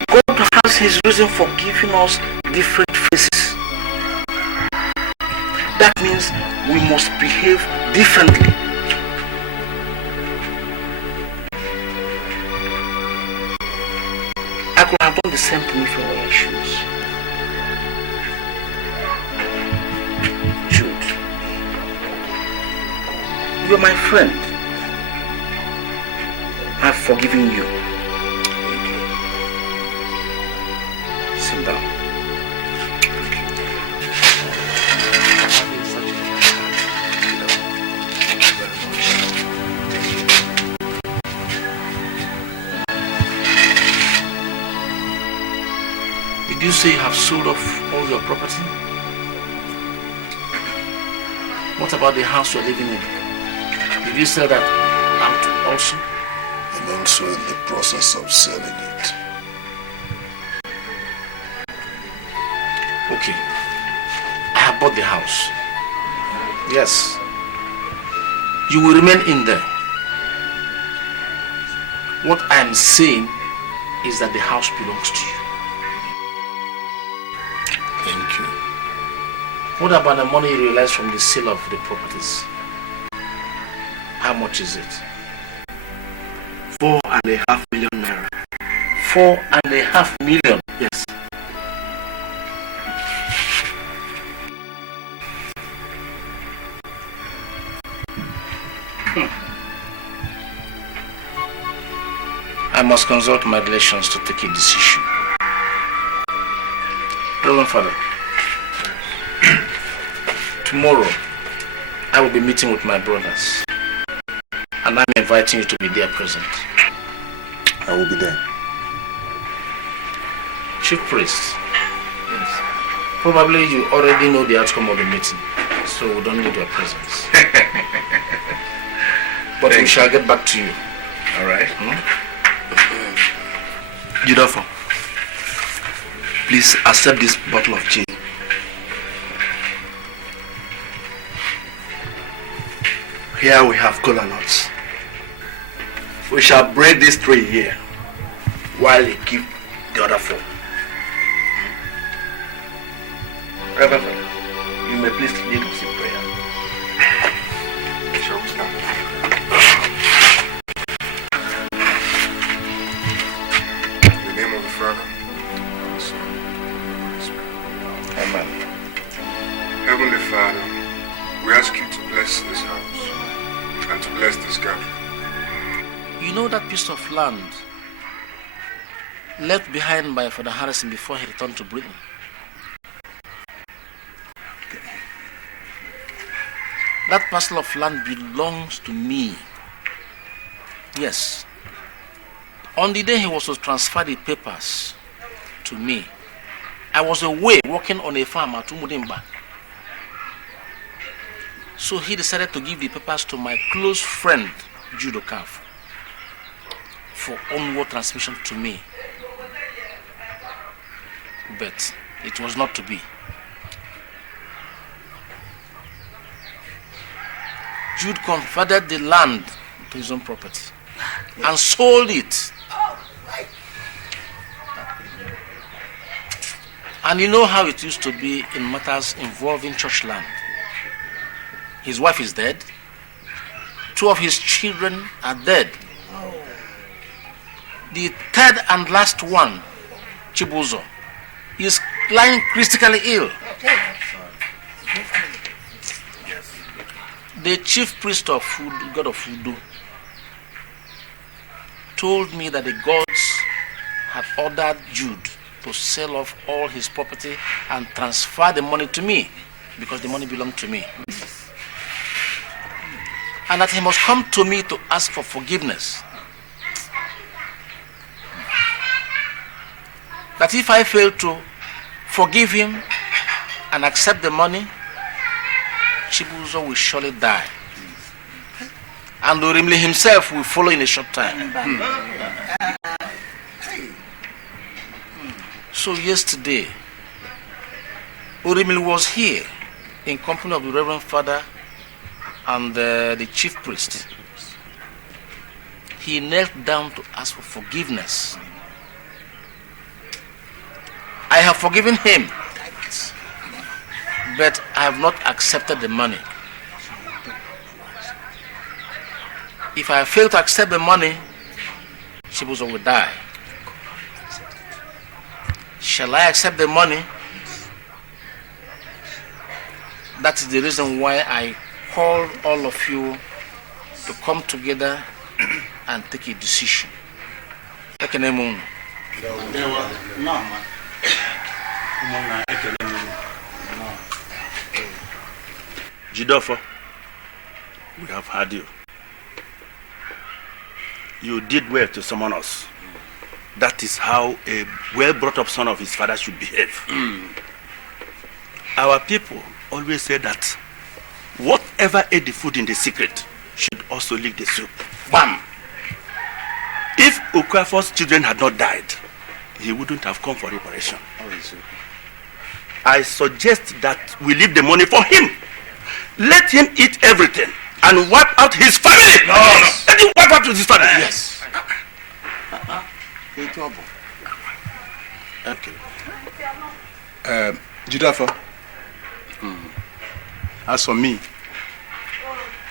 God has his reason for giving us different faces. That means we must behave differently. I could have done the same thing if I were in shoes. Jude, you're my friend. I've forgiven you. Sit down. Did you say you have sold off all your property? What about the house you're living in? Did you sell that out also? I'm also in the process of selling it. Okay. I have bought the house. Yes. You will remain in there. What I am saying is that the house belongs to you. Thank you. What about the money you realized from the sale of the properties? How much is it? 4.5 million naira. 4.5 million? Yes. I must consult my relations to take a decision. Reverend Father, tomorrow I will be meeting with my brothers and I'm inviting you to be there present. I will be there. Chief Priest, yes. Probably you already know the outcome of the meeting, so we don't need your presence. But we shall get back to you. All right. Udokwu, please accept this bottle of gin. Here we have cola nuts. We shall break these 3 here while you keep the other 4. Reverend Father, you may please lead us in prayer. Shall we start? In the name of the Father, and the Son, and the Spirit. Amen. Heavenly Father, we ask you to bless this house and to bless this gathering. You know that piece of land left behind by Father Harrison before he returned to Britain? That parcel of land belongs to me. Yes. On the day he was to transfer the papers to me, I was away working on a farm at Umudimba. So he decided to give the papers to my close friend, Udokwu, for onward transmission to me. But it was not to be. Jude converted the land to his own property and sold it. And you know how it used to be in matters involving church land. His wife is dead. 2 of his children are dead. The third and last one, Chibuzo, is lying critically ill. The chief priest of God of Udo told me that the gods had ordered Jude to sell off all his property and transfer the money to me because the money belonged to me. And that he must come to me to ask for forgiveness. That if I fail to forgive him and accept the money, Chibuzo will surely die. And Urimli himself will follow in a short time. So yesterday, Urimil was here in company of the Reverend Father and the chief priest. He knelt down to ask for forgiveness. I have forgiven him, but I have not accepted the money. If I fail to accept the money, Chibuzo will die. Shall I accept the money? That is the reason why I called all of you to come together and take a decision. Jidofo, we have heard you. You did well to summon us. That is how a well-brought-up son of his father should behave. Our people always say that whatever ate the food in the secret should also lick the soup. Bam! If Okafor's children had not died, he wouldn't have come for reparation. I suggest that we leave the money for him. Let him eat everything and wipe out his family. No. Let him wipe out his family. Yes. Okay. Jidofo. As for me,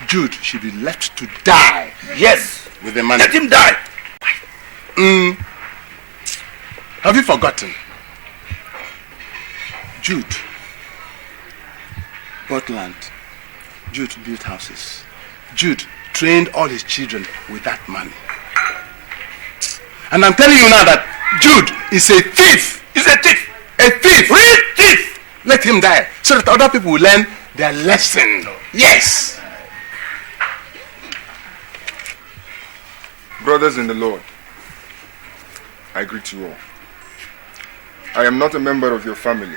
Jude should be left to die. Yes. With the money. Let him die. Have you forgotten? Jude bought land. Jude built houses. Jude trained all his children with that money. And I'm telling you now that Jude is a thief. He's a thief. A thief. Real thief. Let him die so that other people will learn their lesson. Yes. Brothers in the Lord, I greet you all. I am not a member of your family,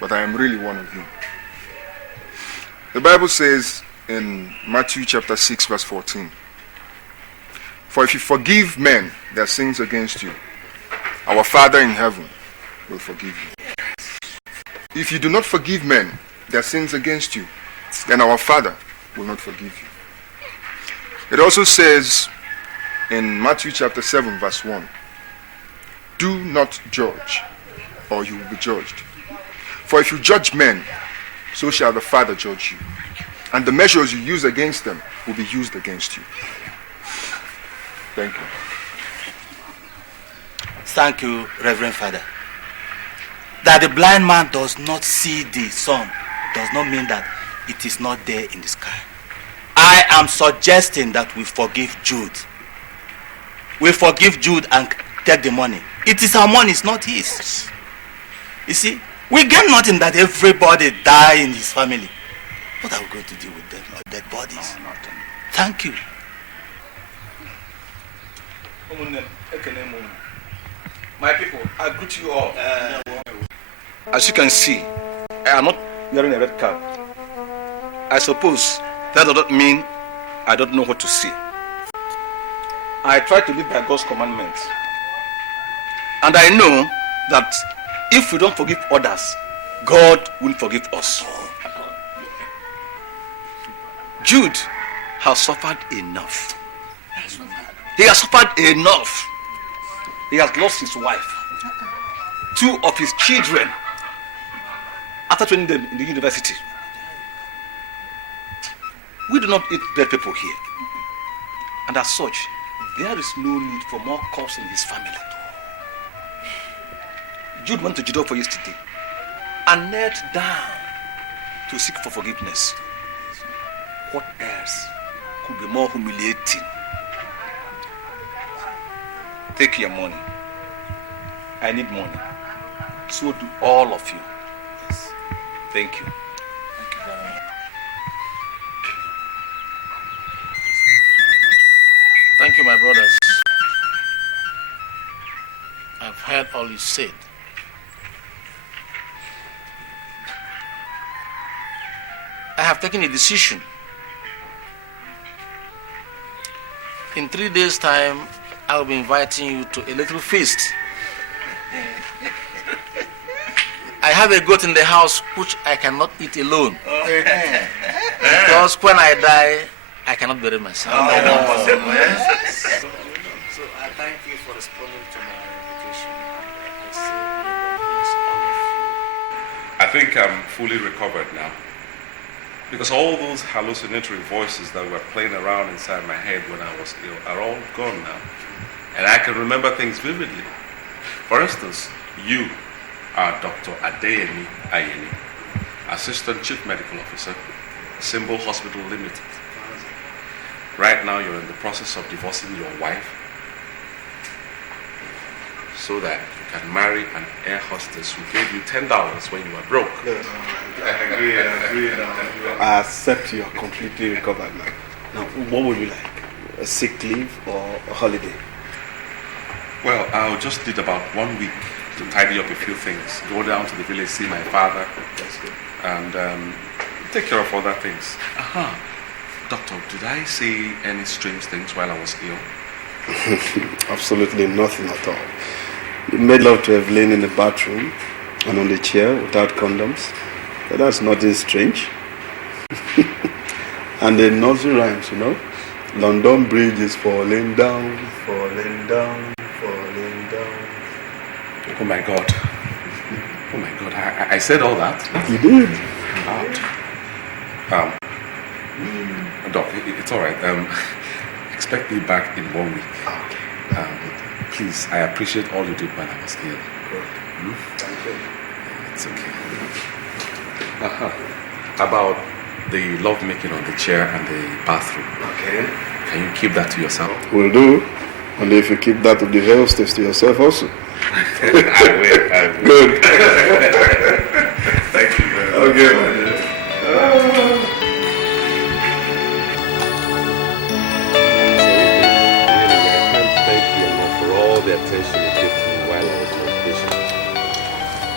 but I am really one of you. The Bible says in Matthew chapter 6 verse 14, "For if you forgive men their sins against you, our Father in heaven will forgive you. If you do not forgive men their sins against you, then our Father will not forgive you." It also says in Matthew chapter 7 verse 1, "Do not judge, or you will be judged. For if you judge men, so shall the Father judge you. And the measures you use against them will be used against you." Thank you. Thank you, Reverend Father. That the blind man does not see the sun does not mean that it is not there in the sky. I am suggesting that we forgive Jude. We forgive Jude and take the money. It is our money, it's not his. You see, we get nothing that everybody die in his family. What are we going to do with them, dead bodies? No, nothing. Thank you. My people, I greet you all. As you can see, I am not wearing a red cap. I suppose that does not mean I don't know what to say. I try to live by God's commandments. And I know that if we don't forgive others, God will forgive us. Jude has suffered enough. He has suffered enough. He has lost his wife, 2 of his children, after training them in the university. We do not eat dead people here. And as such, there is no need for more corpses in his family. Jude went to Udokwu yesterday and knelt down to seek for forgiveness. What else could be more humiliating? Take your money. I need money. So do all of you. Thank you. Thank you very much. Thank you, my brothers. I've heard all you said. I have taken a decision. In 3 days' time, I'll be inviting you to a little feast. I have a goat in the house which I cannot eat alone. Because when I die, I cannot bury myself. Oh, so I thank you for responding to my invitation. I think I'm fully recovered now. Because all those hallucinatory voices that were playing around inside my head when I was ill are all gone now. And I can remember things vividly. For instance, you are Dr. Adeyemi Ayeni, Assistant Chief Medical Officer, Symbol Hospital Limited. Right now you're in the process of divorcing your wife so that you can marry an air hostess who gave you $10 when you were broke. Yes. I agree. I accept you are completely recovered now. Now, what would you like? A sick leave or a holiday? Well, I'll just need about 1 week to tidy up a few things. Go down to the village, see my father, and take care of other things. Doctor, did I say any strange things while I was ill? Absolutely nothing at all. You made love to Evelyn in the bathroom and on the chair without condoms. But that's nothing strange. And the nursery rhymes, you know. London Bridge is falling down, falling down, falling down. Oh my God. Oh my God, I said all that? You did. Doc, it's all right. Expect me back in 1 week. Please, I appreciate all you did while I was ill. Thank you. It's okay. About the love making on the chair and the bathroom. Okay. Can you keep that to yourself? Will do. Only if you keep that of the air hostess to yourself also. I will. Good. Thank you. Okay. The attention you gave to me while I was on vacation.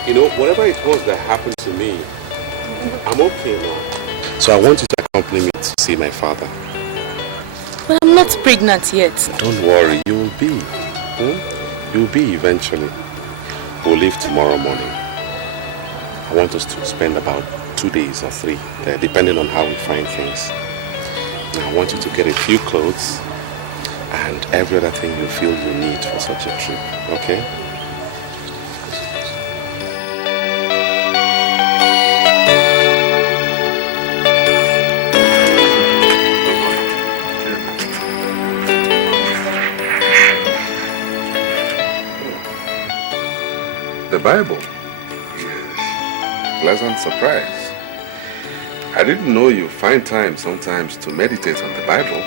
You know, whatever it was that happened to me, I'm okay now. So I want you to accompany me to see my father. But I'm not pregnant yet. Don't worry, you will be. You'll be eventually. We'll leave tomorrow morning. I want us to spend about 2 days or 3 there, depending on how we find things. Now, I want you to get a few clothes and every other thing you feel you need for such a trip, okay? The Bible? Yes. Pleasant surprise. I didn't know you find time sometimes to meditate on the Bible.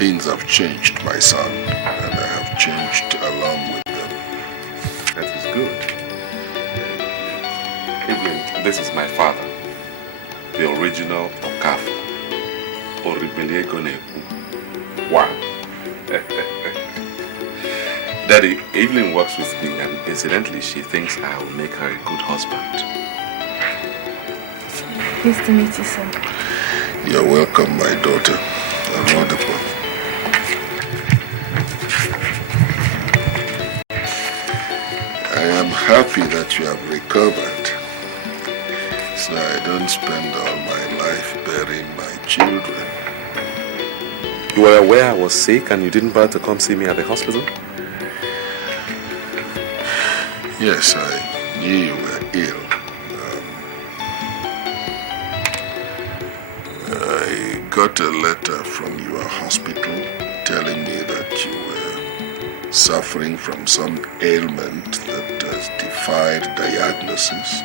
Things have changed, my son, and I have changed along with them. That is good. Evelyn, this is my father, the original Okafu, Oribeliego Neku. One. Daddy, Evelyn works with me, and incidentally, she thinks I will make her a good husband. Nice to meet you, sir. You're welcome, my daughter. You're wonderful. I am happy that you have recovered, so I don't spend all my life burying my children. You were aware I was sick and you didn't bother to come see me at the hospital? Yes, I knew you were ill. I got a letter from your hospital telling me that you were suffering from some ailment that has defied diagnosis.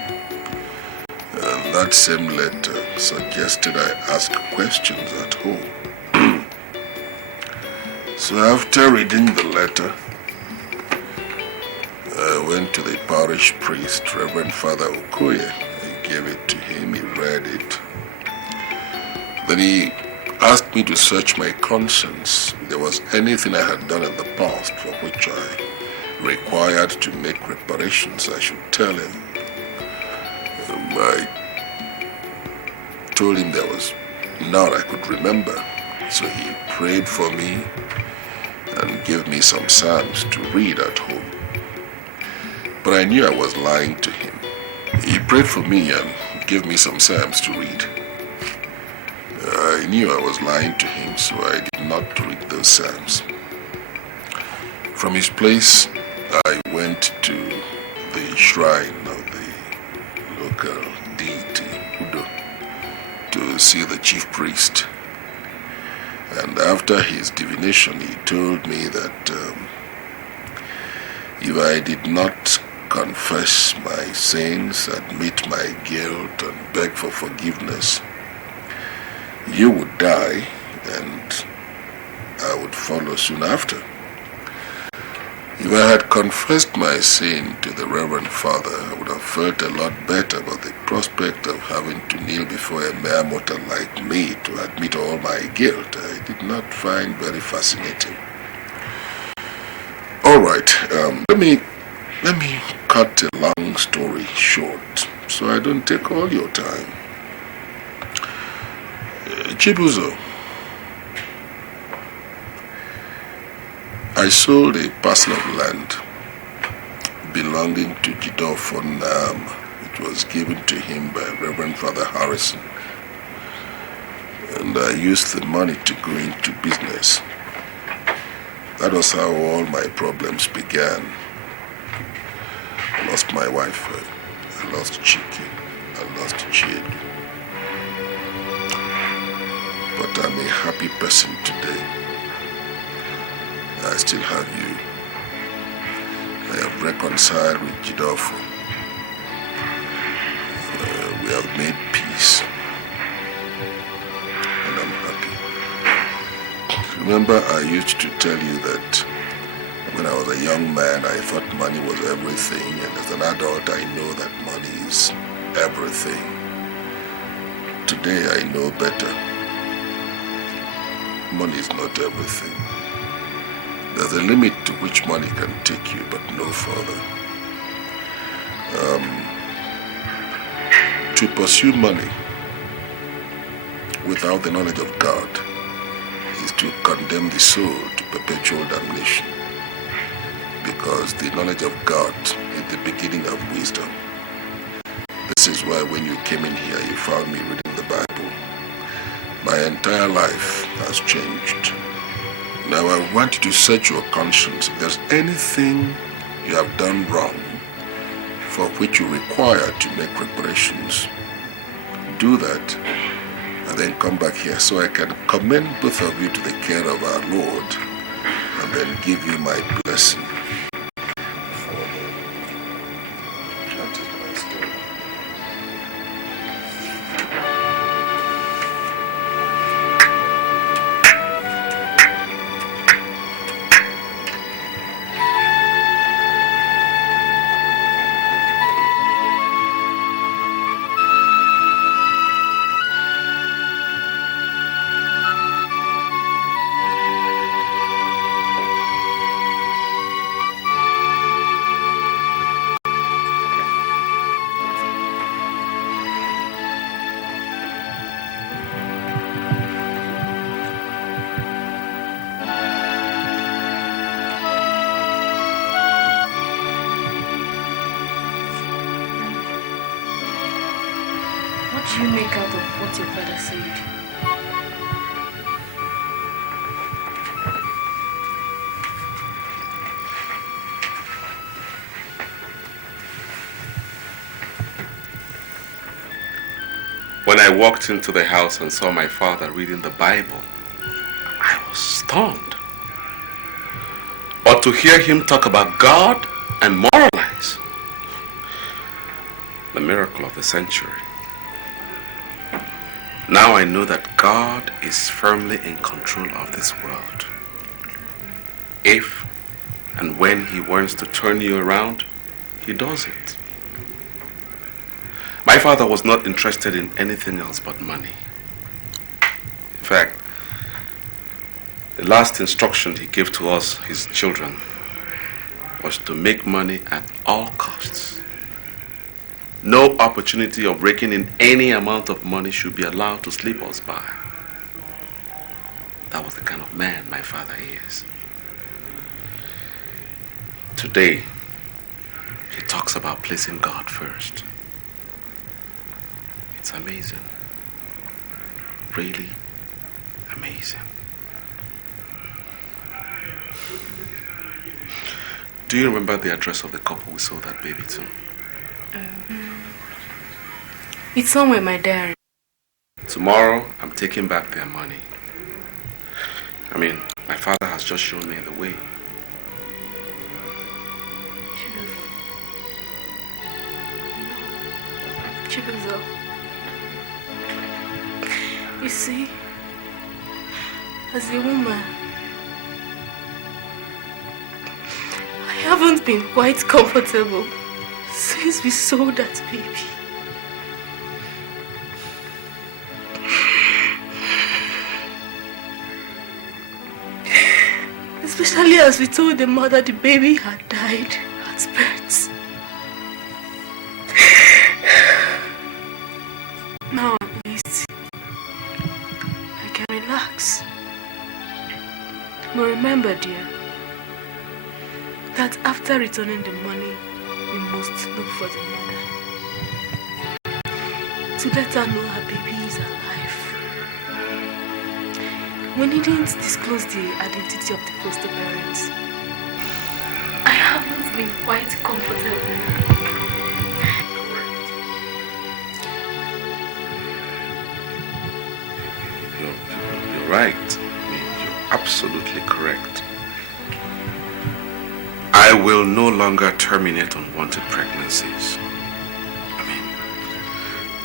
And that same letter suggested I ask questions at home. So after reading the letter, I went to the parish priest, Reverend Father Okoye. I gave it to him, he read it. Then he asked me to search my conscience if there was anything I had done in the past for which I required to make reparations. I should tell him. I told him there was none I could remember. So he prayed for me and gave me some psalms to read at home. But I knew I was lying to him. He prayed for me and gave me some psalms to read. I knew I was lying to him, so I did not read those psalms. From his place, I went to the shrine of the local deity, Udo, to see the chief priest. And after his divination, he told me that if I did not confess my sins, admit my guilt, and beg for forgiveness, you would die and I would follow soon after. If I had confessed my sin to the Reverend Father, I would have felt a lot better about the prospect of having to kneel before a mere mortal like me to admit all my guilt. I did not find very fascinating. All right, let me cut a long story short so I don't take all your time. Chibuzo, I sold a parcel of land belonging to Udokwu Nam, which was given to him by Reverend Father Harrison. And I used the money to go into business. That was how all my problems began. I lost my wife, I lost Chiki, I lost Chiedu. But I'm a happy person today. I still have you. I have reconciled with Udokwu. We have made peace. And I'm happy. Remember, I used to tell you that when I was a young man, I thought money was everything. And as an adult, I know that money is everything. Today, I know better. Money is not everything. There's a limit to which money can take you, but no further. To pursue money without the knowledge of God is to condemn the soul to perpetual damnation, because the knowledge of God is the beginning of wisdom. This is why when you came in here, you found me reading the Bible. My entire life has changed. Now I want you to search your conscience. If there's anything you have done wrong for which you require to make reparations, do that and then come back here so I can commend both of you to the care of our Lord and then give you my blessing. What do you make out of what your father said? When I walked into the house and saw my father reading the Bible, I was stunned. But to hear him talk about God and moralize, the miracle of the century. Now I know that God is firmly in control of this world. If and when he wants to turn you around, he does it. My father was not interested in anything else but money. In fact, the last instruction he gave to us, his children, was to make money at all costs. No opportunity of raking in any amount of money should be allowed to slip us by. That was the kind of man my father is. Today, She talks about placing God first. It's amazing. Really amazing. Do you remember the address of the couple we sold that baby to? It's somewhere in my diary. Tomorrow, I'm taking back their money. I mean, my father has just shown me the way. Chibuzo. You see, as a woman, I haven't been quite comfortable since we sold that baby. Especially as we told the mother the baby had died at birth. Now at least I can relax. But remember, dear, that after returning the money, we must look for the mother to let her know her baby is alive. We needn't disclose the identity of the foster parents. I haven't been quite comfortable. You're right. I mean, you're absolutely correct. I will no longer terminate unwanted pregnancies. I mean,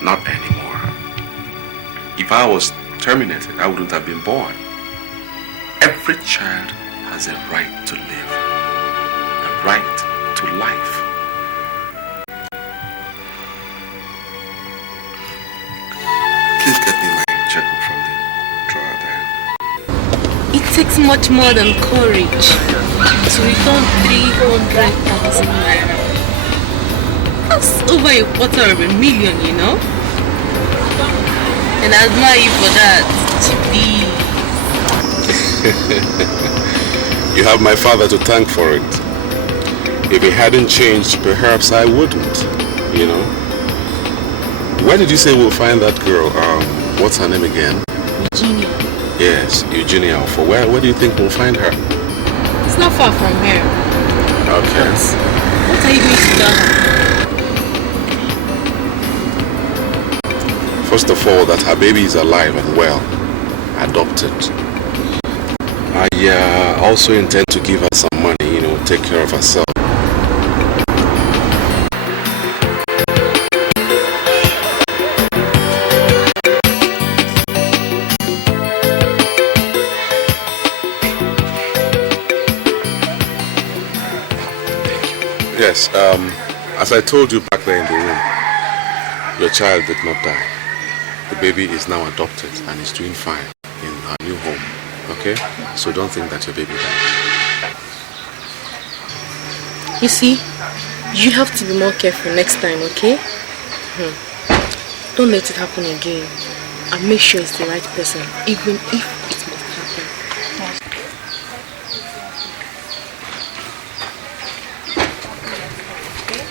not anymore. If I was terminated, I wouldn't have been born. Every child has a right to live, a right to life. Please get me my checkbook from the drawer there. It takes much more than courage to return 300,000 naira. That's over $250,000, you know? And I admire you for that, please. You have my father to thank for it. If he hadn't changed, perhaps I wouldn't, you know. Where did you say we'll find that girl? What's her name again? Eugenia. Yes, Eugenia. For where do you think we'll find her? It's not far from here. Okay. What are you going to tell her? First of all, that her baby is alive and well, adopted. I also intend to give her some money, you know, take care of herself. Yes, as I told you back there in the room, your child did not die. The baby is now adopted and is doing fine in her new home. Okay? So don't think that your baby died. You see, you have to be more careful next time, okay? Don't let it happen again. And make sure it's the right person, even if it must happen. Okay?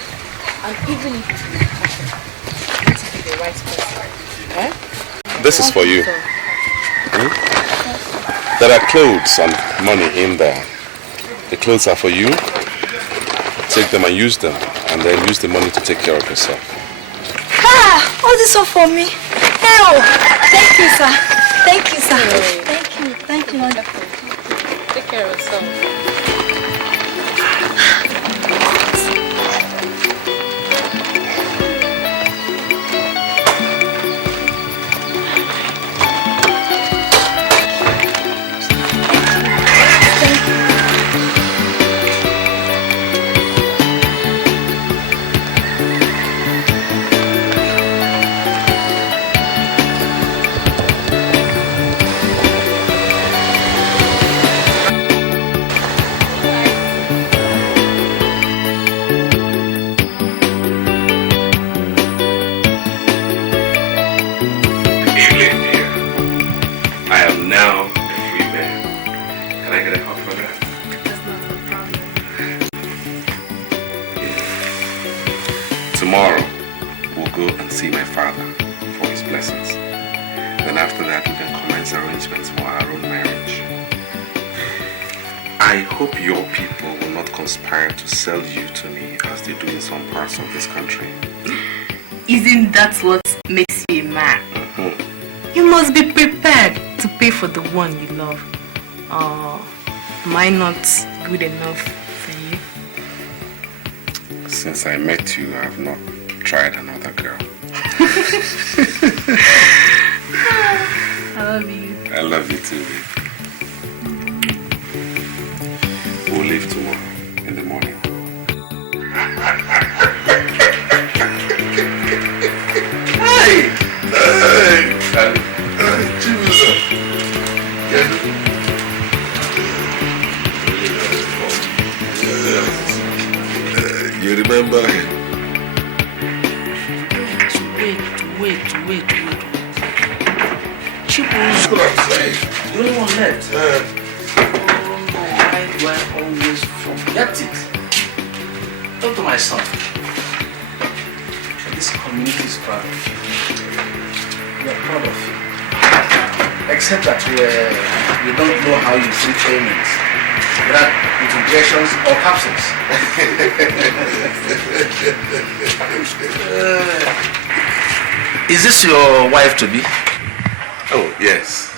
And even if it must happen, it must be the right person. Eh? This is for you. There are clothes and money in there. The clothes are for you. Take them and use them. And then use the money to take care of yourself. Ah! All this all for me. Oh, thank you, sir. Thank you, sir. Thank you. Thank you, wonderful. Take care of yourself. Tomorrow, we'll go and see my father for his blessings. Then after that, we can commence arrangements for our own marriage. I hope your people will not conspire to sell you to me as they do in some parts of this country. Isn't that what makes you a man? You must be prepared to pay for the one you love. Am I not good enough for you? Since I met you, I have not tried another girl. I love you. I love you too, babe. We'll leave tomorrow in the morning. Hey! Jesus! You remember him? Wait. Chibuzo. The only one left. Oh no, why do I always forget it? Talk to my son. This community is proud of you. We are proud of you. Except that we don't know how you treat payments. Without injections or capsules. Is this your wife to be? Oh, yes.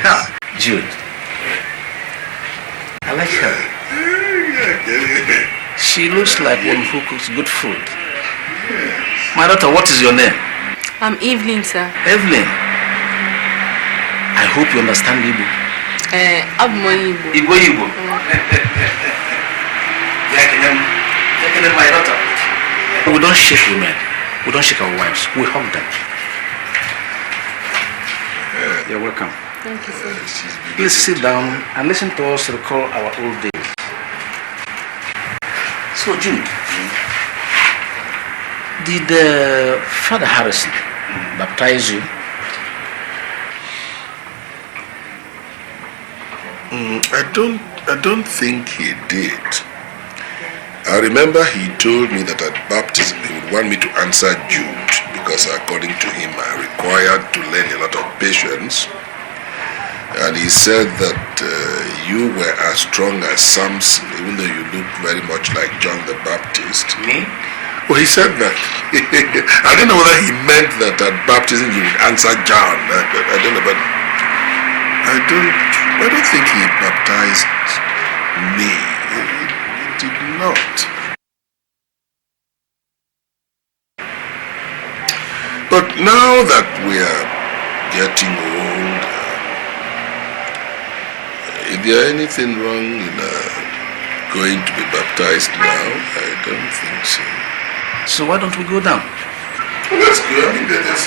Huh, Jude. I like her. She looks like one who cooks good food. My daughter, what is your name? I'm Evelyn, sir. Evelyn. I hope you understand Igbo. I'm Igbo. Igbo. My daughter. We don't shake women. We don't shake our wives. We hug them. You're welcome. Thank you, sir. Please sit down and listen to us recall our old days. So, Jim, did Father Harrison baptize you? I don't think he did. I remember he told me that at baptism he would want me to answer Jude because according to him I required to learn a lot of patience. And he said that you were as strong as Samson, even though you looked very much like John the Baptist. Me? Well, he said that. I don't know whether he meant that at baptism you would answer John. I don't know, but I don't think he baptized me. He did not. But now that we are getting old, is there anything wrong in going to be baptized now? I don't think so. So why don't we go down? Well, let's go. I mean, there's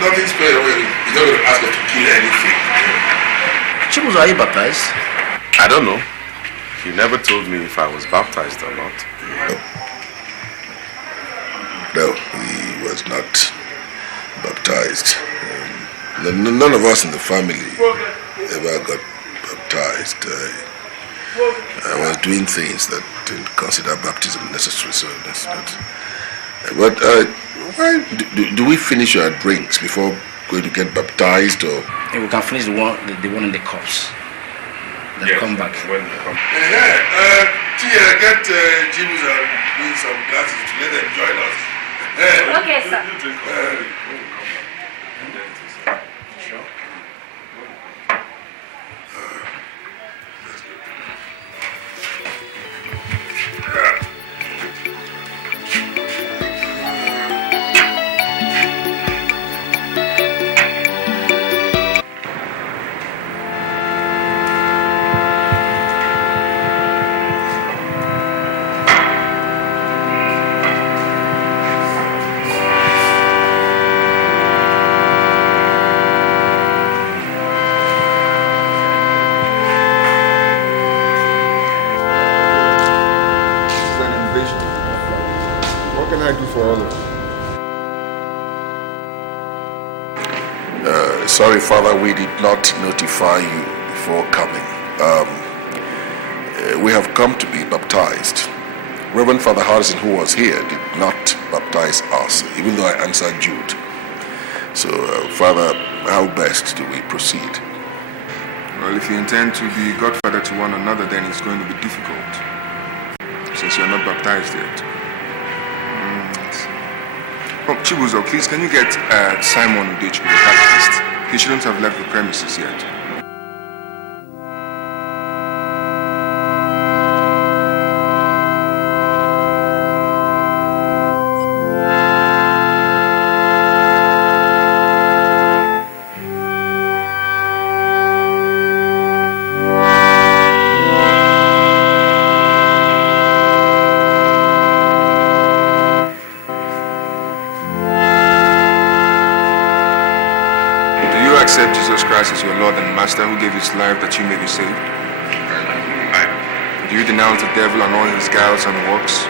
nothing special. He's not going to ask us to kill anything. Chibuzo, are you baptized? I don't know. He never told me if I was baptized or not. No, he was not baptized. None of us in the family ever got baptized. I was doing things that didn't consider baptism necessary, so that's not. But why do we finish our drinks before going to get baptized, or? Yeah, we can finish the one in the cups. Then yes, come back. When they come. Get Jimmy's and bring some glasses to let them join us. Okay, sir. Sure. Sorry, Father, we did not notify you before coming. We have come to be baptized. Reverend Father Harrison, who was here, did not baptize us, even though I answered Jude. So, Father, how best do we proceed? Well, if you intend to be godfather to one another, then it's going to be difficult, since you're not baptized yet. Oh, Chibuzo, please, can you get Simon Udochie, the catechist? He shouldn't have left the premises yet. Accept Jesus Christ as your Lord and Master, who gave his life that you may be saved? Do you denounce the devil and all his guiles and works?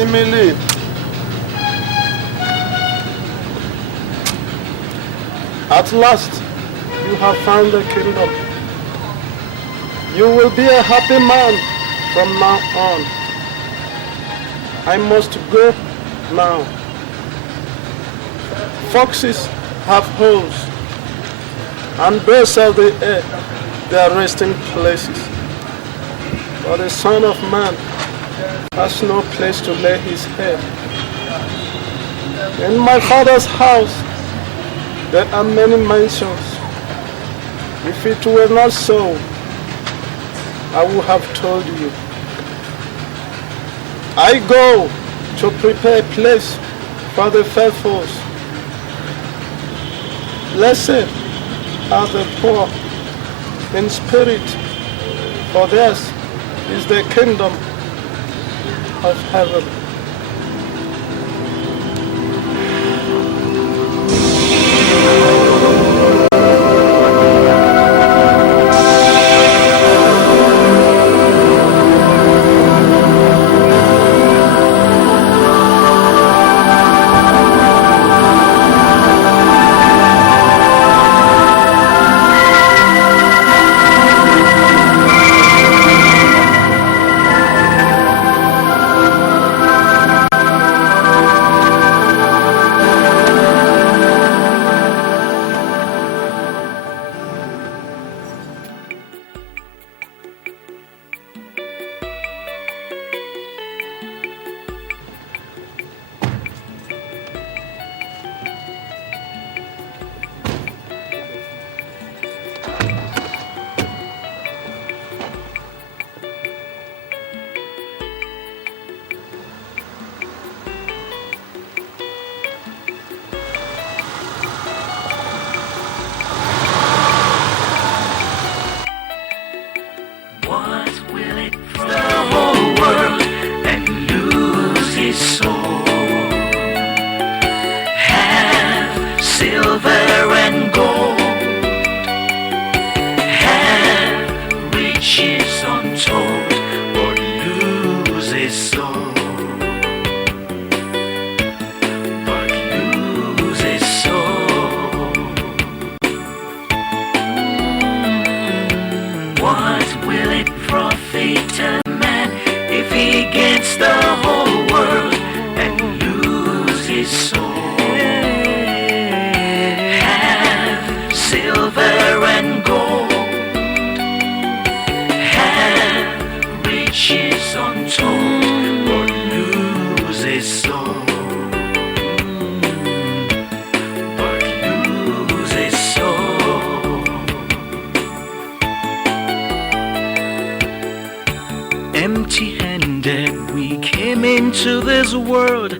Emily. At last, you have found the kingdom. You will be a happy man from now on. I must go now. Foxes have holes, and birds of the air their resting places. But the Son of Man has no place to lay his head. In my Father's house there are many mansions. If it were not so, I would have told you. I go to prepare a place for the faithful. Blessed are the poor in spirit, for theirs is the kingdom of heaven. What will it profit a man if he gains the whole world and lose his soul? Have silver and gold, have riches untold, but lose his soul. Empty-handed we came into this world,